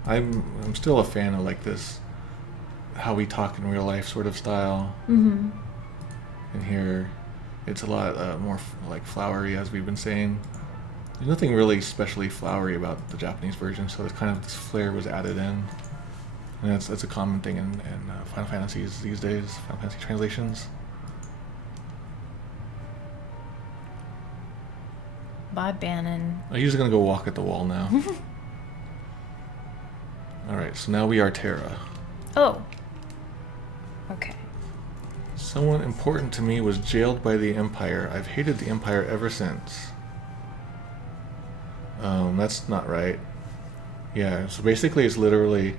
I'm still a fan of like this, how we talk in real life sort of style. Mm-hmm. And here, it's a lot more like flowery, as we've been saying. There's nothing really especially flowery about the Japanese version, so it's kind of this flair was added in. And that's a common thing in Final Fantasies these days, Final Fantasy translations. Bye, Bannon. I'm just gonna go walk at the wall now. Alright, so now we are Terra. Oh. Okay. Someone important to me was jailed by the Empire. I've hated the Empire ever since. That's not right. Yeah, so basically it's literally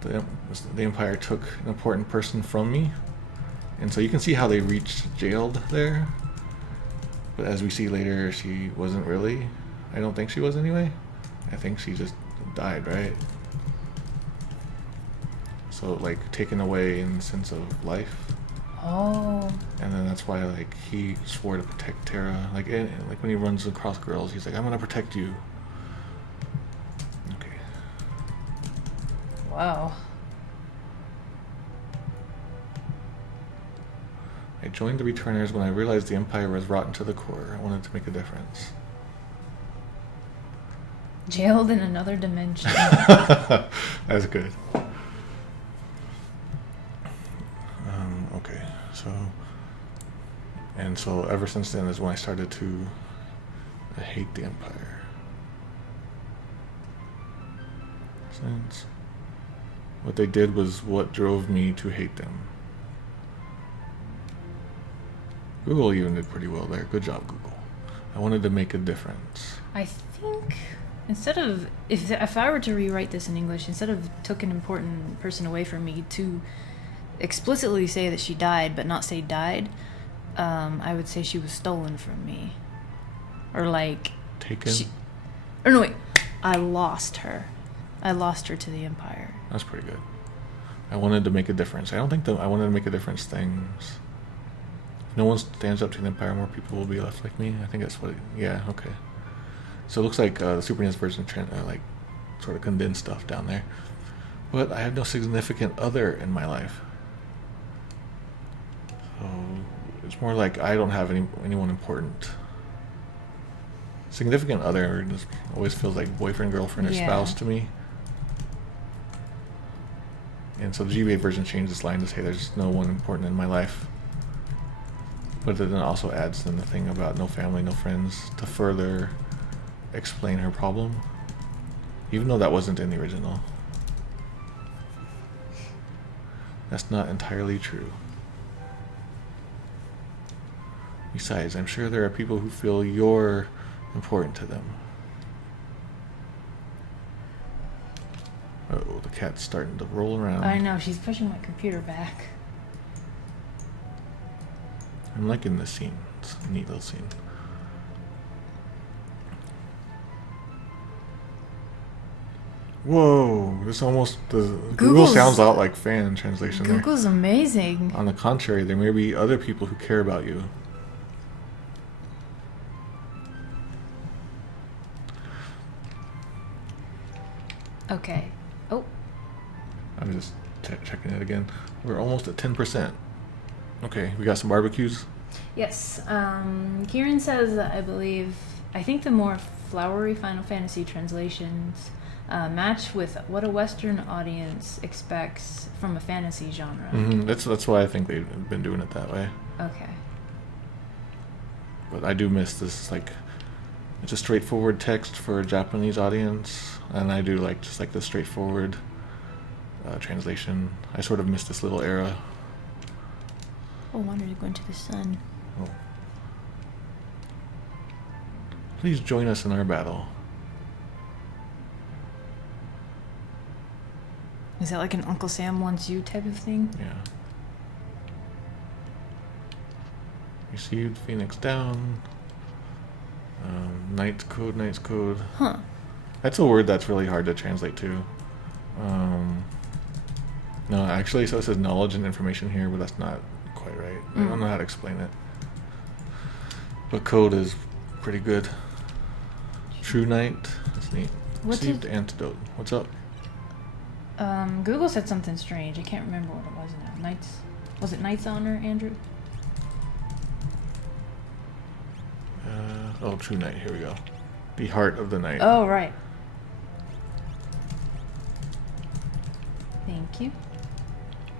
the Empire took an important person from me. And so you can see how they reached jailed there. But as we see later, she wasn't really. I don't think she was anyway. I think she just died, right? So like taken away in the sense of life. Oh. And then that's why like he swore to protect Terra. Like when he runs across girls, he's like, I'm gonna protect you. Okay. Wow. I joined the Returners when I realized the Empire was rotten to the core. I wanted to make a difference. Jailed in another dimension. That's good. Okay, so ever since then is when I started to hate the Empire. Since what they did was what drove me to hate them. Google even did pretty well there. Good job, Google. I wanted to make a difference. I think instead of if I were to rewrite this in English, instead of took an important person away from me, to explicitly say that she died but not say died, I would say she was stolen from me, or like taken. Or no, wait, I lost her to the Empire. That's pretty good. I wanted to make a difference. I don't think I wanted to make a difference things. If no one stands up to the Empire, more people will be left like me. I think that's what yeah, okay. So it looks like the Super NES version like sort of condensed stuff down there. But I have no significant other in my life. So it's more like I don't have anyone important. Significant other just always feels like boyfriend, girlfriend, or spouse to me. And so the GBA version changed this line to say there's no one important in my life. But it then also adds in the thing about no family, no friends to further explain her problem. Even though that wasn't in the original. That's not entirely true. Besides, I'm sure there are people who feel you're important to them. Uh-oh, the cat's starting to roll around. I know, she's pushing my computer back. I'm liking this scene. It's a neat little scene. Whoa, this almost Google sounds out like fan translation. Google's there. Amazing. On the contrary, there may be other people who care about you. Okay. Oh. I'm just checking it again. We're almost at 10%. Okay, we got some barbecues. Yes. Kieran says, I think the more flowery Final Fantasy translations match with what a Western audience expects from a fantasy genre. Mm-hmm. That's why I think they've been doing it that way. Okay. But I do miss this, like, it's a straightforward text for a Japanese audience, and I do like just like the straightforward translation. I sort of miss this little era. Oh, why don't you go into the sun? Oh. Please join us in our battle. Is that like an Uncle Sam wants you type of thing? Yeah. Received Phoenix down. Knight's code. Huh. That's a word that's really hard to translate to. No, actually, so it says knowledge and information here, but that's not quite right. I don't know how to explain it. But code is pretty good. True Knight. That's neat. Received antidote. What's up? Google said something strange. I can't remember what it was now. Was it Knight's Honor, Andrew? True Knight. Here we go. The Heart of the Knight. Oh, right. Thank you.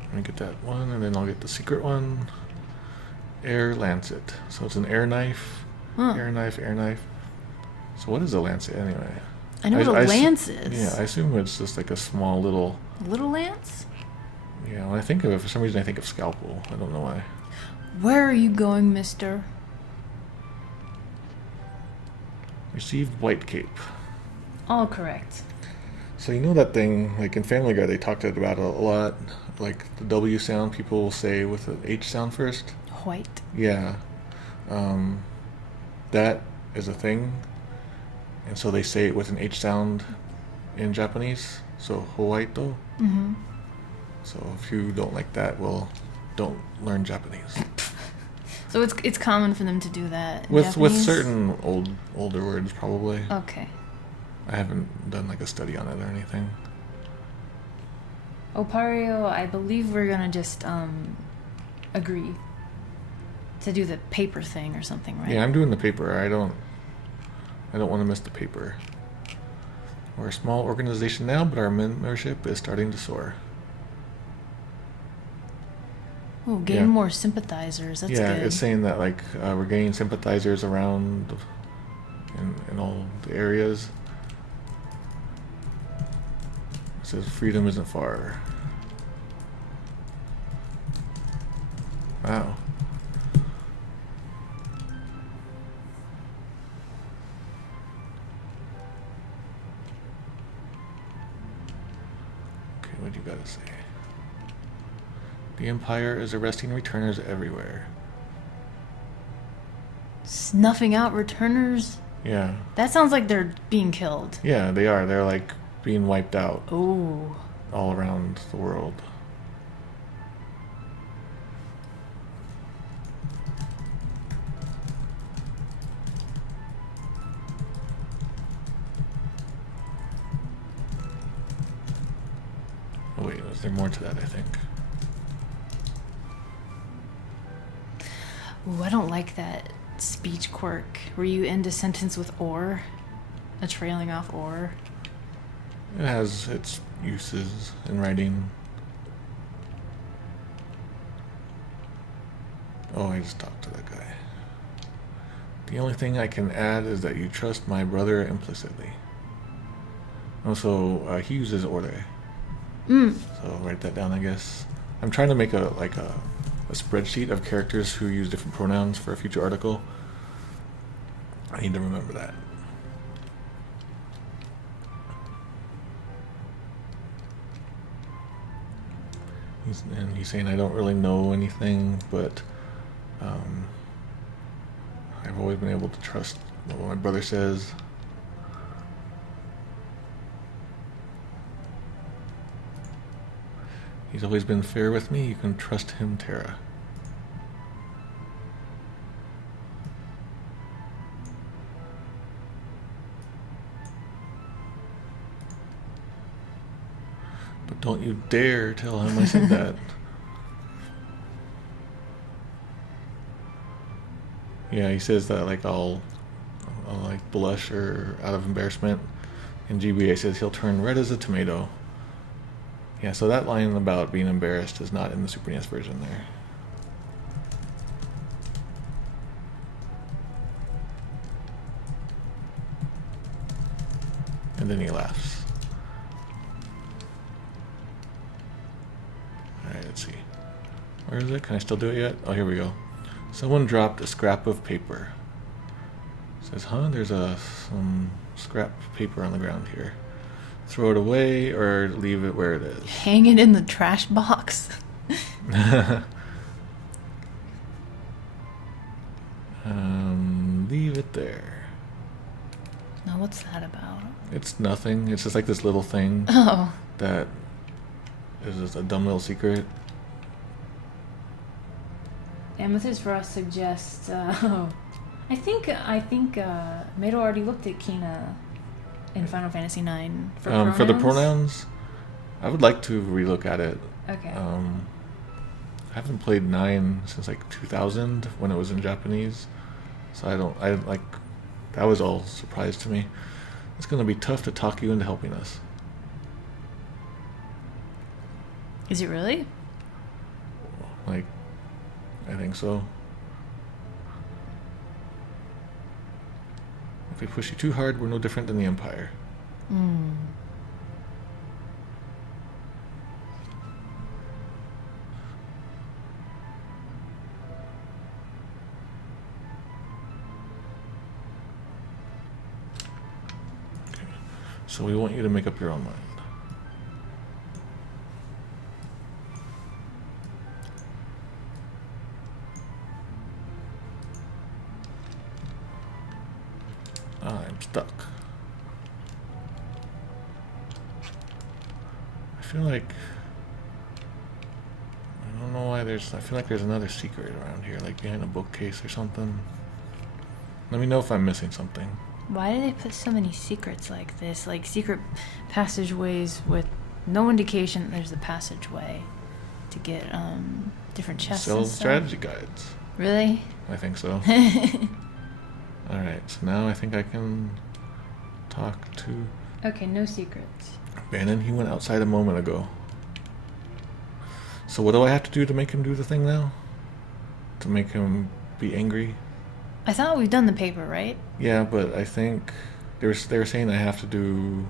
Let me get that one, and then I'll get the secret one. Air Lancet. So it's an air knife. Huh. Air knife. So what is a lancet anyway? I know what a lance is. Yeah, I assume it's just like a small little... Little lance? Yeah, when I think of it, for some reason I think of scalpel. I don't know why. Where are you going, mister? Received White Cape. All correct. So you know that thing, like in Family Guy, they talked about it a lot. Like the W sound, people will say with the H sound first. White. Yeah. That is a thing. And so they say it with an H sound in Japanese. So, Howaito. Mm-hmm. So if you don't like that, well, don't learn Japanese. So it's common for them to do that in with Japanese? certain older words, probably. Okay. I haven't done like a study on it or anything. Opario, I believe we're gonna just agree to do the paper thing or something, right? Yeah, I'm doing the paper. I don't want to miss the paper. We're a small organization now, but our membership is starting to soar. Oh, gain more sympathizers. That's good. Yeah, it's saying that like we're gaining sympathizers around in all the areas. It says freedom isn't far. Wow. Okay, what do you gotta say? The Empire is arresting returners everywhere. Snuffing out returners? Yeah. That sounds like they're being killed. Yeah, they are. They're like being wiped out. Oh. All around the world. Oh wait, was there more to that, I think? Ooh, I don't like that speech quirk where you end a sentence with or. A trailing off or. It has its uses in writing. Oh, I just talked to that guy. The only thing I can add is that you trust my brother implicitly. Also, he uses ore. So write that down, I guess. I'm trying to make a spreadsheet of characters who use different pronouns for a future article. I need to remember that. He's saying I don't really know anything, but I've always been able to trust what my brother says. He's always been fair with me. You can trust him, Tara. But don't you dare tell him I said that. Yeah, he says that like I'll like blush or out of embarrassment. And GBA says he'll turn red as a tomato. Yeah, so that line about being embarrassed is not in the Super NES version there. And then he laughs. Alright, let's see. Where is it? Can I still do it yet? Oh, here we go. Someone dropped a scrap of paper. It says, huh? There's some scrap paper on the ground here. throw it away or leave it where it is. Hang it in the trash box. Leave it there. Now, what's that about? It's nothing. It's just like this little thing. Oh. That is just a dumb little secret. Amethyst Frost suggests. I think Mado already looked at Kina in Final Fantasy IX for pronouns. For the pronouns, I would like to relook at it. Okay. I haven't played 9 since like 2000 when it was in Japanese, so that was all surprise to me. It's gonna be tough to talk you into helping us. Is it really? Like, I think so. If we push you too hard, we're no different than the Empire. Okay. So we want you to make up your own mind. I'm stuck. I feel like I don't know why I feel like there's another secret around here, like behind a bookcase or something. Let me know if I'm missing something. Why do they put so many secrets like this? Like secret passageways with no indication that there's a passageway to get different chests Sell and stuff? strategy guides. Really? I think so. Alright, so now I think I can talk to... Okay, no secrets. Bannon, he went outside a moment ago. So what do I have to do to make him do the thing now? To make him be angry? I thought we've done the paper, right? Yeah, but I think they were saying I have to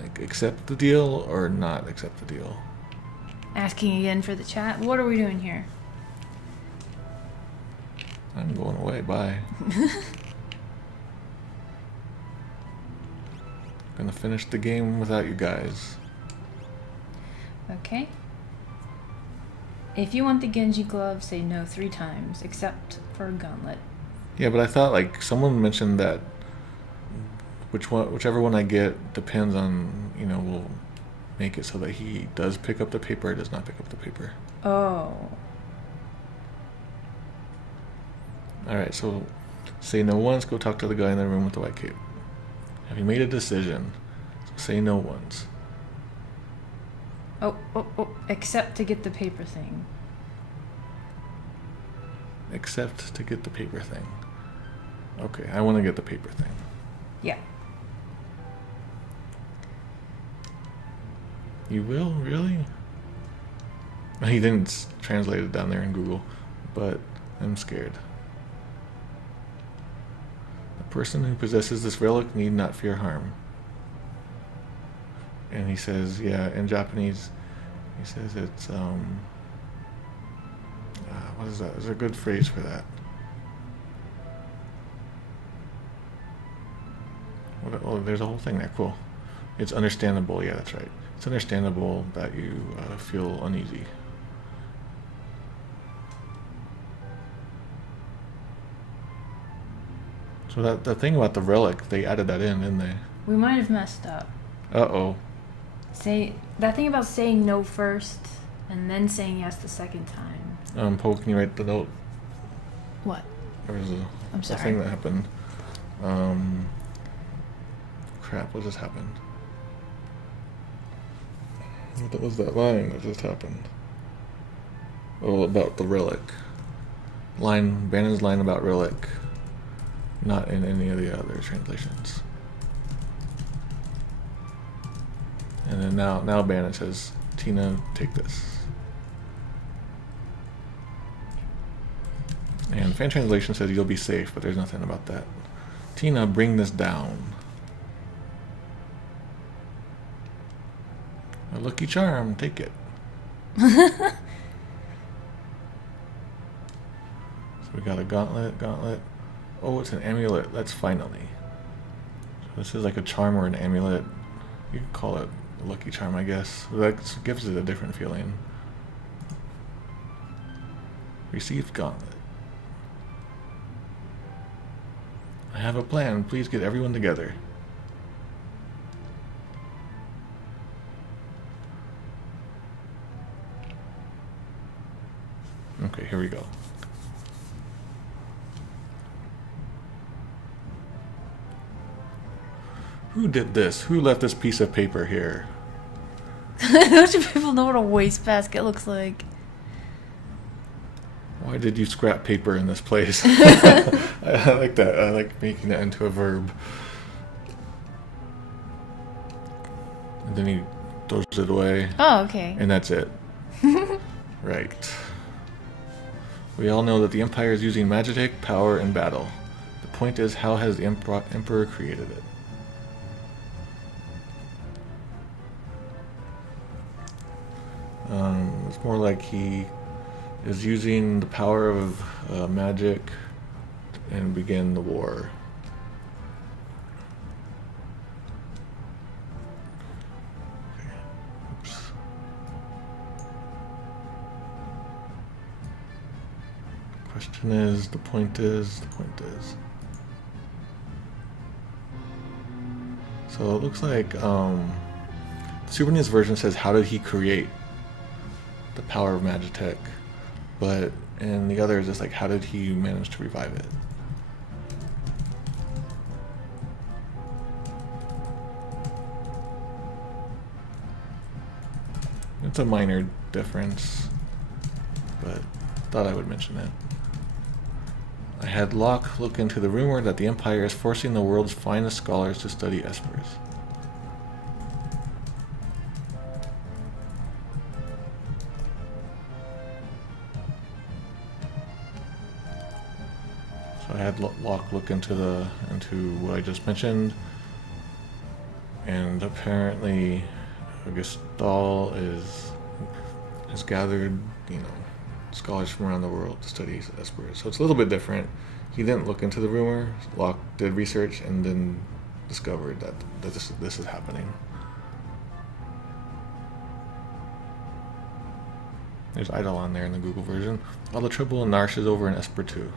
like accept the deal or not accept the deal. Asking again for the chat. What are we doing here? I'm going away. Bye. Gonna finish the game without you guys. Okay. If you want the Genji glove, say no 3 times, except for a gauntlet. Yeah, but I thought like someone mentioned that whichever one I get depends on, will make it so that he does pick up the paper or does not pick up the paper. Oh. Alright, so say no once, go talk to the guy in the room with the white cape. Have you made a decision? So say no once. Oh, except to get the paper thing. Except to get the paper thing. Okay, I want to get the paper thing. Yeah. You will? Really? He didn't translate it down there in Google, but I'm scared. The person who possesses this relic need not fear harm. And he says, yeah, in Japanese, he says it's, what is that? There's a good phrase for that. Oh, there's a whole thing there. Cool. It's understandable. Yeah, that's right. It's understandable that you feel uneasy. So the thing about the relic, they added that in, didn't they? We might have messed up. Uh-oh. Say that thing about saying no first and then saying yes the second time. Poe, can you write the note? What? There was I'm a sorry. thing that happened. Crap, what just happened? What was that line that just happened? Oh, about the relic. Bannon's line about relic. Not in any of the other translations. And then now Bannon says, Tina, take this. And fan translation says you'll be safe, but there's nothing about that. Tina, bring this down. A lucky charm, take it. So we got a gauntlet. Oh, it's an amulet. That's finally. This is like a charm or an amulet. You can call it a lucky charm, I guess. That gives it a different feeling. Received gauntlet. I have a plan. Please get everyone together. Okay, here we go. Who did this? Who left this piece of paper here? Don't you people know what a wastebasket looks like? Why did you scrap paper in this place? I like that. I like making that into a verb. And then he throws it away. Oh, okay. And that's it. Right. We all know that the Empire is using magic power in battle. The point is, how has the Emperor created it? It's more like he is using the power of magic and begin the war. Okay. Oops. Question is, the point is. So it looks like the Super NES version says, how did he create the power of Magitech? But in the other, it's just like, how did he manage to revive it? It's a minor difference, but thought I would mention that. I had Locke look into the rumor that the Empire is forcing the world's finest scholars to study espers. So I had Locke look into what I just mentioned, and apparently Gestal has gathered, scholars from around the world to study espers. So it's a little bit different. He didn't look into the rumor. Locke did research and then discovered that this is happening. There's Idle on there in the Google version. All the trouble in Narsh is over in Esper 2.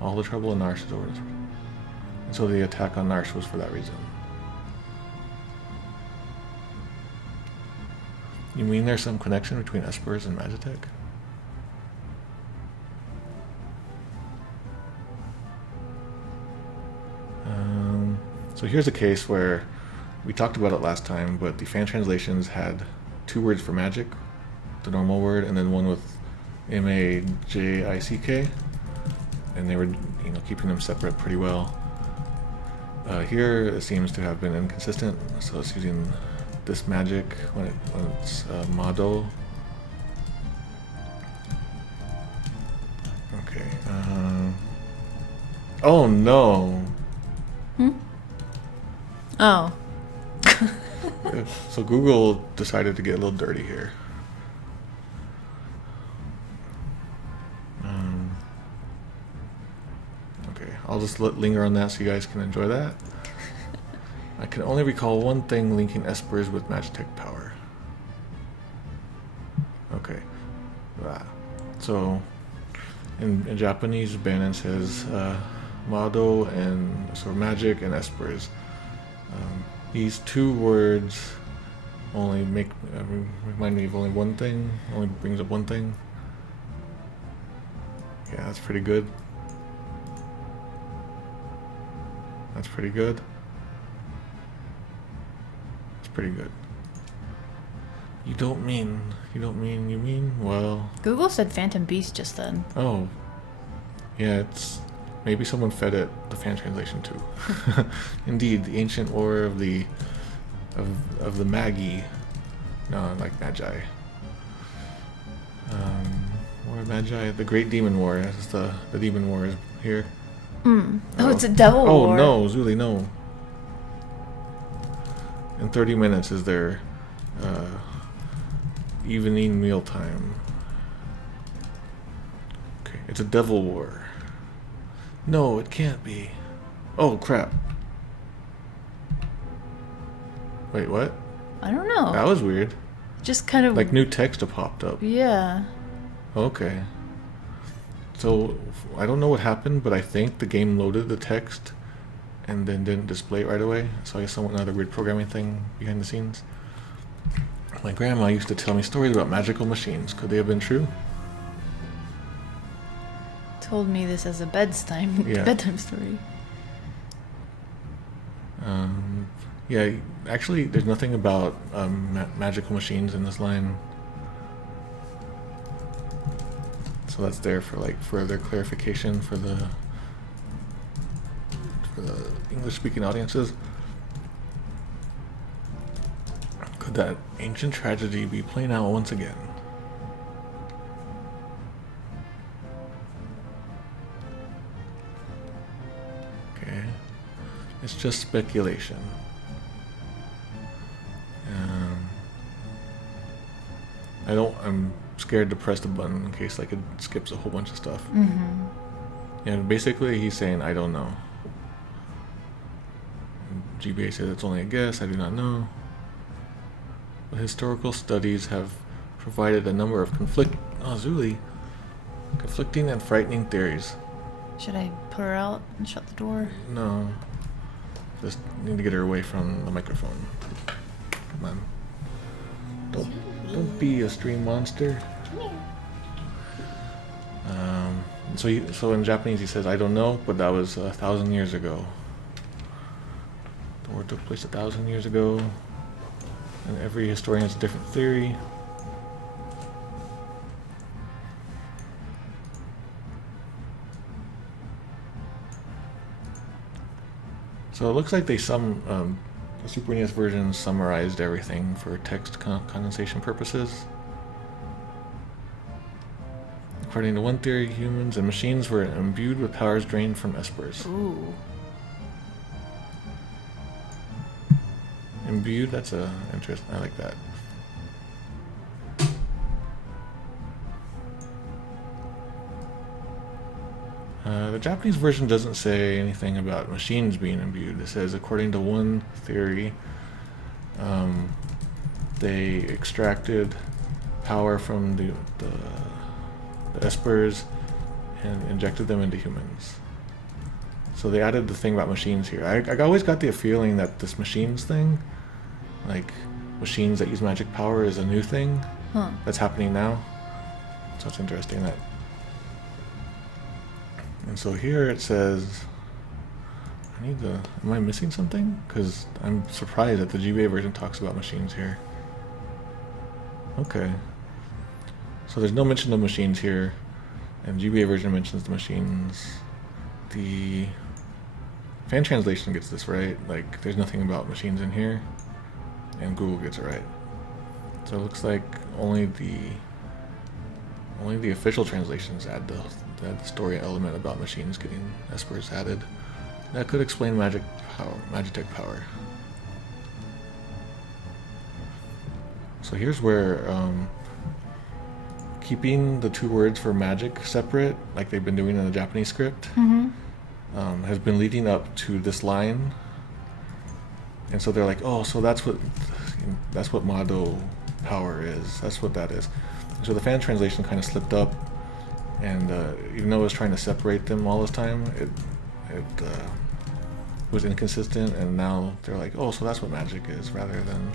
All the trouble in Narsh is over in Esper 2. And so the attack on Narsh was for that reason. You mean there's some connection between espers and Magitech? So here's a case where we talked about it last time, but the fan translations had 2 words for magic, the normal word, and then one with M-A-J-I-C-K, and they were keeping them separate pretty well. Here it seems to have been inconsistent, so it's using this magic when it's Mado. Okay. Oh no. Oh. So Google decided to get a little dirty here. Okay, I'll just linger on that so you guys can enjoy that. I can only recall one thing linking espers with Magitech power. Okay. So in Japanese, Bannon says Mado and so magic and espers. These 2 words only remind me of only one thing. Only brings up one thing. Yeah, that's pretty good. That's pretty good. It's pretty good. You mean, well... Google said Phantom Beast just then. Oh. Yeah, maybe someone fed it the fan translation too. Indeed, the ancient war of the Magi. No, like Magi. War of Magi, the Great Demon War. That's the Demon War is here. Oh, it's a devil war. Oh no, Zuli, no. In 30 minutes is their evening meal time. Okay, it's a devil war. No, it can't be. Oh, crap. Wait, what? I don't know. That was weird. Just kind of... Like new text popped up. Yeah. Okay. So, I don't know what happened, but I think the game loaded the text and then didn't display it right away. So I guess another weird programming thing behind the scenes. My grandma used to tell me stories about magical machines. Could they have been true? Told me this as a bedtime story. Yeah, actually, there's nothing about magical machines in this line. So that's there for like further clarification for the English-speaking audiences. Could that ancient tragedy be playing out once again? Okay, it's just speculation. I'm scared to press the button in case like it skips a whole bunch of stuff. Mm-hmm. Yeah, basically he's saying, I don't know. GBA says it's only a guess, I do not know. But historical studies have provided a number of conflicting and frightening theories. Should I put her out and shut the door? No. Just need to get her away from the microphone. Come on. Don't be a stream monster. So in Japanese he says, I don't know, but that was 1,000 years ago. The war took place 1,000 years ago, and every historian has a different theory. So it looks like the Super NES version summarized everything for text condensation purposes. According to one theory, humans and machines were imbued with powers drained from espers. Ooh. Imbued? That's interesting. I like that. The Japanese version doesn't say anything about machines being imbued. It says, according to one theory, they extracted power from the espers and injected them into humans. So they added the thing about machines here. I always got the feeling that this machines thing, like machines that use magic power, is a new thing that's happening now. So it's interesting that. And so here it says, am I missing something? Because I'm surprised that the GBA version talks about machines here. Okay. So there's no mention of machines here, and GBA version mentions the machines. The fan translation gets this right. Like, there's nothing about machines in here, and Google gets it right. So it looks like only the official translations add the story element about machines getting espers added. That could explain Magitech power. So here's where keeping the two words for magic separate, like they've been doing in the Japanese script, has been leading up to this line. And so they're like, oh, so that's what Mado power is. That's what that is. So the fan translation kind of slipped up, and even though it was trying to separate them all this time, it was inconsistent, and now they're like, oh, so that's what magic is, rather than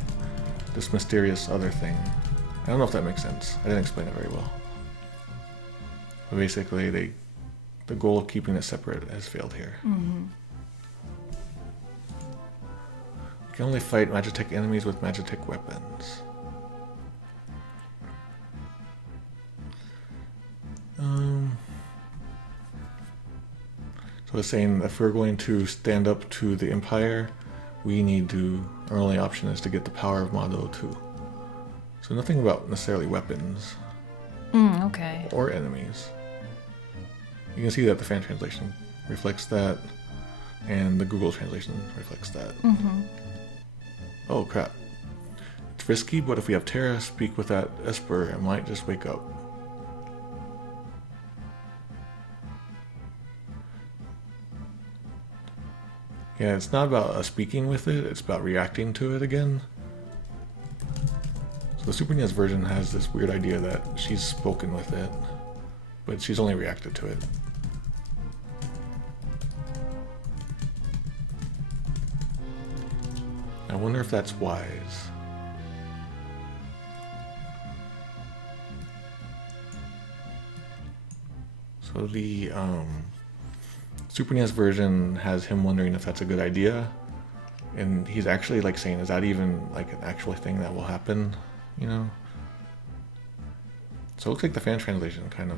this mysterious other thing. I don't know if that makes sense. I didn't explain it very well. But basically, the goal of keeping it separate has failed here. Mm-hmm. You can only fight Magitech enemies with Magitech weapons. So it's saying if we're going to stand up to the Empire, our only option is to get the power of Mado too. So nothing about necessarily weapons. Okay. Or enemies. You can see that the fan translation reflects that, and the Google translation reflects that. Mm-hmm. Oh crap. It's risky, but if we have Terra speak with that Esper, it might just wake up. Yeah, it's not about us speaking with it, it's about reacting to it again. So the Super NES version has this weird idea that she's spoken with it, but she's only reacted to it. I wonder if that's wise. So the Super NES version has him wondering if that's a good idea, and he's actually like saying, is that even like an actual thing that will happen, you know? So it looks like the fan translation kind of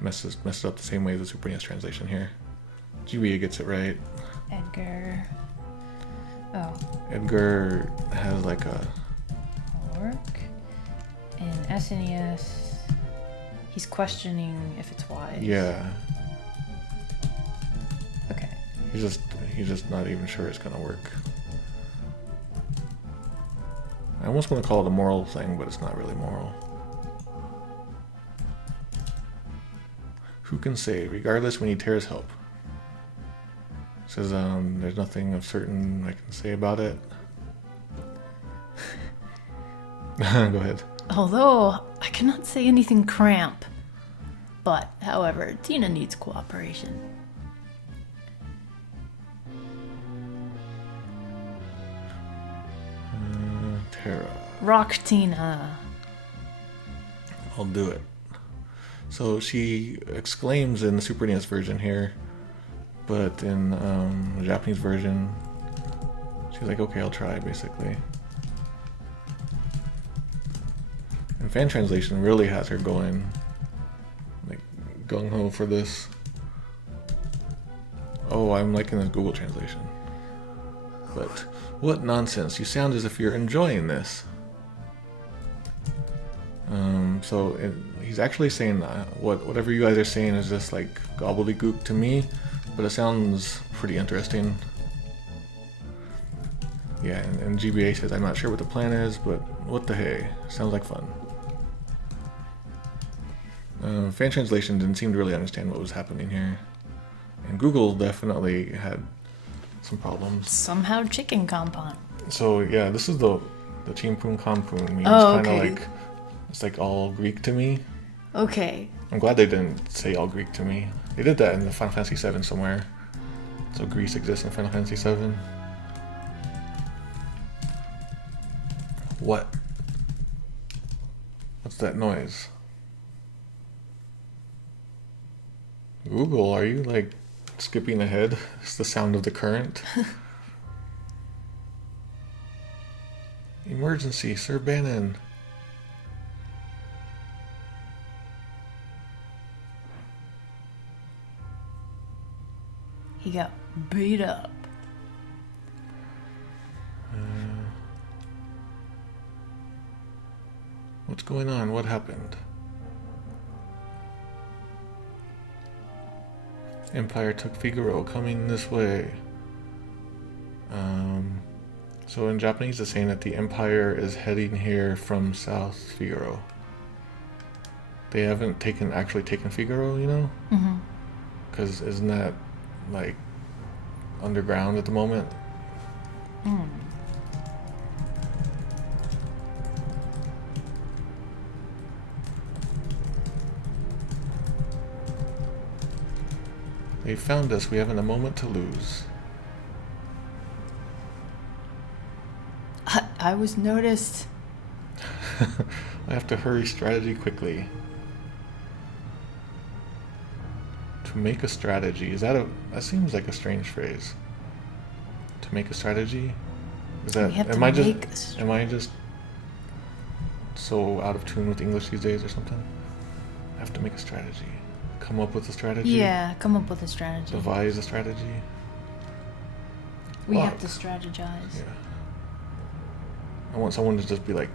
messes up the same way as the Super NES translation here. GBA gets it right. Edgar. Oh. Edgar has like a Work. In SNES, he's questioning if it's wise. yeah. Okay. He's just not even sure it's gonna work. I almost want to call it a moral thing, but it's not really moral. Who can say? Regardless, we need Tara's help. Says there's nothing of certain I can say about it. Go ahead. Although I cannot say anything cramp, but however, Tina needs cooperation. Tara. Rock Tina. I'll do it. So she exclaims in the Super NES version here, but in the Japanese version, she's like, okay, I'll try, basically. And fan translation really has her going, like, gung-ho for this. Oh, I'm liking this Google translation. But, what nonsense, you sound as if you're enjoying this. He's actually saying whatever you guys are saying is just like gobbledygook to me, but it sounds pretty interesting. Yeah, and GBA says, I'm not sure what the plan is, but what the hey, sounds like fun. Fan translation didn't seem to really understand what was happening here. And Google definitely had some problems. Somehow chicken compound. So yeah, this is the Chimpun Kampun means Oh, kind of okay. like, it's like all Greek to me. Okay. I'm glad they didn't say all Greek to me. They did that in the Final Fantasy VII somewhere. So Greece exists in Final Fantasy VII. What? What's that noise? Google, are you like skipping ahead? It's the sound of the current. Emergency, Sir Bannon. He got beat up. What's going on? What happened? Empire took Figaro, coming this way. So in Japanese, it's saying that the Empire is heading here from South Figaro. They haven't actually taken Figaro, you know? Mm-hmm. Because isn't that like underground at the moment? Mm. They found us. We haven't a moment to lose. I was noticed. I have to hurry strategy quickly. To make a strategy. That seems like a strange phrase. To make a strategy? Is that We have to am I make a just am I just so out of tune with English these days or something? I have to make a strategy. Come up with a strategy? Yeah, come up with a strategy. Devise a strategy? We Lock. have to strategize. Yeah. I want someone to just be like,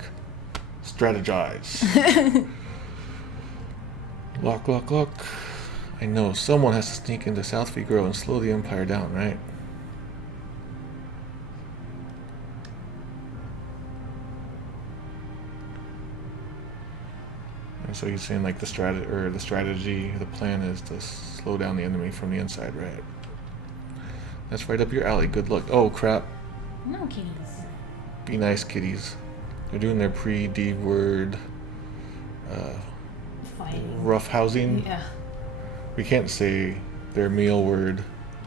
strategize. Lock, lock, lock. I know, someone has to sneak into South Figaro and slow the Empire down, right? And so you're saying like the strategy, the plan is to slow down the enemy from the inside, right? That's right up your alley. Good luck. Oh, crap. No, kitties. Be nice, kitties. They're doing their pre-D word rough housing. Yeah. We can't say their meal word.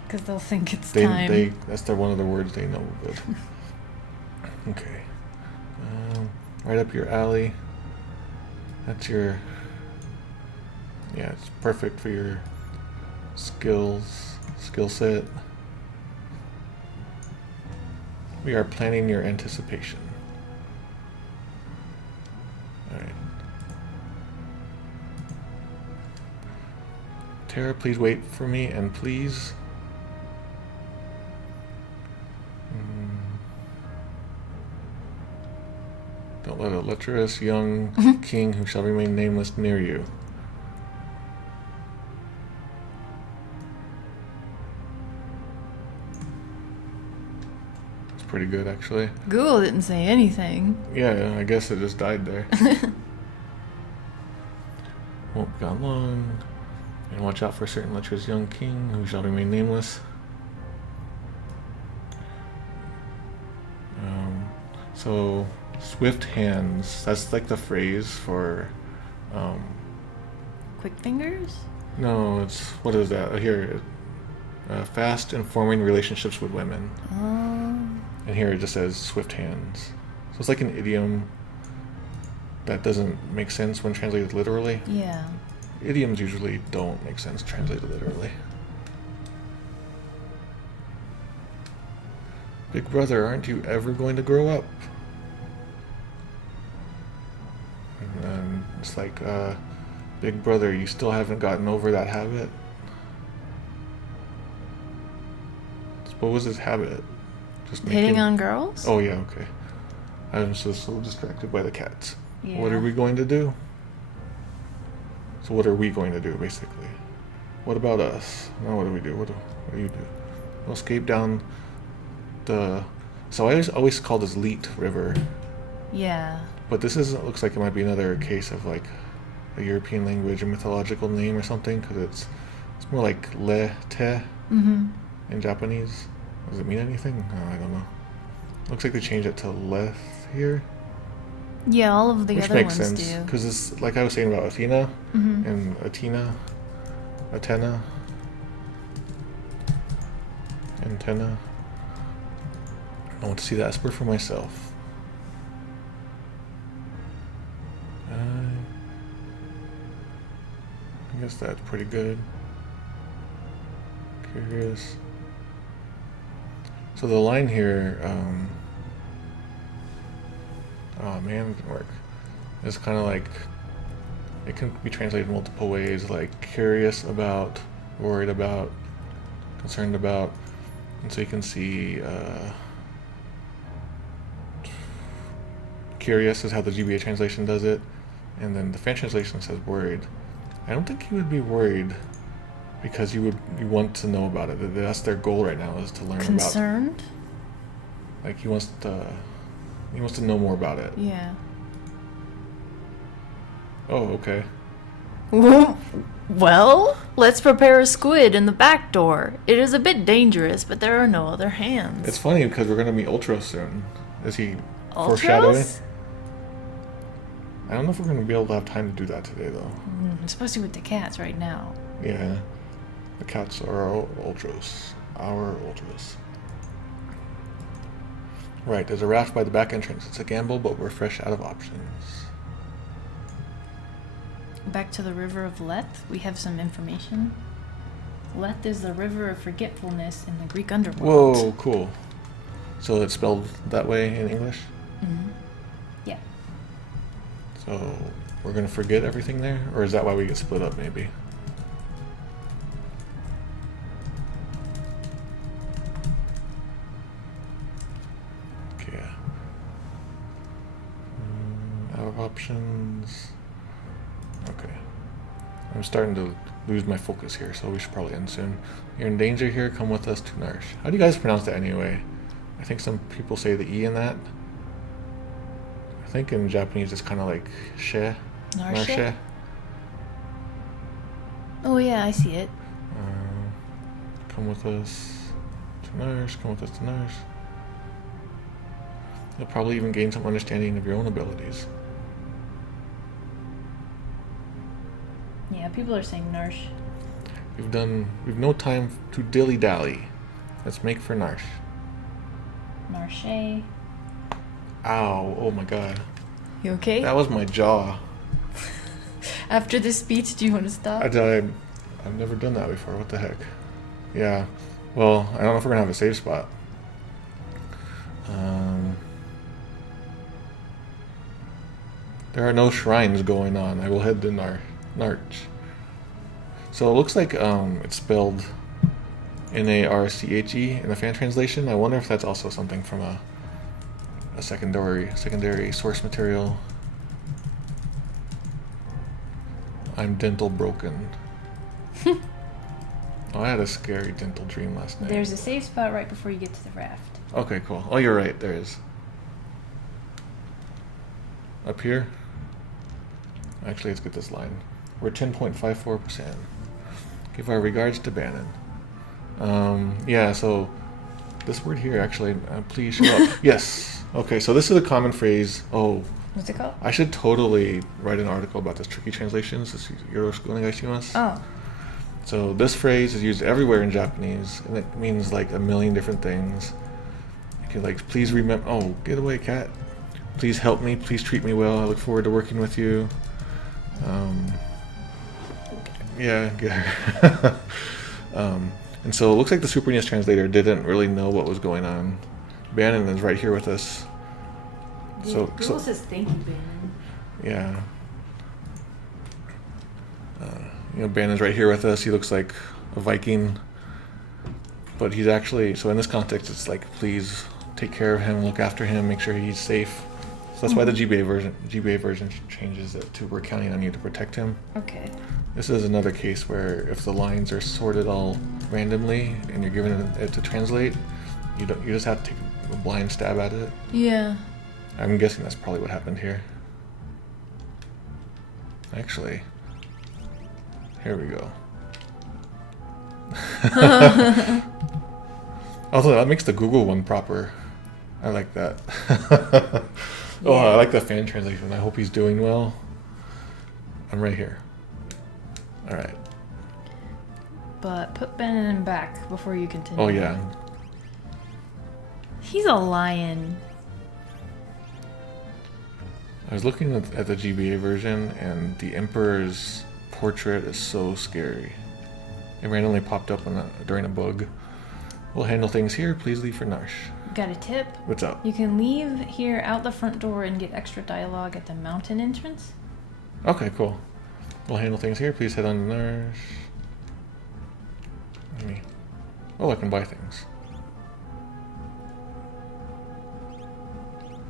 Because they'll think it's time. That's one of the words they know good. Okay. Right up your alley. That's your... Yeah, it's perfect for your skill set. We are planning your anticipation. Alright. Tara, please wait for me, and please... Don't let a lecherous young king who shall remain nameless near you. It's pretty good, actually. Google didn't say anything. Yeah, I guess it just died there. Won't be gone long. And watch out for a certain lecherous young king who shall remain nameless. So, swift hands. That's like the phrase for... Quick fingers? No, it's... What is that? Here. Fast and forming relationships with women. And here it just says swift hands. So it's like an idiom that doesn't make sense when translated literally. Yeah. Idioms usually don't make sense translated literally. Big brother, aren't you ever going to grow up? And then it's like, big brother, you still haven't gotten over that habit? What was his habit? Just hitting on girls? Oh, yeah, okay. I was just so distracted by the cats. Yeah. What are we going to do? So what are we going to do, basically? What about us? Now what do we do? What do you do? We'll escape down the... So I always call this Leet River. Yeah. But this looks like it might be another case of like a European language or mythological name or something, because it's more like Le-te in Japanese. Does it mean anything? Oh, I don't know. Looks like they changed it to Leth here. Yeah, all of the Which other makes ones sense, do. because it's like I was saying about Athena and Atena, antenna. I want to see the Esper for myself. I guess that's pretty good. Curious. So the line here, oh man, it didn't work. It's kind of like, it can be translated multiple ways, like curious about, worried about, concerned about. And so you can see, curious is how the GBA translation does it, and then the fan translation says worried. I don't think you would be worried, because you want to know about it. That's their goal right now, is to learn about. Concerned? Like he wants to know more about it. Yeah. Oh, okay. Well, let's prepare a squid in the back door. It is a bit dangerous, but there are no other hands. It's funny because we're gonna meet Ultros soon. Is he foreshadowing? I don't know if we're gonna be able to have time to do that today, though. Especially with the cats right now. Yeah, the cats are our Ultros. Right, there's a raft by the back entrance. It's a gamble, but we're fresh out of options. Back to the river of Leth, we have some information. Leth is the river of forgetfulness in the Greek underworld. Whoa, cool. So it's spelled that way in English? Yeah. So we're going to forget everything there? Or is that why we get split up, maybe? Okay. Out of options. Okay. I'm starting to lose my focus here, so we should probably end soon. You're in danger here, come with us to Nourish. How do you guys pronounce that anyway? I think some people say the E in that. I think in Japanese it's kind of like she. Narshe. Oh yeah, I see it. Come with us to nurse. Come with us to nurse. You'll probably even gain some understanding of your own abilities. Yeah, people are saying Narsh. We've no time to dilly-dally. Let's make for Narsh. Narshe. Ow, oh my god. You okay? That was my jaw. After this speech, do you want to stop? I've never done that before, what the heck. Yeah, well, I don't know if we're gonna have a save spot. There are no shrines going on. I will head to Narch. So it looks like it's spelled N-A-R-C-H-E in the fan translation. I wonder if that's also something from a secondary source material. I'm dental broken. Oh, I had a scary dental dream last night. There's a safe spot right before you get to the raft. Okay, cool. Oh, you're right. There is. Up here? Actually, let's get this line. We're 10.54%. Give our regards to Bannon. Yeah, so this word here, actually, please show up. Yes. Okay, so this is a common phrase. Oh. What's it called? I should totally write an article about this tricky translations. This Yoroshiku onegaishimasu. Oh. So this phrase is used everywhere in Japanese, and it means like a million different things. You can like, please remember. Oh, get away, cat. Please help me. Please treat me well. I look forward to working with you. Yeah, get her. And so it looks like the Super NES translator didn't really know what was going on. Bannon is right here with us. So Google says thank you, Bannon. Yeah. Bannon's right here with us. He looks like a Viking. But he's actually, so in this context, it's like, please take care of him, look after him, make sure he's safe. So that's why the GBA version changes it to we're counting on you to protect him. Okay. This is another case where if the lines are sorted all randomly and you're given it to translate, you just have to take a blind stab at it. Yeah. I'm guessing that's probably what happened here. Actually, here we go. Also, that makes the Google one proper. I like that. Oh, Yeah. I like the fan translation. I hope he's doing well. I'm right here. All right. But put Bannon back before you continue. Oh, yeah. He's a lion. I was looking at the GBA version, and the Emperor's portrait is so scary. It randomly popped up during a bug. We'll handle things here. Please leave for Narsh. Got a tip? What's up? You can leave here out the front door and get extra dialogue at the mountain entrance. Okay, cool. We'll handle things here. Please head on to Narsh. Oh, I can buy things.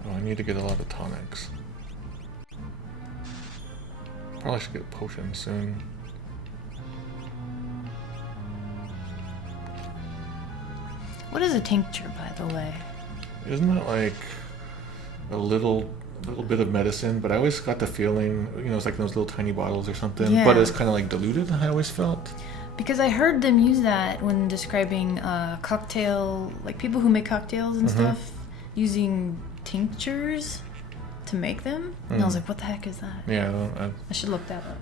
Oh, I need to get a lot of tonics. Probably should get potions soon. What is a tincture, by the way? Isn't it like a little bit of medicine? But I always got the feeling, it's like those little tiny bottles or something. Yeah. But it's kind of like diluted, I always felt. Because I heard them use that when describing cocktail, like people who make cocktails and stuff, using tinctures to make them. And I was like, what the heck is that? Yeah, I should look that up.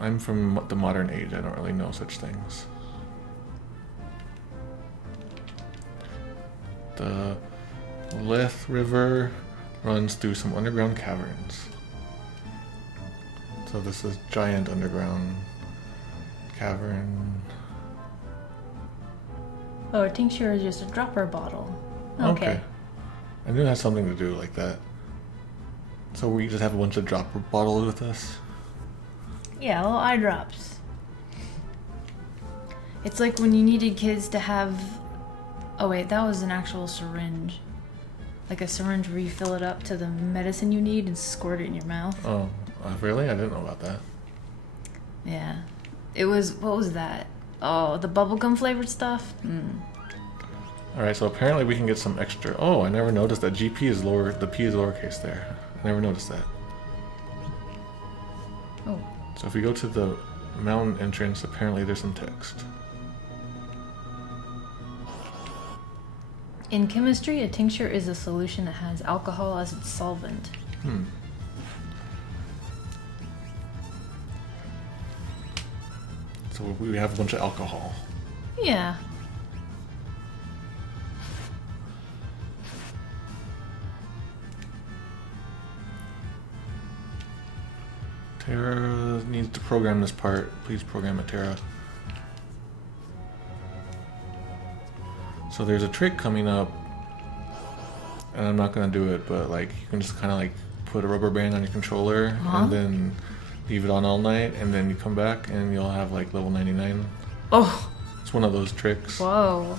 I'm from the modern age. I don't really know such things. The Leth River runs through some underground caverns. So this is giant underground cavern. Oh, a tincture is just a dropper bottle. Okay. I knew it had something to do like that. So we just have a bunch of dropper bottles with us? Yeah, little eye drops. It's like when you needed kids to have... Oh wait, that was an actual syringe. Like a syringe where you fill it up to the medicine you need and squirt it in your mouth. Oh, really? I didn't know about that. Yeah. It was... What was that? Oh, the bubblegum flavored stuff? Alright, so apparently we can get some extra... Oh, I never noticed that GP is lower... The P is lowercase there. I never noticed that. Oh. So if we go to the mountain entrance, apparently there's some text. In chemistry, a tincture is a solution that has alcohol as its solvent. So we have a bunch of alcohol. Yeah. Tara needs to program this part. Please program it, Tara. So there's a trick coming up, and I'm not gonna do it, but like you can just kind of like put a rubber band on your controller and then leave it on all night, and then you come back and you'll have like level 99. Oh. It's one of those tricks. Whoa.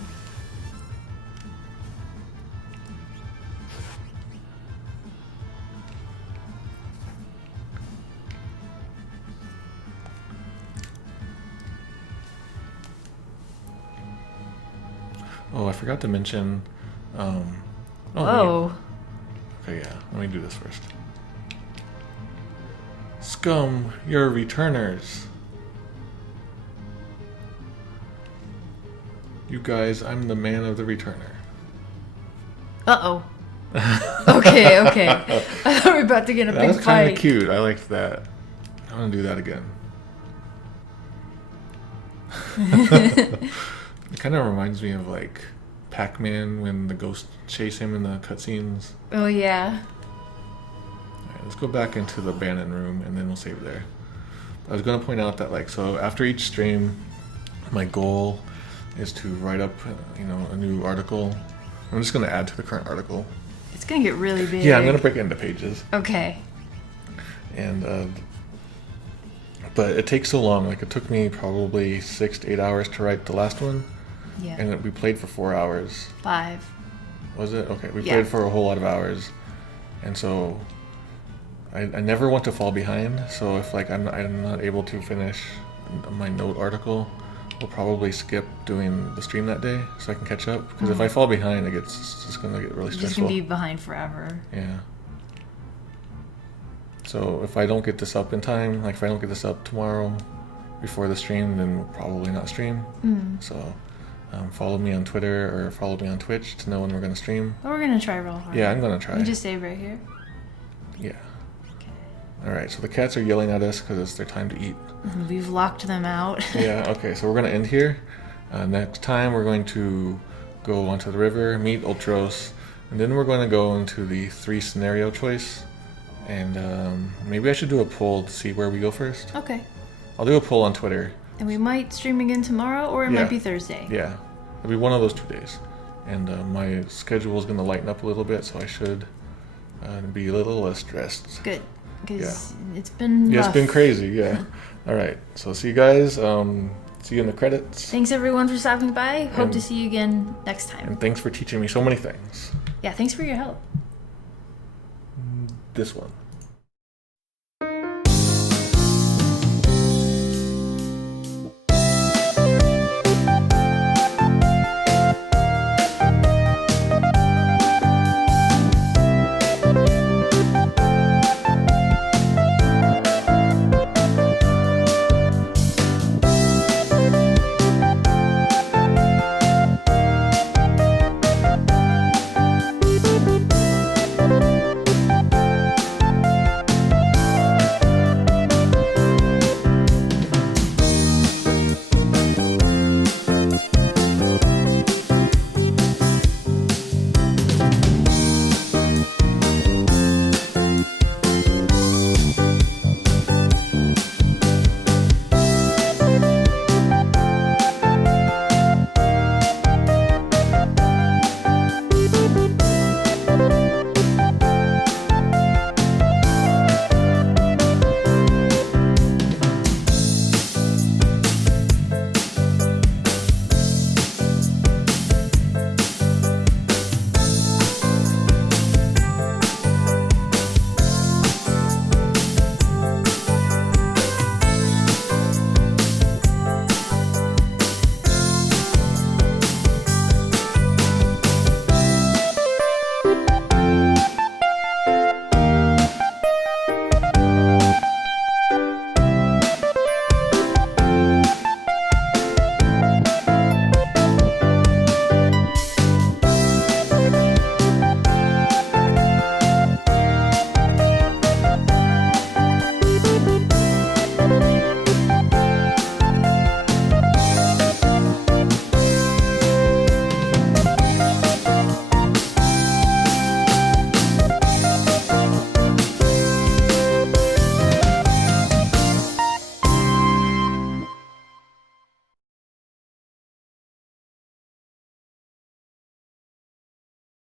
Oh, I forgot to mention. Whoa. Okay, yeah. Let me do this first. Scum, you're returners. You guys, I'm the man of the returner. Uh-oh. Okay. I thought we were about to get a That big was kind fight. of cute. I liked that. I want to do that again. It kind of reminds me of like Pac-Man when the ghosts chase him in the cutscenes. Oh, yeah. Alright, let's go back into the abandoned room and then we'll save there. I was going to point out that like, so after each stream, my goal is to write up, a new article. I'm just going to add to the current article. It's going to get really big. Yeah, I'm going to break it into pages. Okay. And, but it takes so long. Like, it took me probably 6 to 8 hours to write the last one. Yeah. And we played for 4 hours. 5. Was it? Okay, we Yeah. played for a whole lot of hours. And so I never want to fall behind. So if like I'm not able to finish my note article, we'll probably skip doing the stream that day so I can catch up. Because if I fall behind, it's just going to get really You're stressful. just going to be behind forever. Yeah. So if I don't get this up in time, like if I don't get this up tomorrow before the stream, then we'll probably not stream. So follow me on Twitter or follow me on Twitch to know when we're going to stream. But we're going to try real hard. Yeah, I'm going to try. You just stay right here. Yeah. Alright, so the cats are yelling at us because it's their time to eat. We've locked them out. Yeah, okay, so we're going to end here. Next time we're going to go onto the river, meet Ultros, and then we're going to go into the 3 scenario choice. And maybe I should do a poll to see where we go first. Okay. I'll do a poll on Twitter. And we might stream again tomorrow, or it might be Thursday. Yeah, it'll be one of those 2 days. And my schedule is going to lighten up a little bit, so I should be a little less stressed. Good, because it's been rough. Yeah, it's been crazy, yeah. All right, so see you guys. See you in the credits. Thanks everyone for stopping by. Hope to see you again next time. And thanks for teaching me so many things. Yeah, thanks for your help. This one.